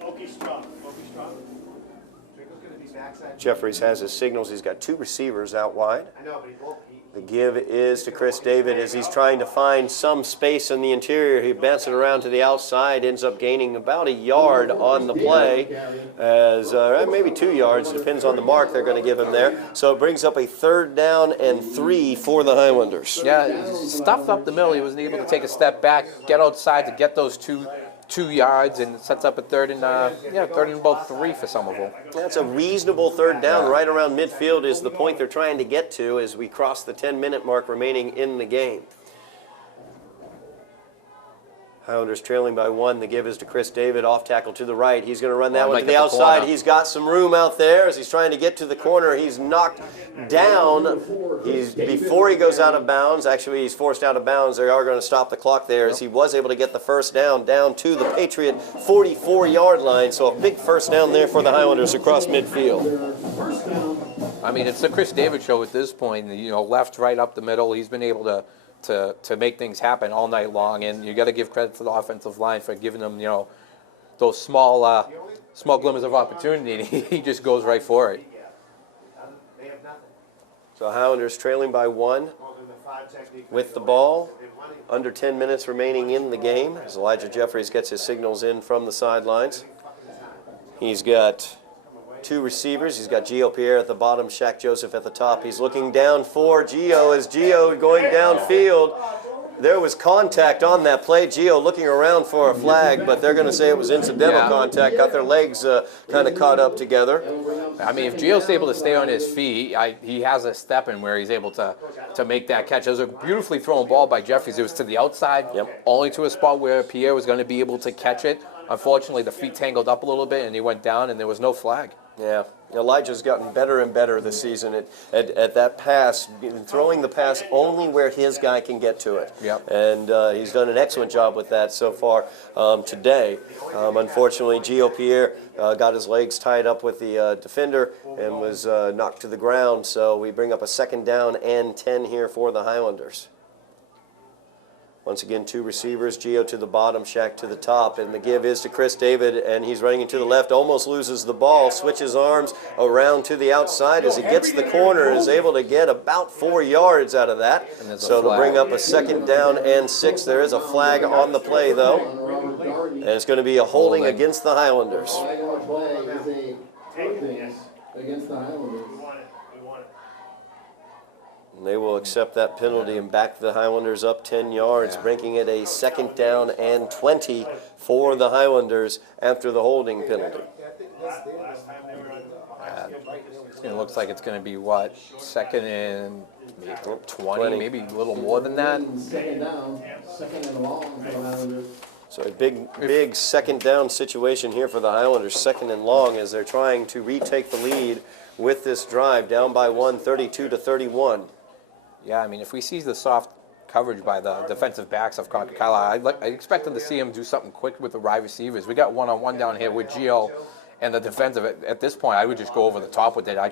Okie strong. Trinkle's going to be backside. Jeffries has his signals. He's got 2 receivers out wide. I know, but The give is to Chris David as he's trying to find some space in the interior. He bats it around to the outside, ends up gaining about a yard on the play, as maybe 2 yards, depends on the mark they're going to give him there. So it brings up a 3rd down and 3 for the Highlanders. Yeah, stuffed up the middle. He wasn't able to take a step back, get outside to get those two yards, and sets up a 3rd and about 3 for Somerville. That's a reasonable 3rd down. Right around midfield is the point they're trying to get to as we cross the 10-minute mark remaining in the game. Highlanders trailing by 1. The give is to Chris David, off tackle to the right. He's going to run that one might to the get the outside. corner. He's got some room out there as he's trying to get to the corner. He's knocked down. Before he goes out of bounds. Actually, he's forced out of bounds. They are going to stop the clock there as he was able to get the first down to the Patriot 44-yard line. So a big first down there for the Highlanders across midfield. I mean, it's the Chris David show at this point. You know, left, right, up the middle. He's been able to make things happen all night long, and you got to give credit to the offensive line for giving them, you know, those small glimmers of opportunity. And he just goes right for it. So Highlanders trailing by 1 with the ball. Under 10 minutes remaining in the game as Elijah Jeffries gets his signals in from the sidelines. He's got 2 receivers. He's got Gio Pierre at the bottom, Shaq Joseph at the top. He's looking down for Gio as Gio going downfield. There was contact on that play. Gio looking around for a flag, but they're going to say it was incidental contact. Got their legs kind of caught up together. I mean, if Gio's able to stay on his feet, he has a step in where he's able to make that catch. It was a beautifully thrown ball by Jeffries. It was to the outside, only to a spot where Pierre was going to be able to catch it. Unfortunately, the feet tangled up a little bit, and he went down, and there was no flag. Yeah, Elijah's gotten better and better this season at that pass, throwing the pass only where his guy can get to it. Yep. And he's done an excellent job with that so far today. Unfortunately, Gio Pierre got his legs tied up with the defender and was knocked to the ground. So we bring up a 2nd down and 10 here for the Highlanders. Once again, 2 receivers, Gio to the bottom, Shaq to the top, and the give is to Chris David, and he's running into the left, almost loses the ball, switches arms around to the outside as he gets the corner and is able to get about 4 yards out of that. So to bring up a 2nd down and 6. There is a flag on the play, though, and it's going to be a holding against the Highlanders. Flag on the play is a holding against the Highlanders. And they will accept that penalty and back the Highlanders up 10 yards, making it a 2nd down and 20 for the Highlanders after the holding penalty. It looks like it's going to be, what, 2nd and 20, maybe a little more than that. 2nd down, 2nd and long for the Highlanders. So a big 2nd down situation here for the Highlanders, 2nd and long, as they're trying to retake the lead with this drive, down by 1, 32-31. Yeah, I mean, if we see the soft coverage by the defensive backs of Concord Carlisle, I expect them to see him do something quick with the wide receivers. We got one-on-one down here with Gio and the defensive. At this point, I would just go over the top with it. I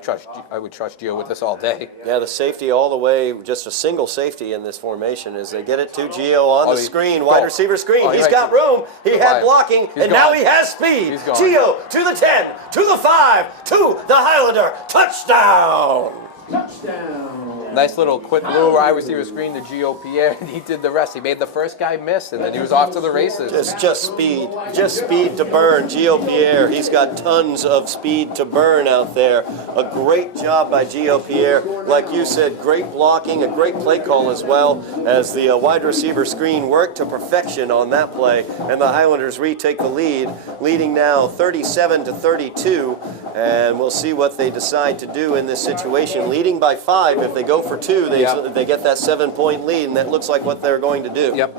would trust Gio with this all day. Yeah, the safety all the way, just a single safety in this formation as they get it to Gio on the screen, wide receiver screen. He's got room. He had blocking, and now he has speed. Gio to the 10, to the 5, to the Highlander. Touchdown! Touchdown. Nice little quick little wide receiver screen to Gio Pierre, and he did the rest. He made the first guy miss, and then he was off to the races. Just speed to burn. Gio Pierre, he's got tons of speed to burn out there. A great job by Gio Pierre. Like you said, great blocking, a great play call as well, as the wide receiver screen worked to perfection on that play, and the Highlanders retake the lead, leading now 37-32, and we'll see what they decide to do in this situation. Leading by 5, if they go for 2, they get that 7-point lead, and that looks like what they're going to do. Yep.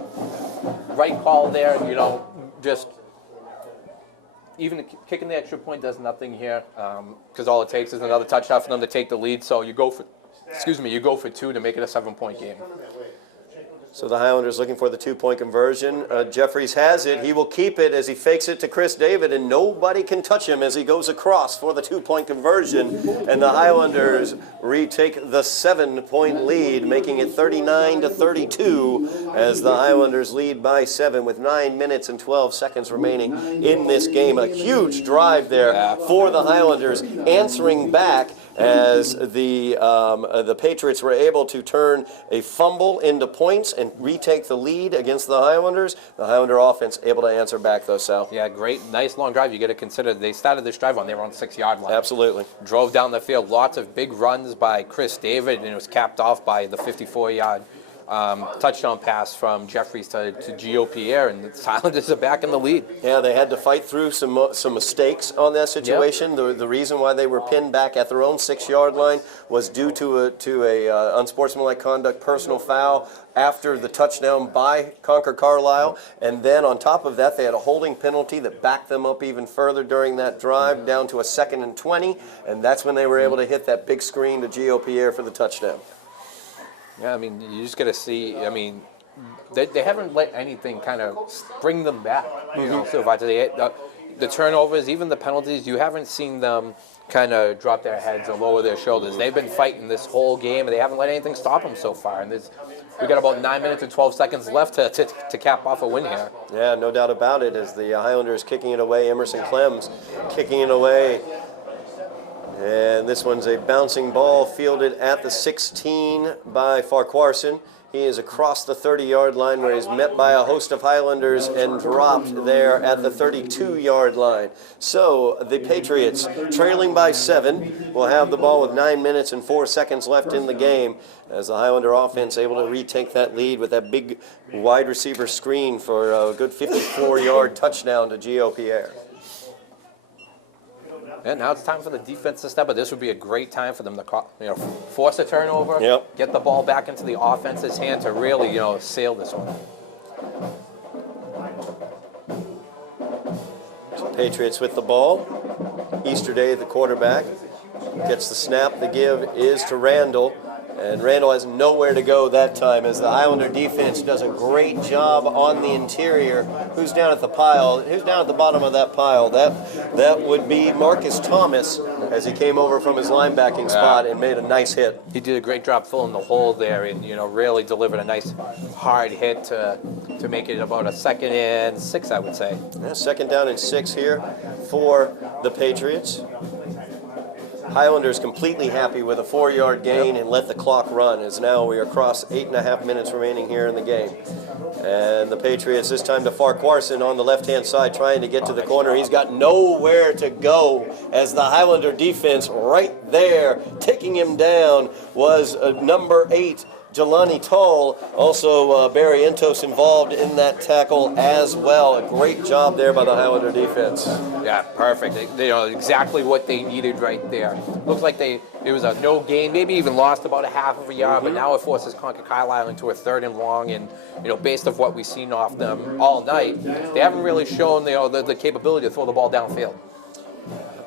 Right call there, you know, just even kicking the extra point does nothing here, because all it takes is another touchdown for them to take the lead. So you go for, you go for 2 to make it a 7-point game. So the Highlanders looking for the 2-point conversion. Jeffries has it. He will keep it as he fakes it to Chris David, and nobody can touch him as he goes across for the 2-point conversion. And the Highlanders retake the 7-point lead, making it 39-32 as the Highlanders lead by 7 with 9 minutes and 12 seconds remaining in this game. A huge drive there for the Highlanders, answering back as the Patriots were able to turn a fumble into points and retake the lead against the Highlanders. The Highlander offense able to answer back, though, Sal. Yeah, great, nice long drive. You got to consider they started this drive on their own 6-yard line. Absolutely. Drove down the field, lots of big runs by Chris David, and it was capped off by the 54-yard touchdown pass from Jeffries to Gio Pierre, and the Highlanders are back in the lead. Yeah, they had to fight through some mistakes on that situation. The reason why they were pinned back at their own 6-yard line was due to a unsportsmanlike conduct personal foul after the touchdown by Concord Carlisle, and then on top of that, they had a holding penalty that backed them up even further during that drive, down to a 2nd and 20, and that's when they were able to hit that big screen to Gio Pierre for the touchdown. Yeah, I mean, you just got to see. I mean, they haven't let anything kind of bring them back. You know, so far today, the turnovers, even the penalties, you haven't seen them kind of drop their heads or lower their shoulders. They've been fighting this whole game, and they haven't let anything stop them so far. And we got about 9 minutes and 12 seconds left to cap off a win here. Yeah, no doubt about it, as the Highlanders kicking it away, Emerson Clems kicking it away. And this one's a bouncing ball fielded at the 16 by Farquharson. He is across the 30-yard line where he's met by a host of Highlanders and dropped there at the 32-yard line. So the Patriots, trailing by 7, will have the ball with 9 minutes and 4 seconds left in the game, as the Highlander offense able to retake that lead with that big wide receiver screen for a good 54-yard touchdown to Gio Pierre. And now it's time for the defense to step up. This would be a great time for them to force a turnover, Yep. get the ball back into the offense's hand to really, sail this one. Patriots with the ball. Easterday, the quarterback, gets the snap. The give is to Randall. And Randall has nowhere to go that time, as the Highlander defense does a great job on the interior. Who's down at the pile? Who's down at the bottom of that pile? That would be Marcus Thomas, as he came over from his linebacking spot and made a nice hit. He did a great job filling the hole there, and really delivered a nice hard hit to make it about a 2nd and 6, I would say. Yeah, 2nd down and 6 here for the Patriots. Highlanders completely happy with a 4-yard gain and let the clock run, as now we are across 8.5 minutes remaining here in the game. And the Patriots this time to Farquharson on the left-hand side trying to get to the corner. He's got nowhere to go, as the Highlander defense right there taking him down was number 8, Jelani Tall. Also Barry Entos involved in that tackle as well. A great job there by the Highlander defense. Yeah, perfect. They exactly what they needed right there. Looks like it was a no gain, maybe even lost about a half of a yard, but now it forces Concord Carlisle into a 3rd and long, and based off what we've seen off them all night, they haven't really shown the capability to throw the ball downfield.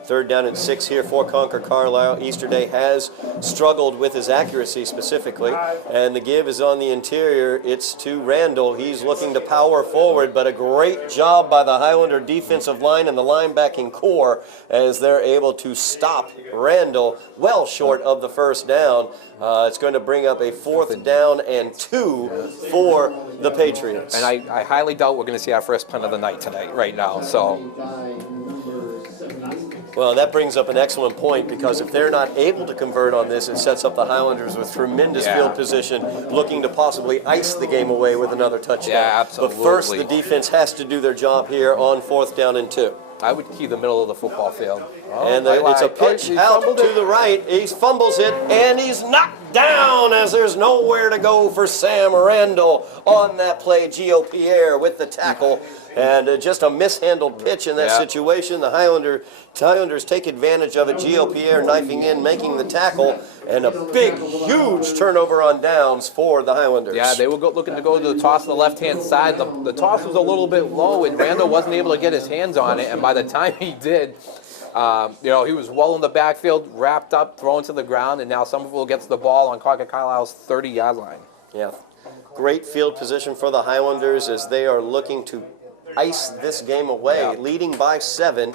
3rd down and 6 here for Concord Carlisle. Easterday has struggled with his accuracy specifically, and the give is on the interior. It's to Randall. He's looking to power forward, but a great job by the Highlander defensive line and the linebacking core, as they're able to stop Randall well short of the 1st down. It's going to bring up a 4th down and 2 for the Patriots. And I highly doubt we're going to see our first punt of the night tonight, right now. So. Well, that brings up an excellent point, because if they're not able to convert on this, it sets up the Highlanders with tremendous field position, looking to possibly ice the game away with another touchdown. Yeah, absolutely. But first, the defense has to do their job here on 4th down and 2. I would key the middle of the football field. And it's a pitch out to the right. He fumbles it, and he's knocked down, as there's nowhere to go for Sam Randall on that play. Gio Pierre with the tackle, and just a mishandled pitch in that situation. The Highlanders take advantage of it. Gio Pierre knifing in, making the tackle, and a big, huge turnover on downs for the Highlanders. Yeah, they were looking to go to the toss on the left-hand side. The toss was a little bit low, and Randall wasn't able to get his hands on it, and by the time he did, he was well in the backfield, wrapped up, thrown to the ground, and now Somerville gets the ball on Concord Carlisle's 30-yard line. Yeah, great field position for the Highlanders, as they are looking to ice this game away, leading by 7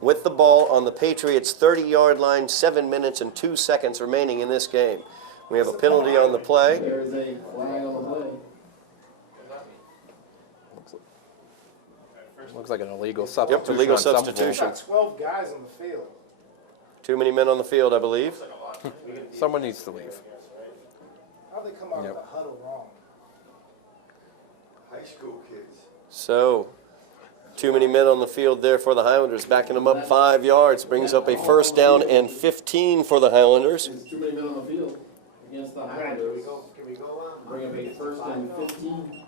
with the ball on the Patriots' 30-yard line, 7 minutes and 2 seconds remaining in this game. We have a penalty on the play. There's a flag on the play. Looks like an illegal substitution. Yep, illegal on Somerville. substitution. Got 12 guys on the field. Too many men on the field, I believe. Someone needs to leave. How'd they come out of the huddle wrong? High school kids. So, too many men on the field there for the Highlanders, backing them up 5 yards. Brings up a 1st down and 15 for the Highlanders. There's too many men on the field against the Highlanders. Can we go on? Bring up a first and 15.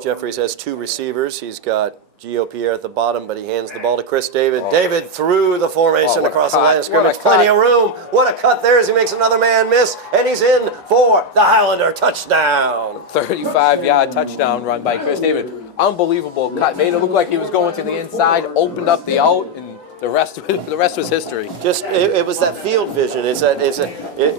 Jeffries has two receivers. He's got Gio Pierre at the bottom, but he hands the ball to Chris David. David through the formation across the line of scrimmage. Plenty of room. What a cut there as he makes another man miss, and he's in for the Highlander touchdown. 35-yard touchdown run by Chris David. Unbelievable cut. Made it look like he was going to the inside, opened up the out, and the rest was history. Just it was that field vision.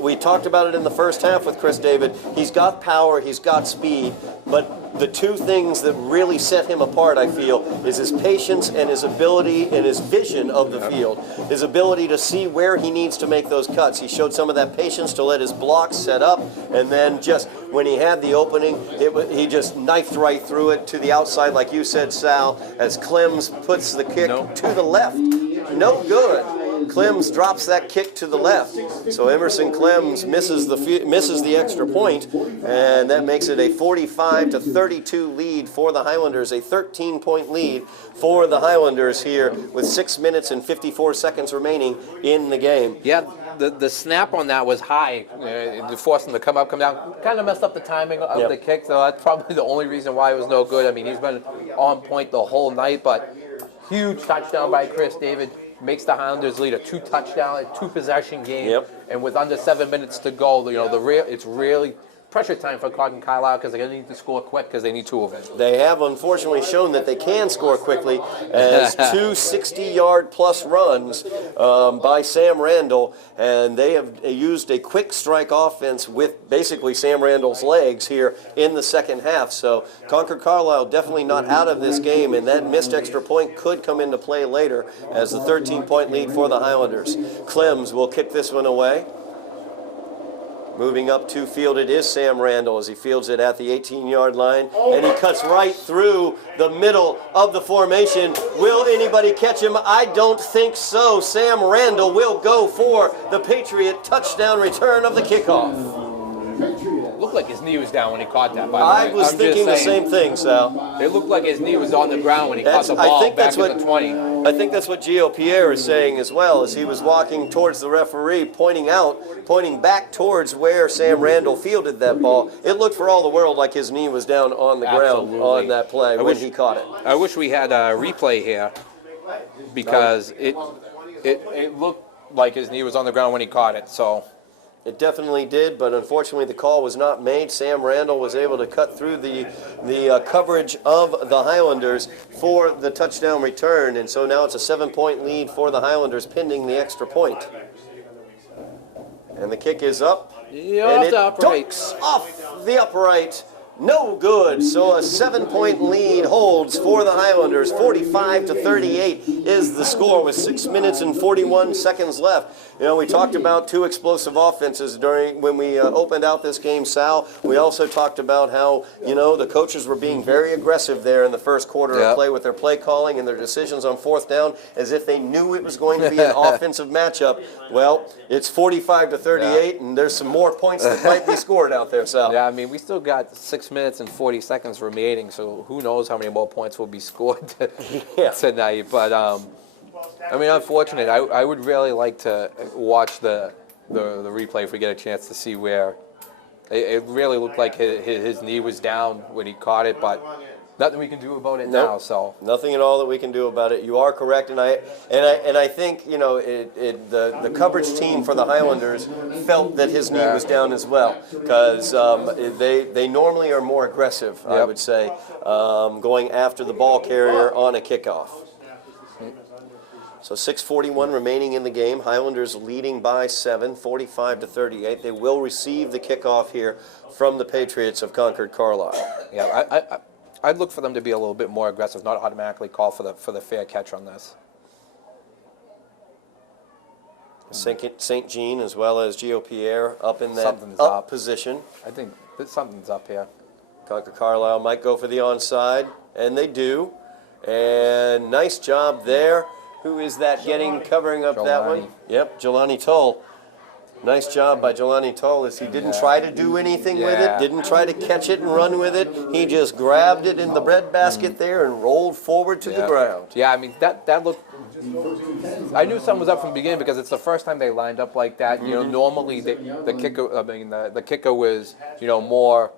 We talked about it in the first half with Chris David. He's got power, he's got speed, but the two things that really set him apart, I feel, is his patience and his ability and his vision of the field. His ability to see where he needs to make those cuts. He showed some of that patience to let his blocks set up, and then just when he had the opening, he just knifed right through it to the outside, like you said, Sal, as Clems puts the kick to the left. No good. Clems drops that kick to the left. So Emerson Clems misses the extra point, and that makes it a 45-32 lead for the Highlanders, a 13-point lead for the Highlanders here with 6 minutes and 54 seconds remaining in the game. Yeah, the snap on that was high. It forced him to come up, come down. Kind of messed up the timing of the kick, so that's probably the only reason why it was no good. I mean, he's been on point the whole night, but huge touchdown by Chris David. Makes the Highlanders lead a 2-touchdown, 2-possession game, and with under 7 minutes to go, it's really pressure time for Concord Carlisle because they're going to need to score quick because they need 2 of them. They have unfortunately shown that they can score quickly as 2 60-yard-plus runs by Sam Randall, and they have used a quick strike offense with basically Sam Randall's legs here in the second half. So Concord Carlisle definitely not out of this game, and that missed extra point could come into play later as the 13-point lead for the Highlanders. Clems will kick this one away. Moving up to field, it is Sam Randall as he fields it at the 18-yard line, and he cuts right through the middle of the formation. Will anybody catch him? I don't think so. Sam Randall will go for the Patriot touchdown return of the kickoff. Looked like his knee was down when he caught that, by the way. I was thinking the same thing, Sal. It looked like his knee was on the ground when he caught the ball back at the 20. I think that's what Gio Pierre is saying as well, as he was walking towards the referee, pointing back towards where Sam Randall fielded that ball. It looked for all the world like his knee was down on the ground on that play when he caught it. I wish we had a replay here because it looked like his knee was on the ground when he caught it. So it definitely did, but unfortunately the call was not made. Sam Randall was able to cut through the coverage of the Highlanders for the touchdown return, and so now it's a 7-point lead for the Highlanders pending the extra point. And the kick is up, and it dunks off the upright. No good. So a 7-point lead holds for the Highlanders. 45-38 is the score with 6 minutes and 41 seconds left. You know, we talked about 2 explosive offenses when we opened out this game, Sal. We also talked about how, the coaches were being very aggressive there in the first quarter of play with their play calling and their decisions on 4th down as if they knew it was going to be an offensive matchup. Well, it's 45-38, and there's some more points that might be scored out there, Sal. Yeah, I mean, we still got 6 minutes and 40 seconds remaining, so who knows how many more points will be scored tonight. But, I mean, unfortunate. I would really like to watch the replay if we get a chance to see where it really looked like his knee was down when he caught it, but nothing we can do about it now. So nothing at all that we can do about it. You are correct, and I think the coverage team for the Highlanders felt that his knee was down as well because they normally are more aggressive. I would say going after the ball carrier on a kickoff. So 6:41 remaining in the game. Highlanders leading by 7, 45-38. They will receive the kickoff here from the Patriots of Concord Carlisle. Yeah, I'd look for them to be a little bit more aggressive, not automatically call for the fair catch on this. St. Jean as well as Gio Pierre up in that up position. I think that something's up here. Concord Carlisle might go for the onside, and they do. And nice job there. Who is that covering up that one? Yep, Jelani Tull. Nice job by Jelani Tull as he didn't try to do anything with it, didn't try to catch it and run with it. He just grabbed it in the breadbasket there and rolled forward to the ground. Yeah, I mean, that looked I knew something was up from the beginning because it's the first time they lined up like that. You know, normally the kicker was, more,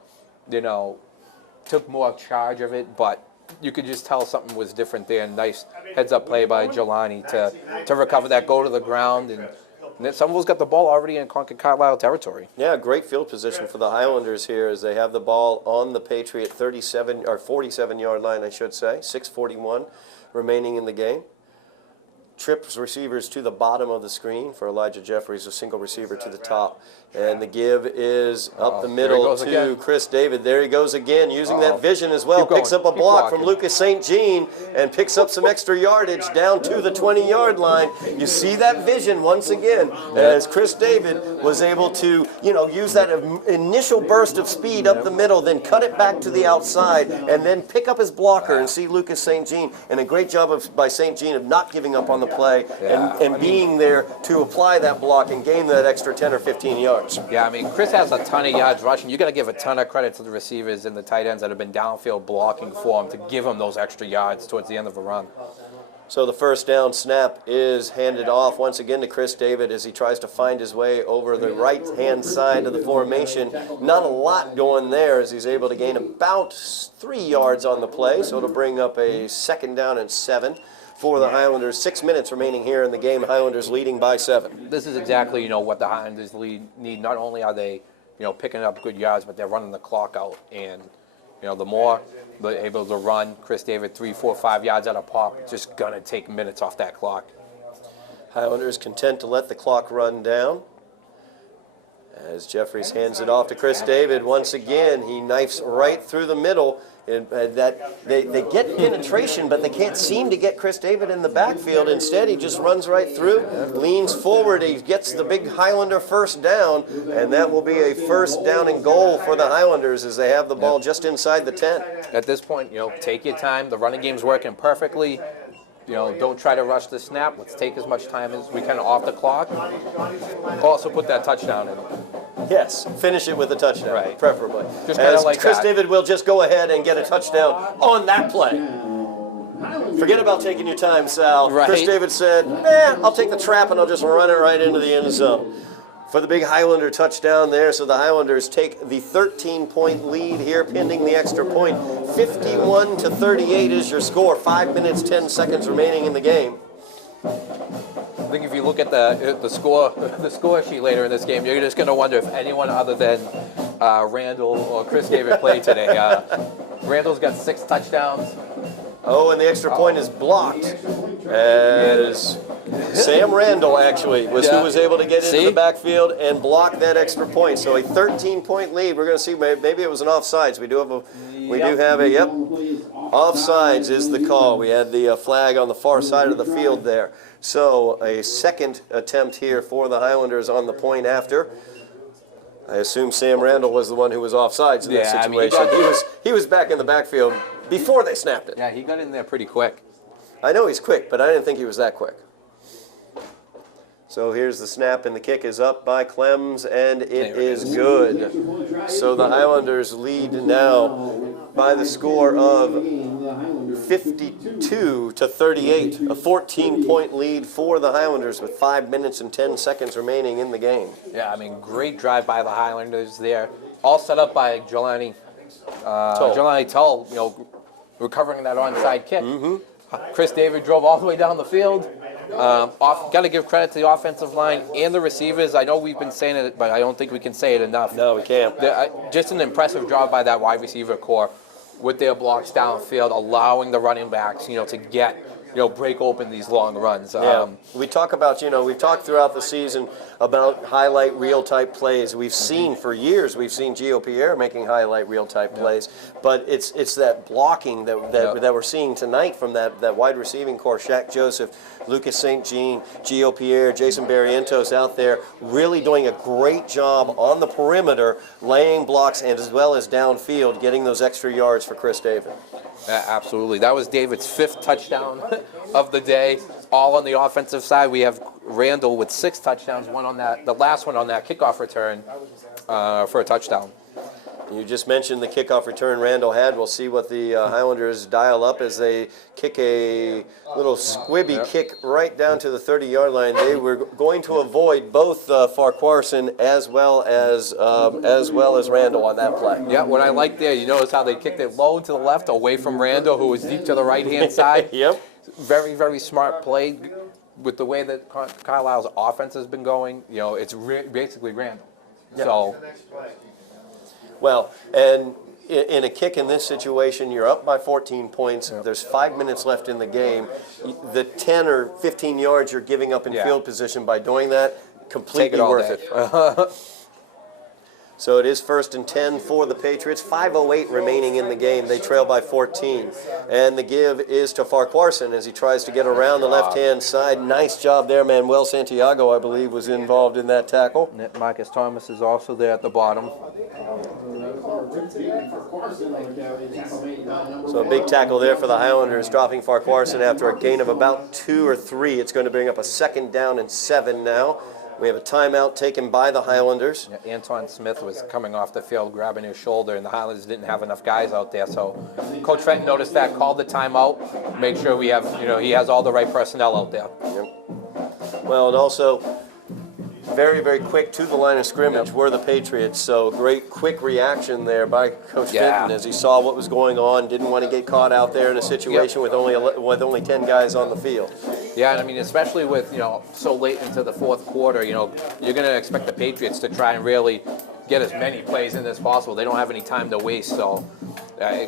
took more charge of it, but you could just tell something was different there. Nice heads-up play by Jelani to recover that, go to the ground, and Somerville's got the ball already in Concord Carlisle territory. Yeah, great field position for the Highlanders here as they have the ball on the Patriot 37 or 47-yard line, I should say. 6:41 remaining in the game. Trips receivers to the bottom of the screen for Elijah Jeffries, a single receiver to the top. And the give is up the middle to again. Chris David. There he goes again, using that vision as well. Picks up a block from Lucas St. Jean and picks up some extra yardage down to the 20-yard line. You see that vision once again as Chris David was able to, use that initial burst of speed up the middle, then cut it back to the outside, and then pick up his blocker and see Lucas St. Jean. And a great job by St. Jean of not giving up on the play and being there to apply that block and gain that extra 10 or 15 yards. Yeah, I mean, Chris has a ton of yards rushing. You got to give a ton of credit to the receivers and the tight ends that have been downfield blocking for him to give him those extra yards towards the end of a run. So the first down snap is handed off once again to Chris David as he tries to find his way over the right-hand side of the formation. Not a lot going there as he's able to gain about 3 yards on the play, so it'll bring up a 2nd down and 7 for the Highlanders. 6 minutes remaining here in the game. Highlanders leading by 7. This is exactly, what the Highlanders need. Not only are they, picking up good yards, but they're running the clock out. And, the more they're able to run, Chris David 3, 4, 5 yards at a pop, it's just going to take minutes off that clock. Highlanders content to let the clock run down. As Jeffries hands it off to Chris David, once again, he knifes right through the middle. And they get penetration, but they can't seem to get Chris David in the backfield. Instead, he just runs right through, leans forward, he gets the big Highlander first down, and that will be a 1st down and goal for the Highlanders as they have the ball just inside the 10. At this point, take your time. The running game's working perfectly. Don't try to rush the snap. Let's take as much time as we can off the clock. Also put that touchdown in. Yes, finish it with a touchdown, Right. preferably. Just kinda As like Chris that. David will just go ahead and get a touchdown on that play. Forget about taking your time, Sal. Right. Chris David said, I'll take the trap and I'll just run it right into the end zone. For the big Highlander touchdown there, so the Highlanders take the 13-point lead here, pending the extra point. 51-38 is your score. 5 minutes, 10 seconds remaining in the game. I think if you look at the score sheet later in this game, you're just going to wonder if anyone other than Randall or Chris David played today. Randall's got 6 touchdowns. Oh, and the extra point is blocked. As Sam Randall actually was who was able to get into the backfield and block that extra point. So a 13-point lead. We're going to see maybe it was an offsides. We do have offsides is the call. We had the flag on the far side of the field there. So a second attempt here for the Highlanders on the point after. I assume Sam Randall was the one who was offsides in that situation. I mean, he was back in the backfield before they snapped it. Yeah, he got in there pretty quick. I know he's quick, but I didn't think he was that quick. So here's the snap, and the kick is up by Clems, and it is good. So the Highlanders lead now by the score of 52-38, a 14-point lead for the Highlanders with 5 minutes and 10 seconds remaining in the game. Yeah, I mean, great drive by the Highlanders there. All set up by Jelani Tull, recovering that onside kick. Chris David drove all the way down the field. Got to give credit to the offensive line and the receivers. I know we've been saying it, but I don't think we can say it enough. No, we can't. Just an impressive job by that wide receiver core with their blocks downfield, allowing the running backs, to get, break open these long runs. We talk about, we've talked throughout the season about highlight reel type plays. We've seen for years, we've seen Gio Pierre making highlight reel type plays, but it's that blocking that we're seeing tonight from that wide receiving core. Shaq Joseph, Lucas St. Jean, Gio Pierre, Jason Barrientos out there really doing a great job on the perimeter, laying blocks and as well as downfield, getting those extra yards for Chris David. Absolutely. That was David's 5th touchdown of the day, all on the offensive side. We have Randall with 6 touchdowns, the last one on that kickoff return for a touchdown. You just mentioned the kickoff return Randall had. We'll see what the Highlanders dial up as they kick a little squibby kick right down to the 30-yard line. They were going to avoid both Farquharson as well as Randall on that play. Yeah, what I like there, you notice how they kicked it low to the left, away from Randall, who was deep to the right-hand side. Yep. Very, very smart play. With the way that Carlisle's offense has been going, you know, it's basically Randall. Yep. So, well, and in a kick in this situation, you're up by 14 points. There's 5 minutes left in the game. The 10 or 15 yards you're giving up in field position by doing that, completely worth it. So it is 1st and 10 for the Patriots. 5:08 remaining in the game. They trail by 14. And the give is to Farquharson as he tries to get around the left-hand side. Nice job there. Manuel Santiago, I believe, was involved in that tackle. Marcus Thomas is also there at the bottom. So a big tackle there for the Highlanders, dropping Farquharson after a gain of about 2 or 3. It's going to bring up a 2nd down and 7 now. We have a timeout taken by the Highlanders. Yeah, Anton Smith was coming off the field, grabbing his shoulder, and the Highlanders didn't have enough guys out there. So Coach Fenton noticed that, called the timeout, make sure we have, you know, he has all the right personnel out there. Yep. Well, and also very, very quick to the line of scrimmage were the Patriots. So great, quick reaction there by Coach Fenton as he saw what was going on. Didn't want to get caught out there in a situation with only 10 guys on the field. Yeah, and I mean, especially with, you know, so late into the 4th quarter, you know, you're going to expect the Patriots to try and really get as many plays in as possible. They don't have any time to waste, so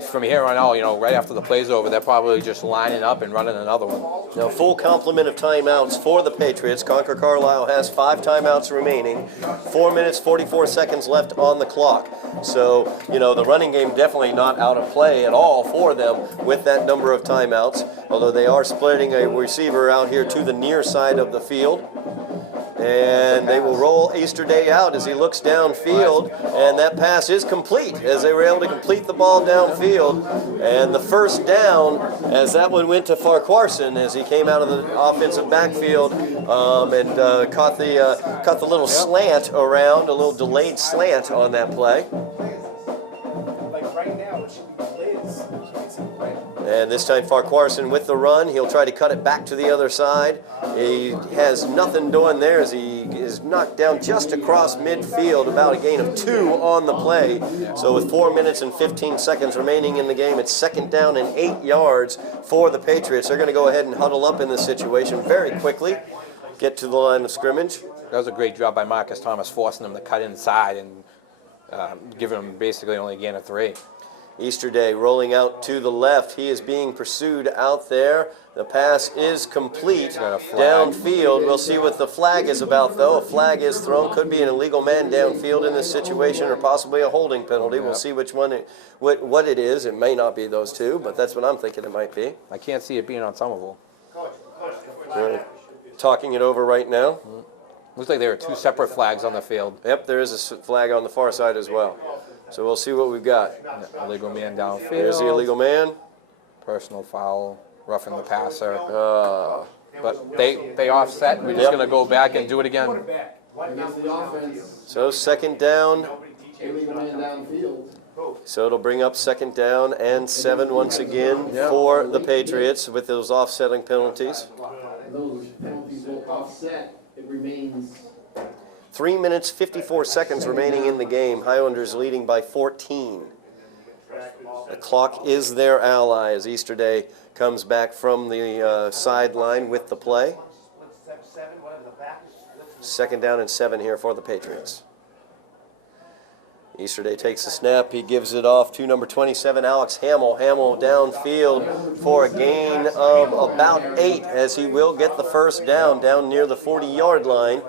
from here on out, you know, right after the play's over, they're probably just lining up and running another one. Now, full complement of timeouts for the Patriots. Concord Carlisle has 5 timeouts remaining. 4 minutes, 44 seconds left on the clock. So, you know, the running game definitely not out of play at all for them with that number of timeouts, although they are splitting a receiver out here to the near side of the field. And they will roll Easterday out as he looks downfield, and that pass is complete as they were able to complete the ball downfield. And the 1st down, as that one went to Farquharson as he came out of the offensive backfield and caught the little slant around, a little delayed slant on that play. Like right now, it should be Liz. And this time Farquharson with the run. He'll try to cut it back to the other side. He has nothing doing there as he is knocked down just across midfield, about a gain of 2 on the play. So with 4 minutes and 15 seconds remaining in the game, it's 2nd down and 8 yards for the Patriots. They're going to go ahead and huddle up in this situation very quickly, get to the line of scrimmage. That was a great job by Marcus Thomas, forcing him to cut inside and giving him basically only a gain of 3. Easterday rolling out to the left. He is being pursued out there. The pass is complete downfield. We'll see what the flag is about, though. A flag is thrown. Could be an illegal man downfield in this situation, or possibly a holding penalty. We'll see which one, what it is. It may not be those two, but that's what I'm thinking it might be. I can't see it being on Somerville. We're talking it over right now. Looks like there are 2 separate flags on the field. Yep, there is a flag on the far side as well. So we'll see what we've got. Illegal man downfield. There's the illegal man. Personal foul, roughing the passer. But they offset. We're just going to go back and do it again. Against the offense, So 2nd down. illegal man downfield. So it'll bring up 2nd down and 7 once again for the Patriots with those offsetting penalties. Those penalties will offset. It remains 3 minutes, 54 seconds remaining in the game. Highlanders leading by 14. The clock is their ally as Easterday comes back from the sideline with the play. 2nd down and 7 here for the Patriots. Easterday takes the snap. He gives it off to number 27, Alex Hamill. Hamill downfield for a gain of about 8 as he will get the 1st down near the 40-yard line.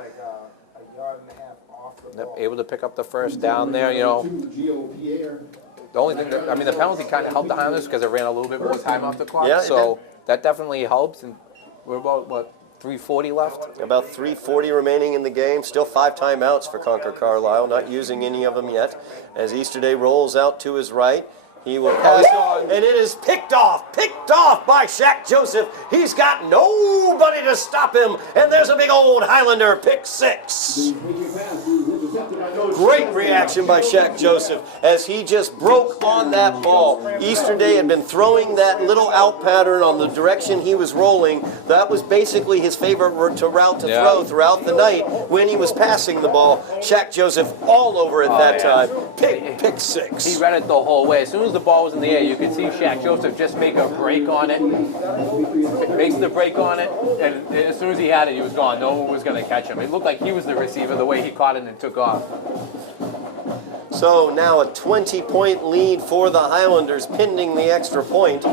Able to pick up the 1st down there, you know. The only thing, I mean, the penalty kind of helped the Highlanders because it ran a little bit more time off the clock. Yeah, so that definitely helps. And we're about, what, 3:40 left? About 3:40 remaining in the game. Still 5 timeouts for Concord Carlisle, not using any of them yet. As Easterday rolls out to his right, he will pass, and it is picked off by Shaq Joseph. He's got nobody to stop him, and there's a big old Highlander pick 6. Great reaction by Shaq Joseph as he just broke on that ball. Easterday had been throwing that little out pattern on the direction he was rolling. That was basically his favorite route to throw throughout the night when he was passing the ball. Shaq Joseph all over it that time. Pick six. He read it the whole way. As soon as the ball was in the air, you could see Shaq Joseph just make a break on it. Makes the break on it, and as soon as he had it, he was gone. No one was going to catch him. It looked like he was the receiver the way he caught it and took off. So now a 20-point lead for the Highlanders, pending the extra point.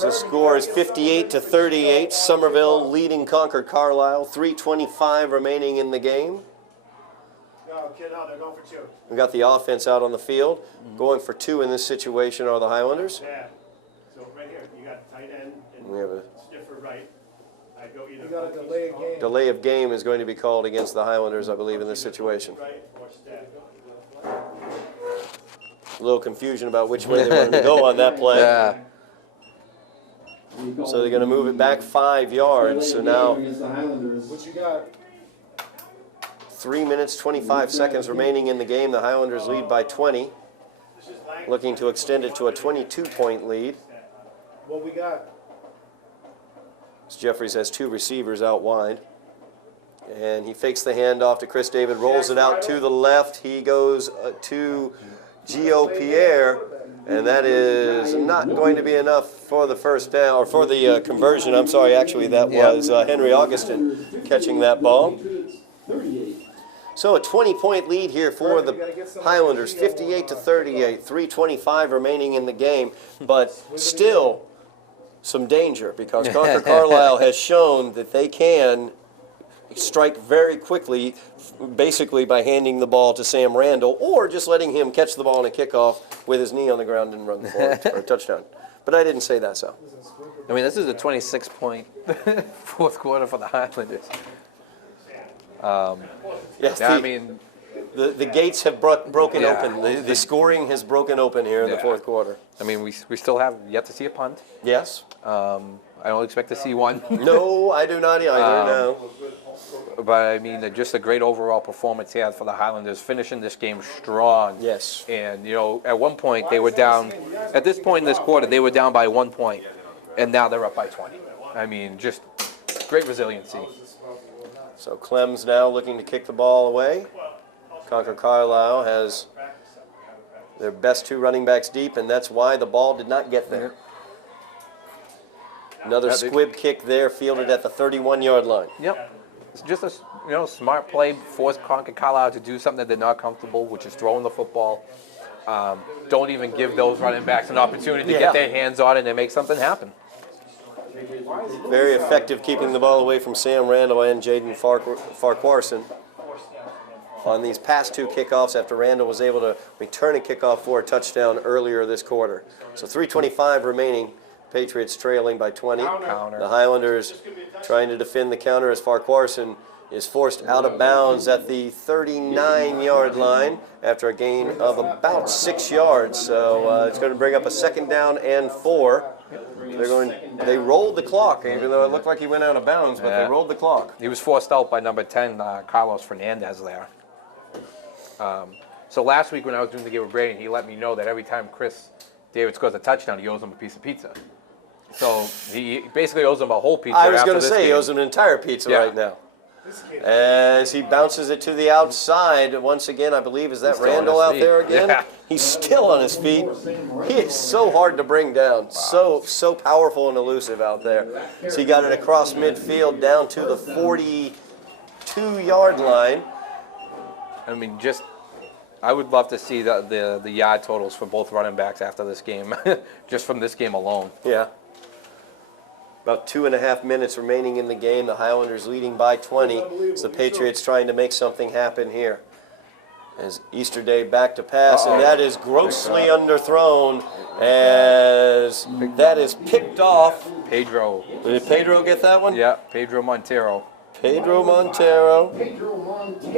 The score is 58-38. Somerville leading Concord Carlisle. 3:25 remaining in the game. Go, kid, out there, go for 2. We got the offense out on the field. Going for 2 in this situation are the Highlanders. Yeah. So right here, you got tight end and We have a stiffer right. I go either. You got a delay of game. delay of game is going to be called against the Highlanders, I believe, in this situation. Right or step. A little confusion about which way they wanted to go on that play. Yeah. So they're going to move it back 5 yards. So now What you got? 3 minutes, 25 seconds remaining in the game. The Highlanders lead by 20, looking to extend it to a 22-point lead. What we got? Jeffries has 2 receivers out wide. And he fakes the handoff to Chris David, rolls it out to the left. He goes to Gio Pierre, and that is not going to be enough for the first down, or for the conversion. I'm sorry, actually that was Henry Augustin catching that ball. So a 20-point lead here for the Highlanders, 58-38, 3:25 remaining in the game, but still some danger because Concord Carlisle has shown that they can strike very quickly, basically by handing the ball to Sam Randall or just letting him catch the ball on a kickoff with his knee on the ground and run for it for a touchdown. But I didn't say that, so. I mean, this is a 26-point fourth quarter for the Highlanders. Yes, Yeah, I mean, the gates have broken open. The scoring has broken open here in the fourth quarter. I mean, we still have yet to see a punt. Yes? I don't expect to see one. No, I do not either, no. But I mean, just a great overall performance here for the Highlanders, finishing this game strong. Yes. And, you know, at one point they were down, at this point in this quarter, they were down by 1 point, and now they're up by 20. I mean, just great resiliency. So Clem's now looking to kick the ball away. Concord Carlisle has their best 2 running backs deep, and that's why the ball did not get there. Another squib kick there, fielded at the 31-yard line. Yep. It's just a smart play, forced Concord Carlisle to do something that they're not comfortable, which is throwing the football. Don't even give those running backs an opportunity to get their hands on it and make something happen. Very effective keeping the ball away from Sam Randall and Jaden Farquharson on these past 2 kickoffs after Randall was able to return a kickoff for a touchdown earlier this quarter. So 3:25 remaining. Patriots trailing by 20. The Highlanders trying to defend the counter as Farquharson is forced out of bounds at the 39-yard line after a gain of about 6 yards. So it's going to bring up a 2nd down and 4. They rolled the clock, even though it looked like he went out of bounds, but they rolled the clock. He was forced out by number 10, Carlos Fernandez there. So last week when I was doing the game with Brady, he let me know that every time Chris David scores a touchdown, he owes him a piece of pizza. So he basically owes him a whole pizza. I was going to say he owes him an entire pizza right now. As he bounces it to the outside, once again, I believe, is that Randall out there again? Yeah. He's still on his feet. He is so hard to bring down, so powerful and elusive out there. So he got it across midfield down to the 42-yard line. I mean, I would love to see the yard totals for both running backs after this game, just from this game alone. Yeah. About 2.5 minutes remaining in the game. The Highlanders leading by 20. It's the Patriots trying to make something happen here. As Easterday back to pass, and that is grossly underthrown as that is picked off. Pedro. Did Pedro get that one? Yeah, Pedro Montero. Pedro Montero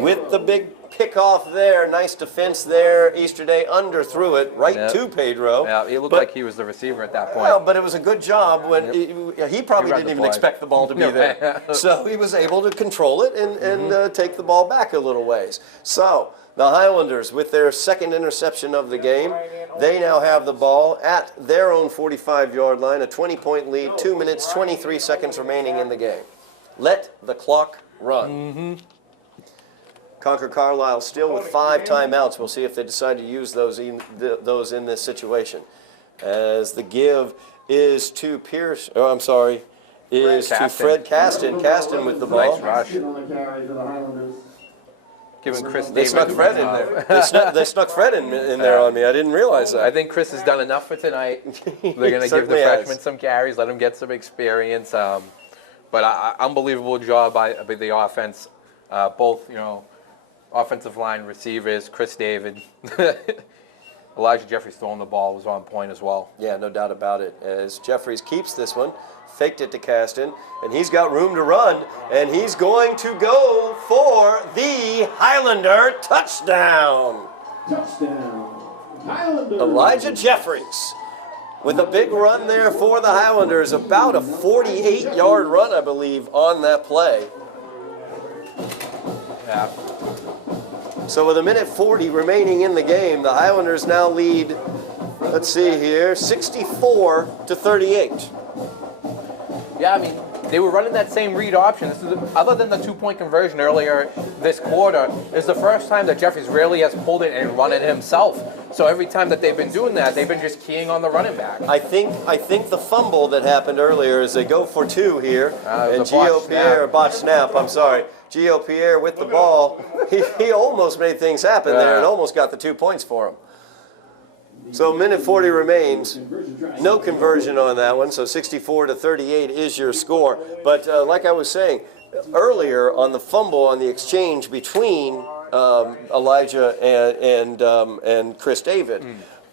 with the big kickoff there. Nice defense there. Easterday underthrew it right to Pedro. Yeah, he looked like he was the receiver at that point. Well, but it was a good job when he probably ran didn't the even play. expect the ball to be there. So he was able to control it and take the ball back a little ways. So the Highlanders, with their second interception of the game, they now have the ball at their own 45-yard line, a 20-point lead, 2 minutes, 23 seconds remaining in the game. Let the clock run. Concord Carlisle still with 5 timeouts. We'll see if they decide to use those in this situation. As the give is to Pierce, is to Fred Caston. Caston with the ball. Nice rush. On the carry for the Highlanders. Giving Chris They David. snuck Fred in there. They snuck Fred in there on me. I didn't realize I that. think Chris has done enough for tonight. They're going to give the Certainly has. freshman some carries, let him get some experience. But unbelievable job by the offense. Both, offensive line receivers, Chris David. Elijah Jeffries throwing the ball was on point as well. Yeah, no doubt about it. As Jeffries keeps this one, faked it to Caston, and he's got room to run, and he's going to go for the Highlander touchdown. Touchdown. Highlanders. Elijah Jeffries with a big run there for the Highlanders, about a 48-yard run, I believe, on that play. Yeah. So with 1:40 remaining in the game, the Highlanders now lead, let's see here, 64-38. Yeah, I mean, they were running that same read option. This is other than the 2-point conversion earlier this quarter, it's the first time that Jeffries really has pulled it and run it himself. So every time that they've been doing that, they've been just keying on the running back. I think the fumble that happened earlier is they go for 2 here, and Gio Pierre, botch snap, I'm sorry. Gio Pierre with the ball, he almost made things happen there and almost got the 2 points for him. So 1:40 remains, no conversion on that one, so 64-38 is your score. But like I was saying earlier on the fumble on the exchange between Elijah and Chris David,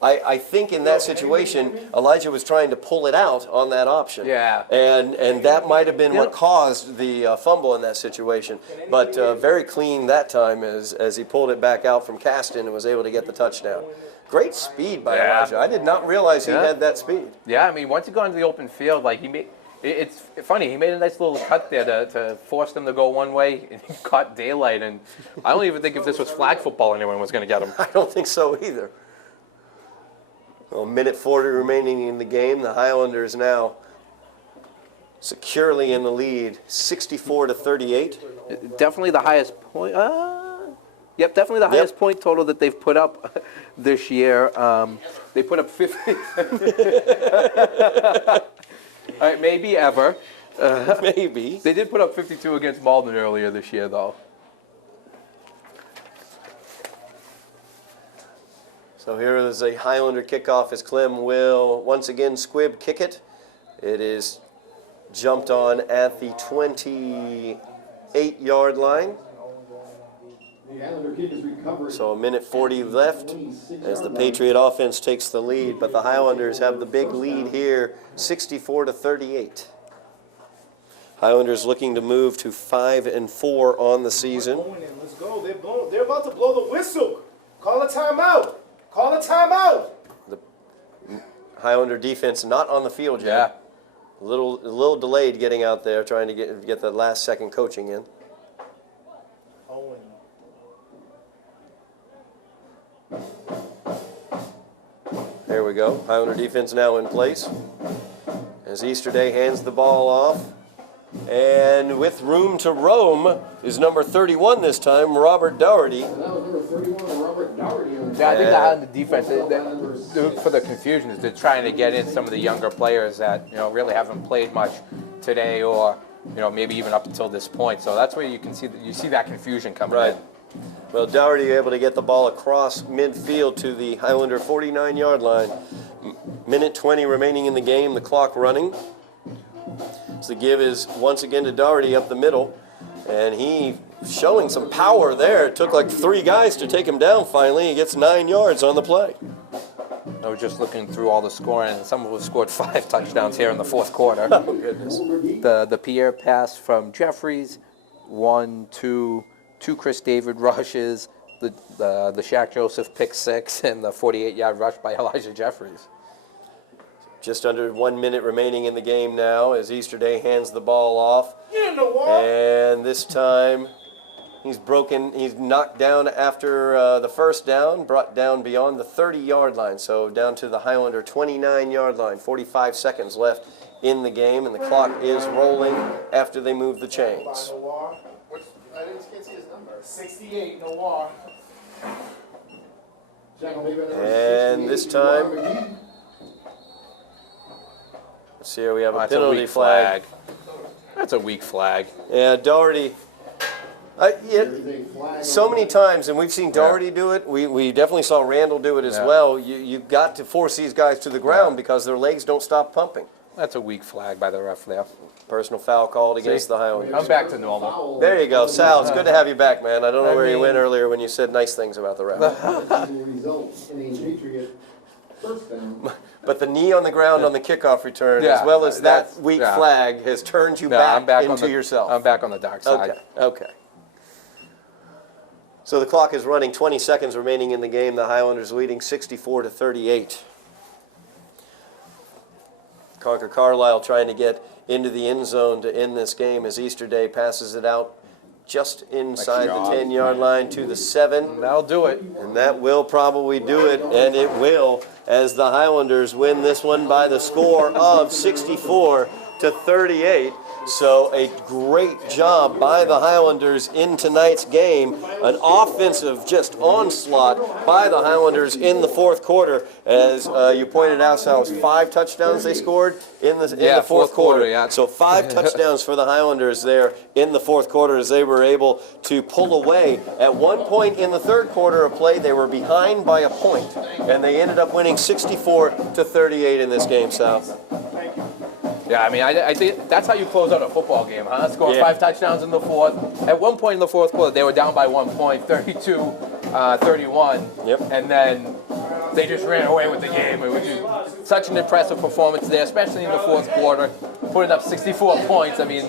I think in that situation, Elijah was trying to pull it out on that option. Yeah. And that might have been what caused the fumble in that situation. But very clean that time as he pulled it back out from Caston and was able to get the touchdown. Great speed by Elijah. I did not realize he had that speed. Yeah, I mean, once he got into the open field, like it's funny, he made a nice little cut there to force them to go one way, and he caught daylight. And I don't even think if this was flag football, anyone was going to get him. I don't think so either. Well, 1:40 remaining in the game. The Highlanders now securely in the lead, 64-38. Definitely the highest point. Yep, definitely the highest point total that they've put up this year. They put up 50. All right, maybe ever. Maybe. They did put up 52 against Malden earlier this year, though. So here is a Highlander kickoff as Clem will once again squib kick it. It is jumped on at the 28-yard line. The Islander kick is recovered. So 1:40 left as the Patriot offense takes the lead, but the Highlanders have the big lead here, 64-38. Highlanders looking to move to 5-4 on the season. Let's go. They're about to blow the whistle. Call a timeout. Call a timeout. The Highlander defense not on the field yet. A little delayed getting out there, trying to get the last second coaching in. Owen. There we go. Highlander defense now in place as Easterday hands the ball off. And with room to roam is number 31 this time, Robert Dougherty. And that was number 31, Robert Dougherty. Yeah, I think the Highlander defense, for the confusion, is they're trying to get in some of the younger players that really haven't played much today, or maybe even up until this point. So that's where you can see that confusion coming in. Well, Dougherty able to get the ball across midfield to the Highlander 49-yard line. 1:20 remaining in the game, the clock running. So the give is once again to Dougherty up the middle, and he showing some power there. It took like 3 guys to take him down finally. He gets 9 yards on the play. I was just looking through all the scoring, and some of us scored 5 touchdowns here in the fourth quarter. Oh, goodness. The Pierre pass from Jeffries, 1, 2 Chris David rushes, the Shaq Joseph pick 6 and the 48-yard rush by Elijah Jeffries. Just under 1 minute remaining in the game now as Easterday hands the ball off. Get in the wall. And this time he's knocked down after the first down, brought down beyond the 30-yard line. So down to the Highlander 29-yard line, 45 seconds left in the game, and the clock is rolling after they move the chains. I can't see his number. 68, no wall. And this time, let's see here, we have a That's penalty a weak flag. That's a weak flag. Yeah, Doherty. So many times, and we've seen Doherty do it. We definitely saw Randall do it as well. You've got to force these guys to the ground because their legs don't stop pumping. That's a weak flag by the ref there. Personal foul called against the Highlanders. I'm back to normal. There you go, Sal. It's good to have you back, man. I don't know where you went earlier when you said nice things about the ref. But the knee on the ground on the kickoff return, as well as that weak flag, has turned you back into yourself. I'm back on the dark side. Okay. So the clock is running. 20 seconds remaining in the game. The Highlanders leading 64-38. Concord Carlisle trying to get into the end zone to end this game as Easterday passes it out just inside the 10-yard line to the 7. That'll do it. And that will probably do it, and it will, as the Highlanders win this one by the score of 64-38. So a great job by the Highlanders in tonight's game. An offensive just onslaught by the Highlanders in the fourth quarter. As you pointed out, Sal, it was 5 touchdowns they scored in the fourth quarter. Yeah. So 5 touchdowns for the Highlanders there in the fourth quarter as they were able to pull away. At one point in the third quarter of play, they were behind by a point, and they ended up winning 64-38 in this game, Sal. Yeah, I mean, I think that's how you close out a football game, huh? Score 5 touchdowns in the fourth. At one point in the fourth quarter, they were down by 1 point, 32-31. Yep. And then they just ran away with the game. It was just such an impressive performance there, especially in the fourth quarter, putting up 64 points. I mean,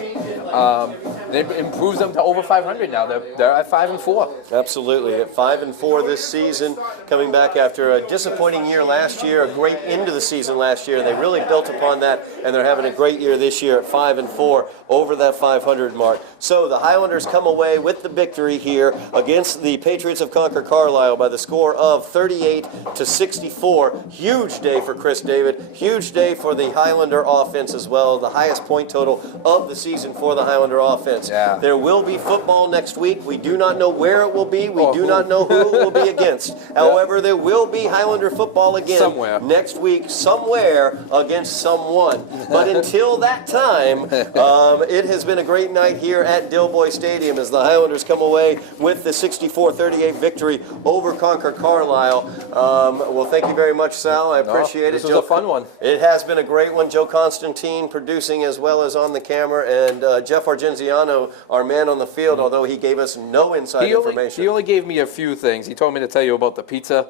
it improves them to over 500 now. They're at 5-4. Absolutely, at 5-4 this season, coming back after a disappointing year last year, a great end of the season last year, and they really built upon that, and they're having a great year this year at 5-4, over that 500 mark. So the Highlanders come away with the victory here against the Patriots of Concord Carlisle by the score of 38-64. Huge day for Chris David, huge day for the Highlander offense as well, the highest point total of the season for the Highlander offense. Yeah. There will be football next week. We do not know where it will be. We do not know who it will be against. However, there will be Highlander football again next week, somewhere against someone. But until that time, it has been a great night here at Dilboy Stadium as the Highlanders come away with the 64-38 victory over Concord Carlisle. Well, thank you very much, Sal. I appreciate it. This was a fun one. It has been a great one. Joe Constantine producing as well as on the camera, and Jeff Argenziano, our man on the field, although he gave us no inside information. He only gave me a few things. He told me to tell you about the pizza,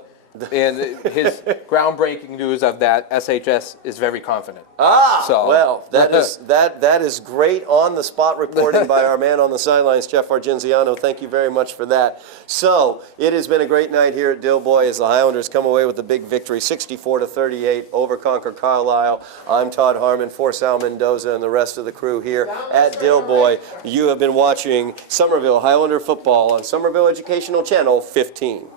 and his groundbreaking news of that SHS is very confident. Well, that is great on the spot reporting by our man on the sidelines, Jeff Argenziano. Thank you very much for that. So it has been a great night here at Dilboy as the Highlanders come away with the big victory, 64-38 over Concord Carlisle. I'm Todd Harmon for Sal Mendoza and the rest of the crew here at Dilboy. You have been watching Somerville Highlander football on Somerville Educational Channel 15.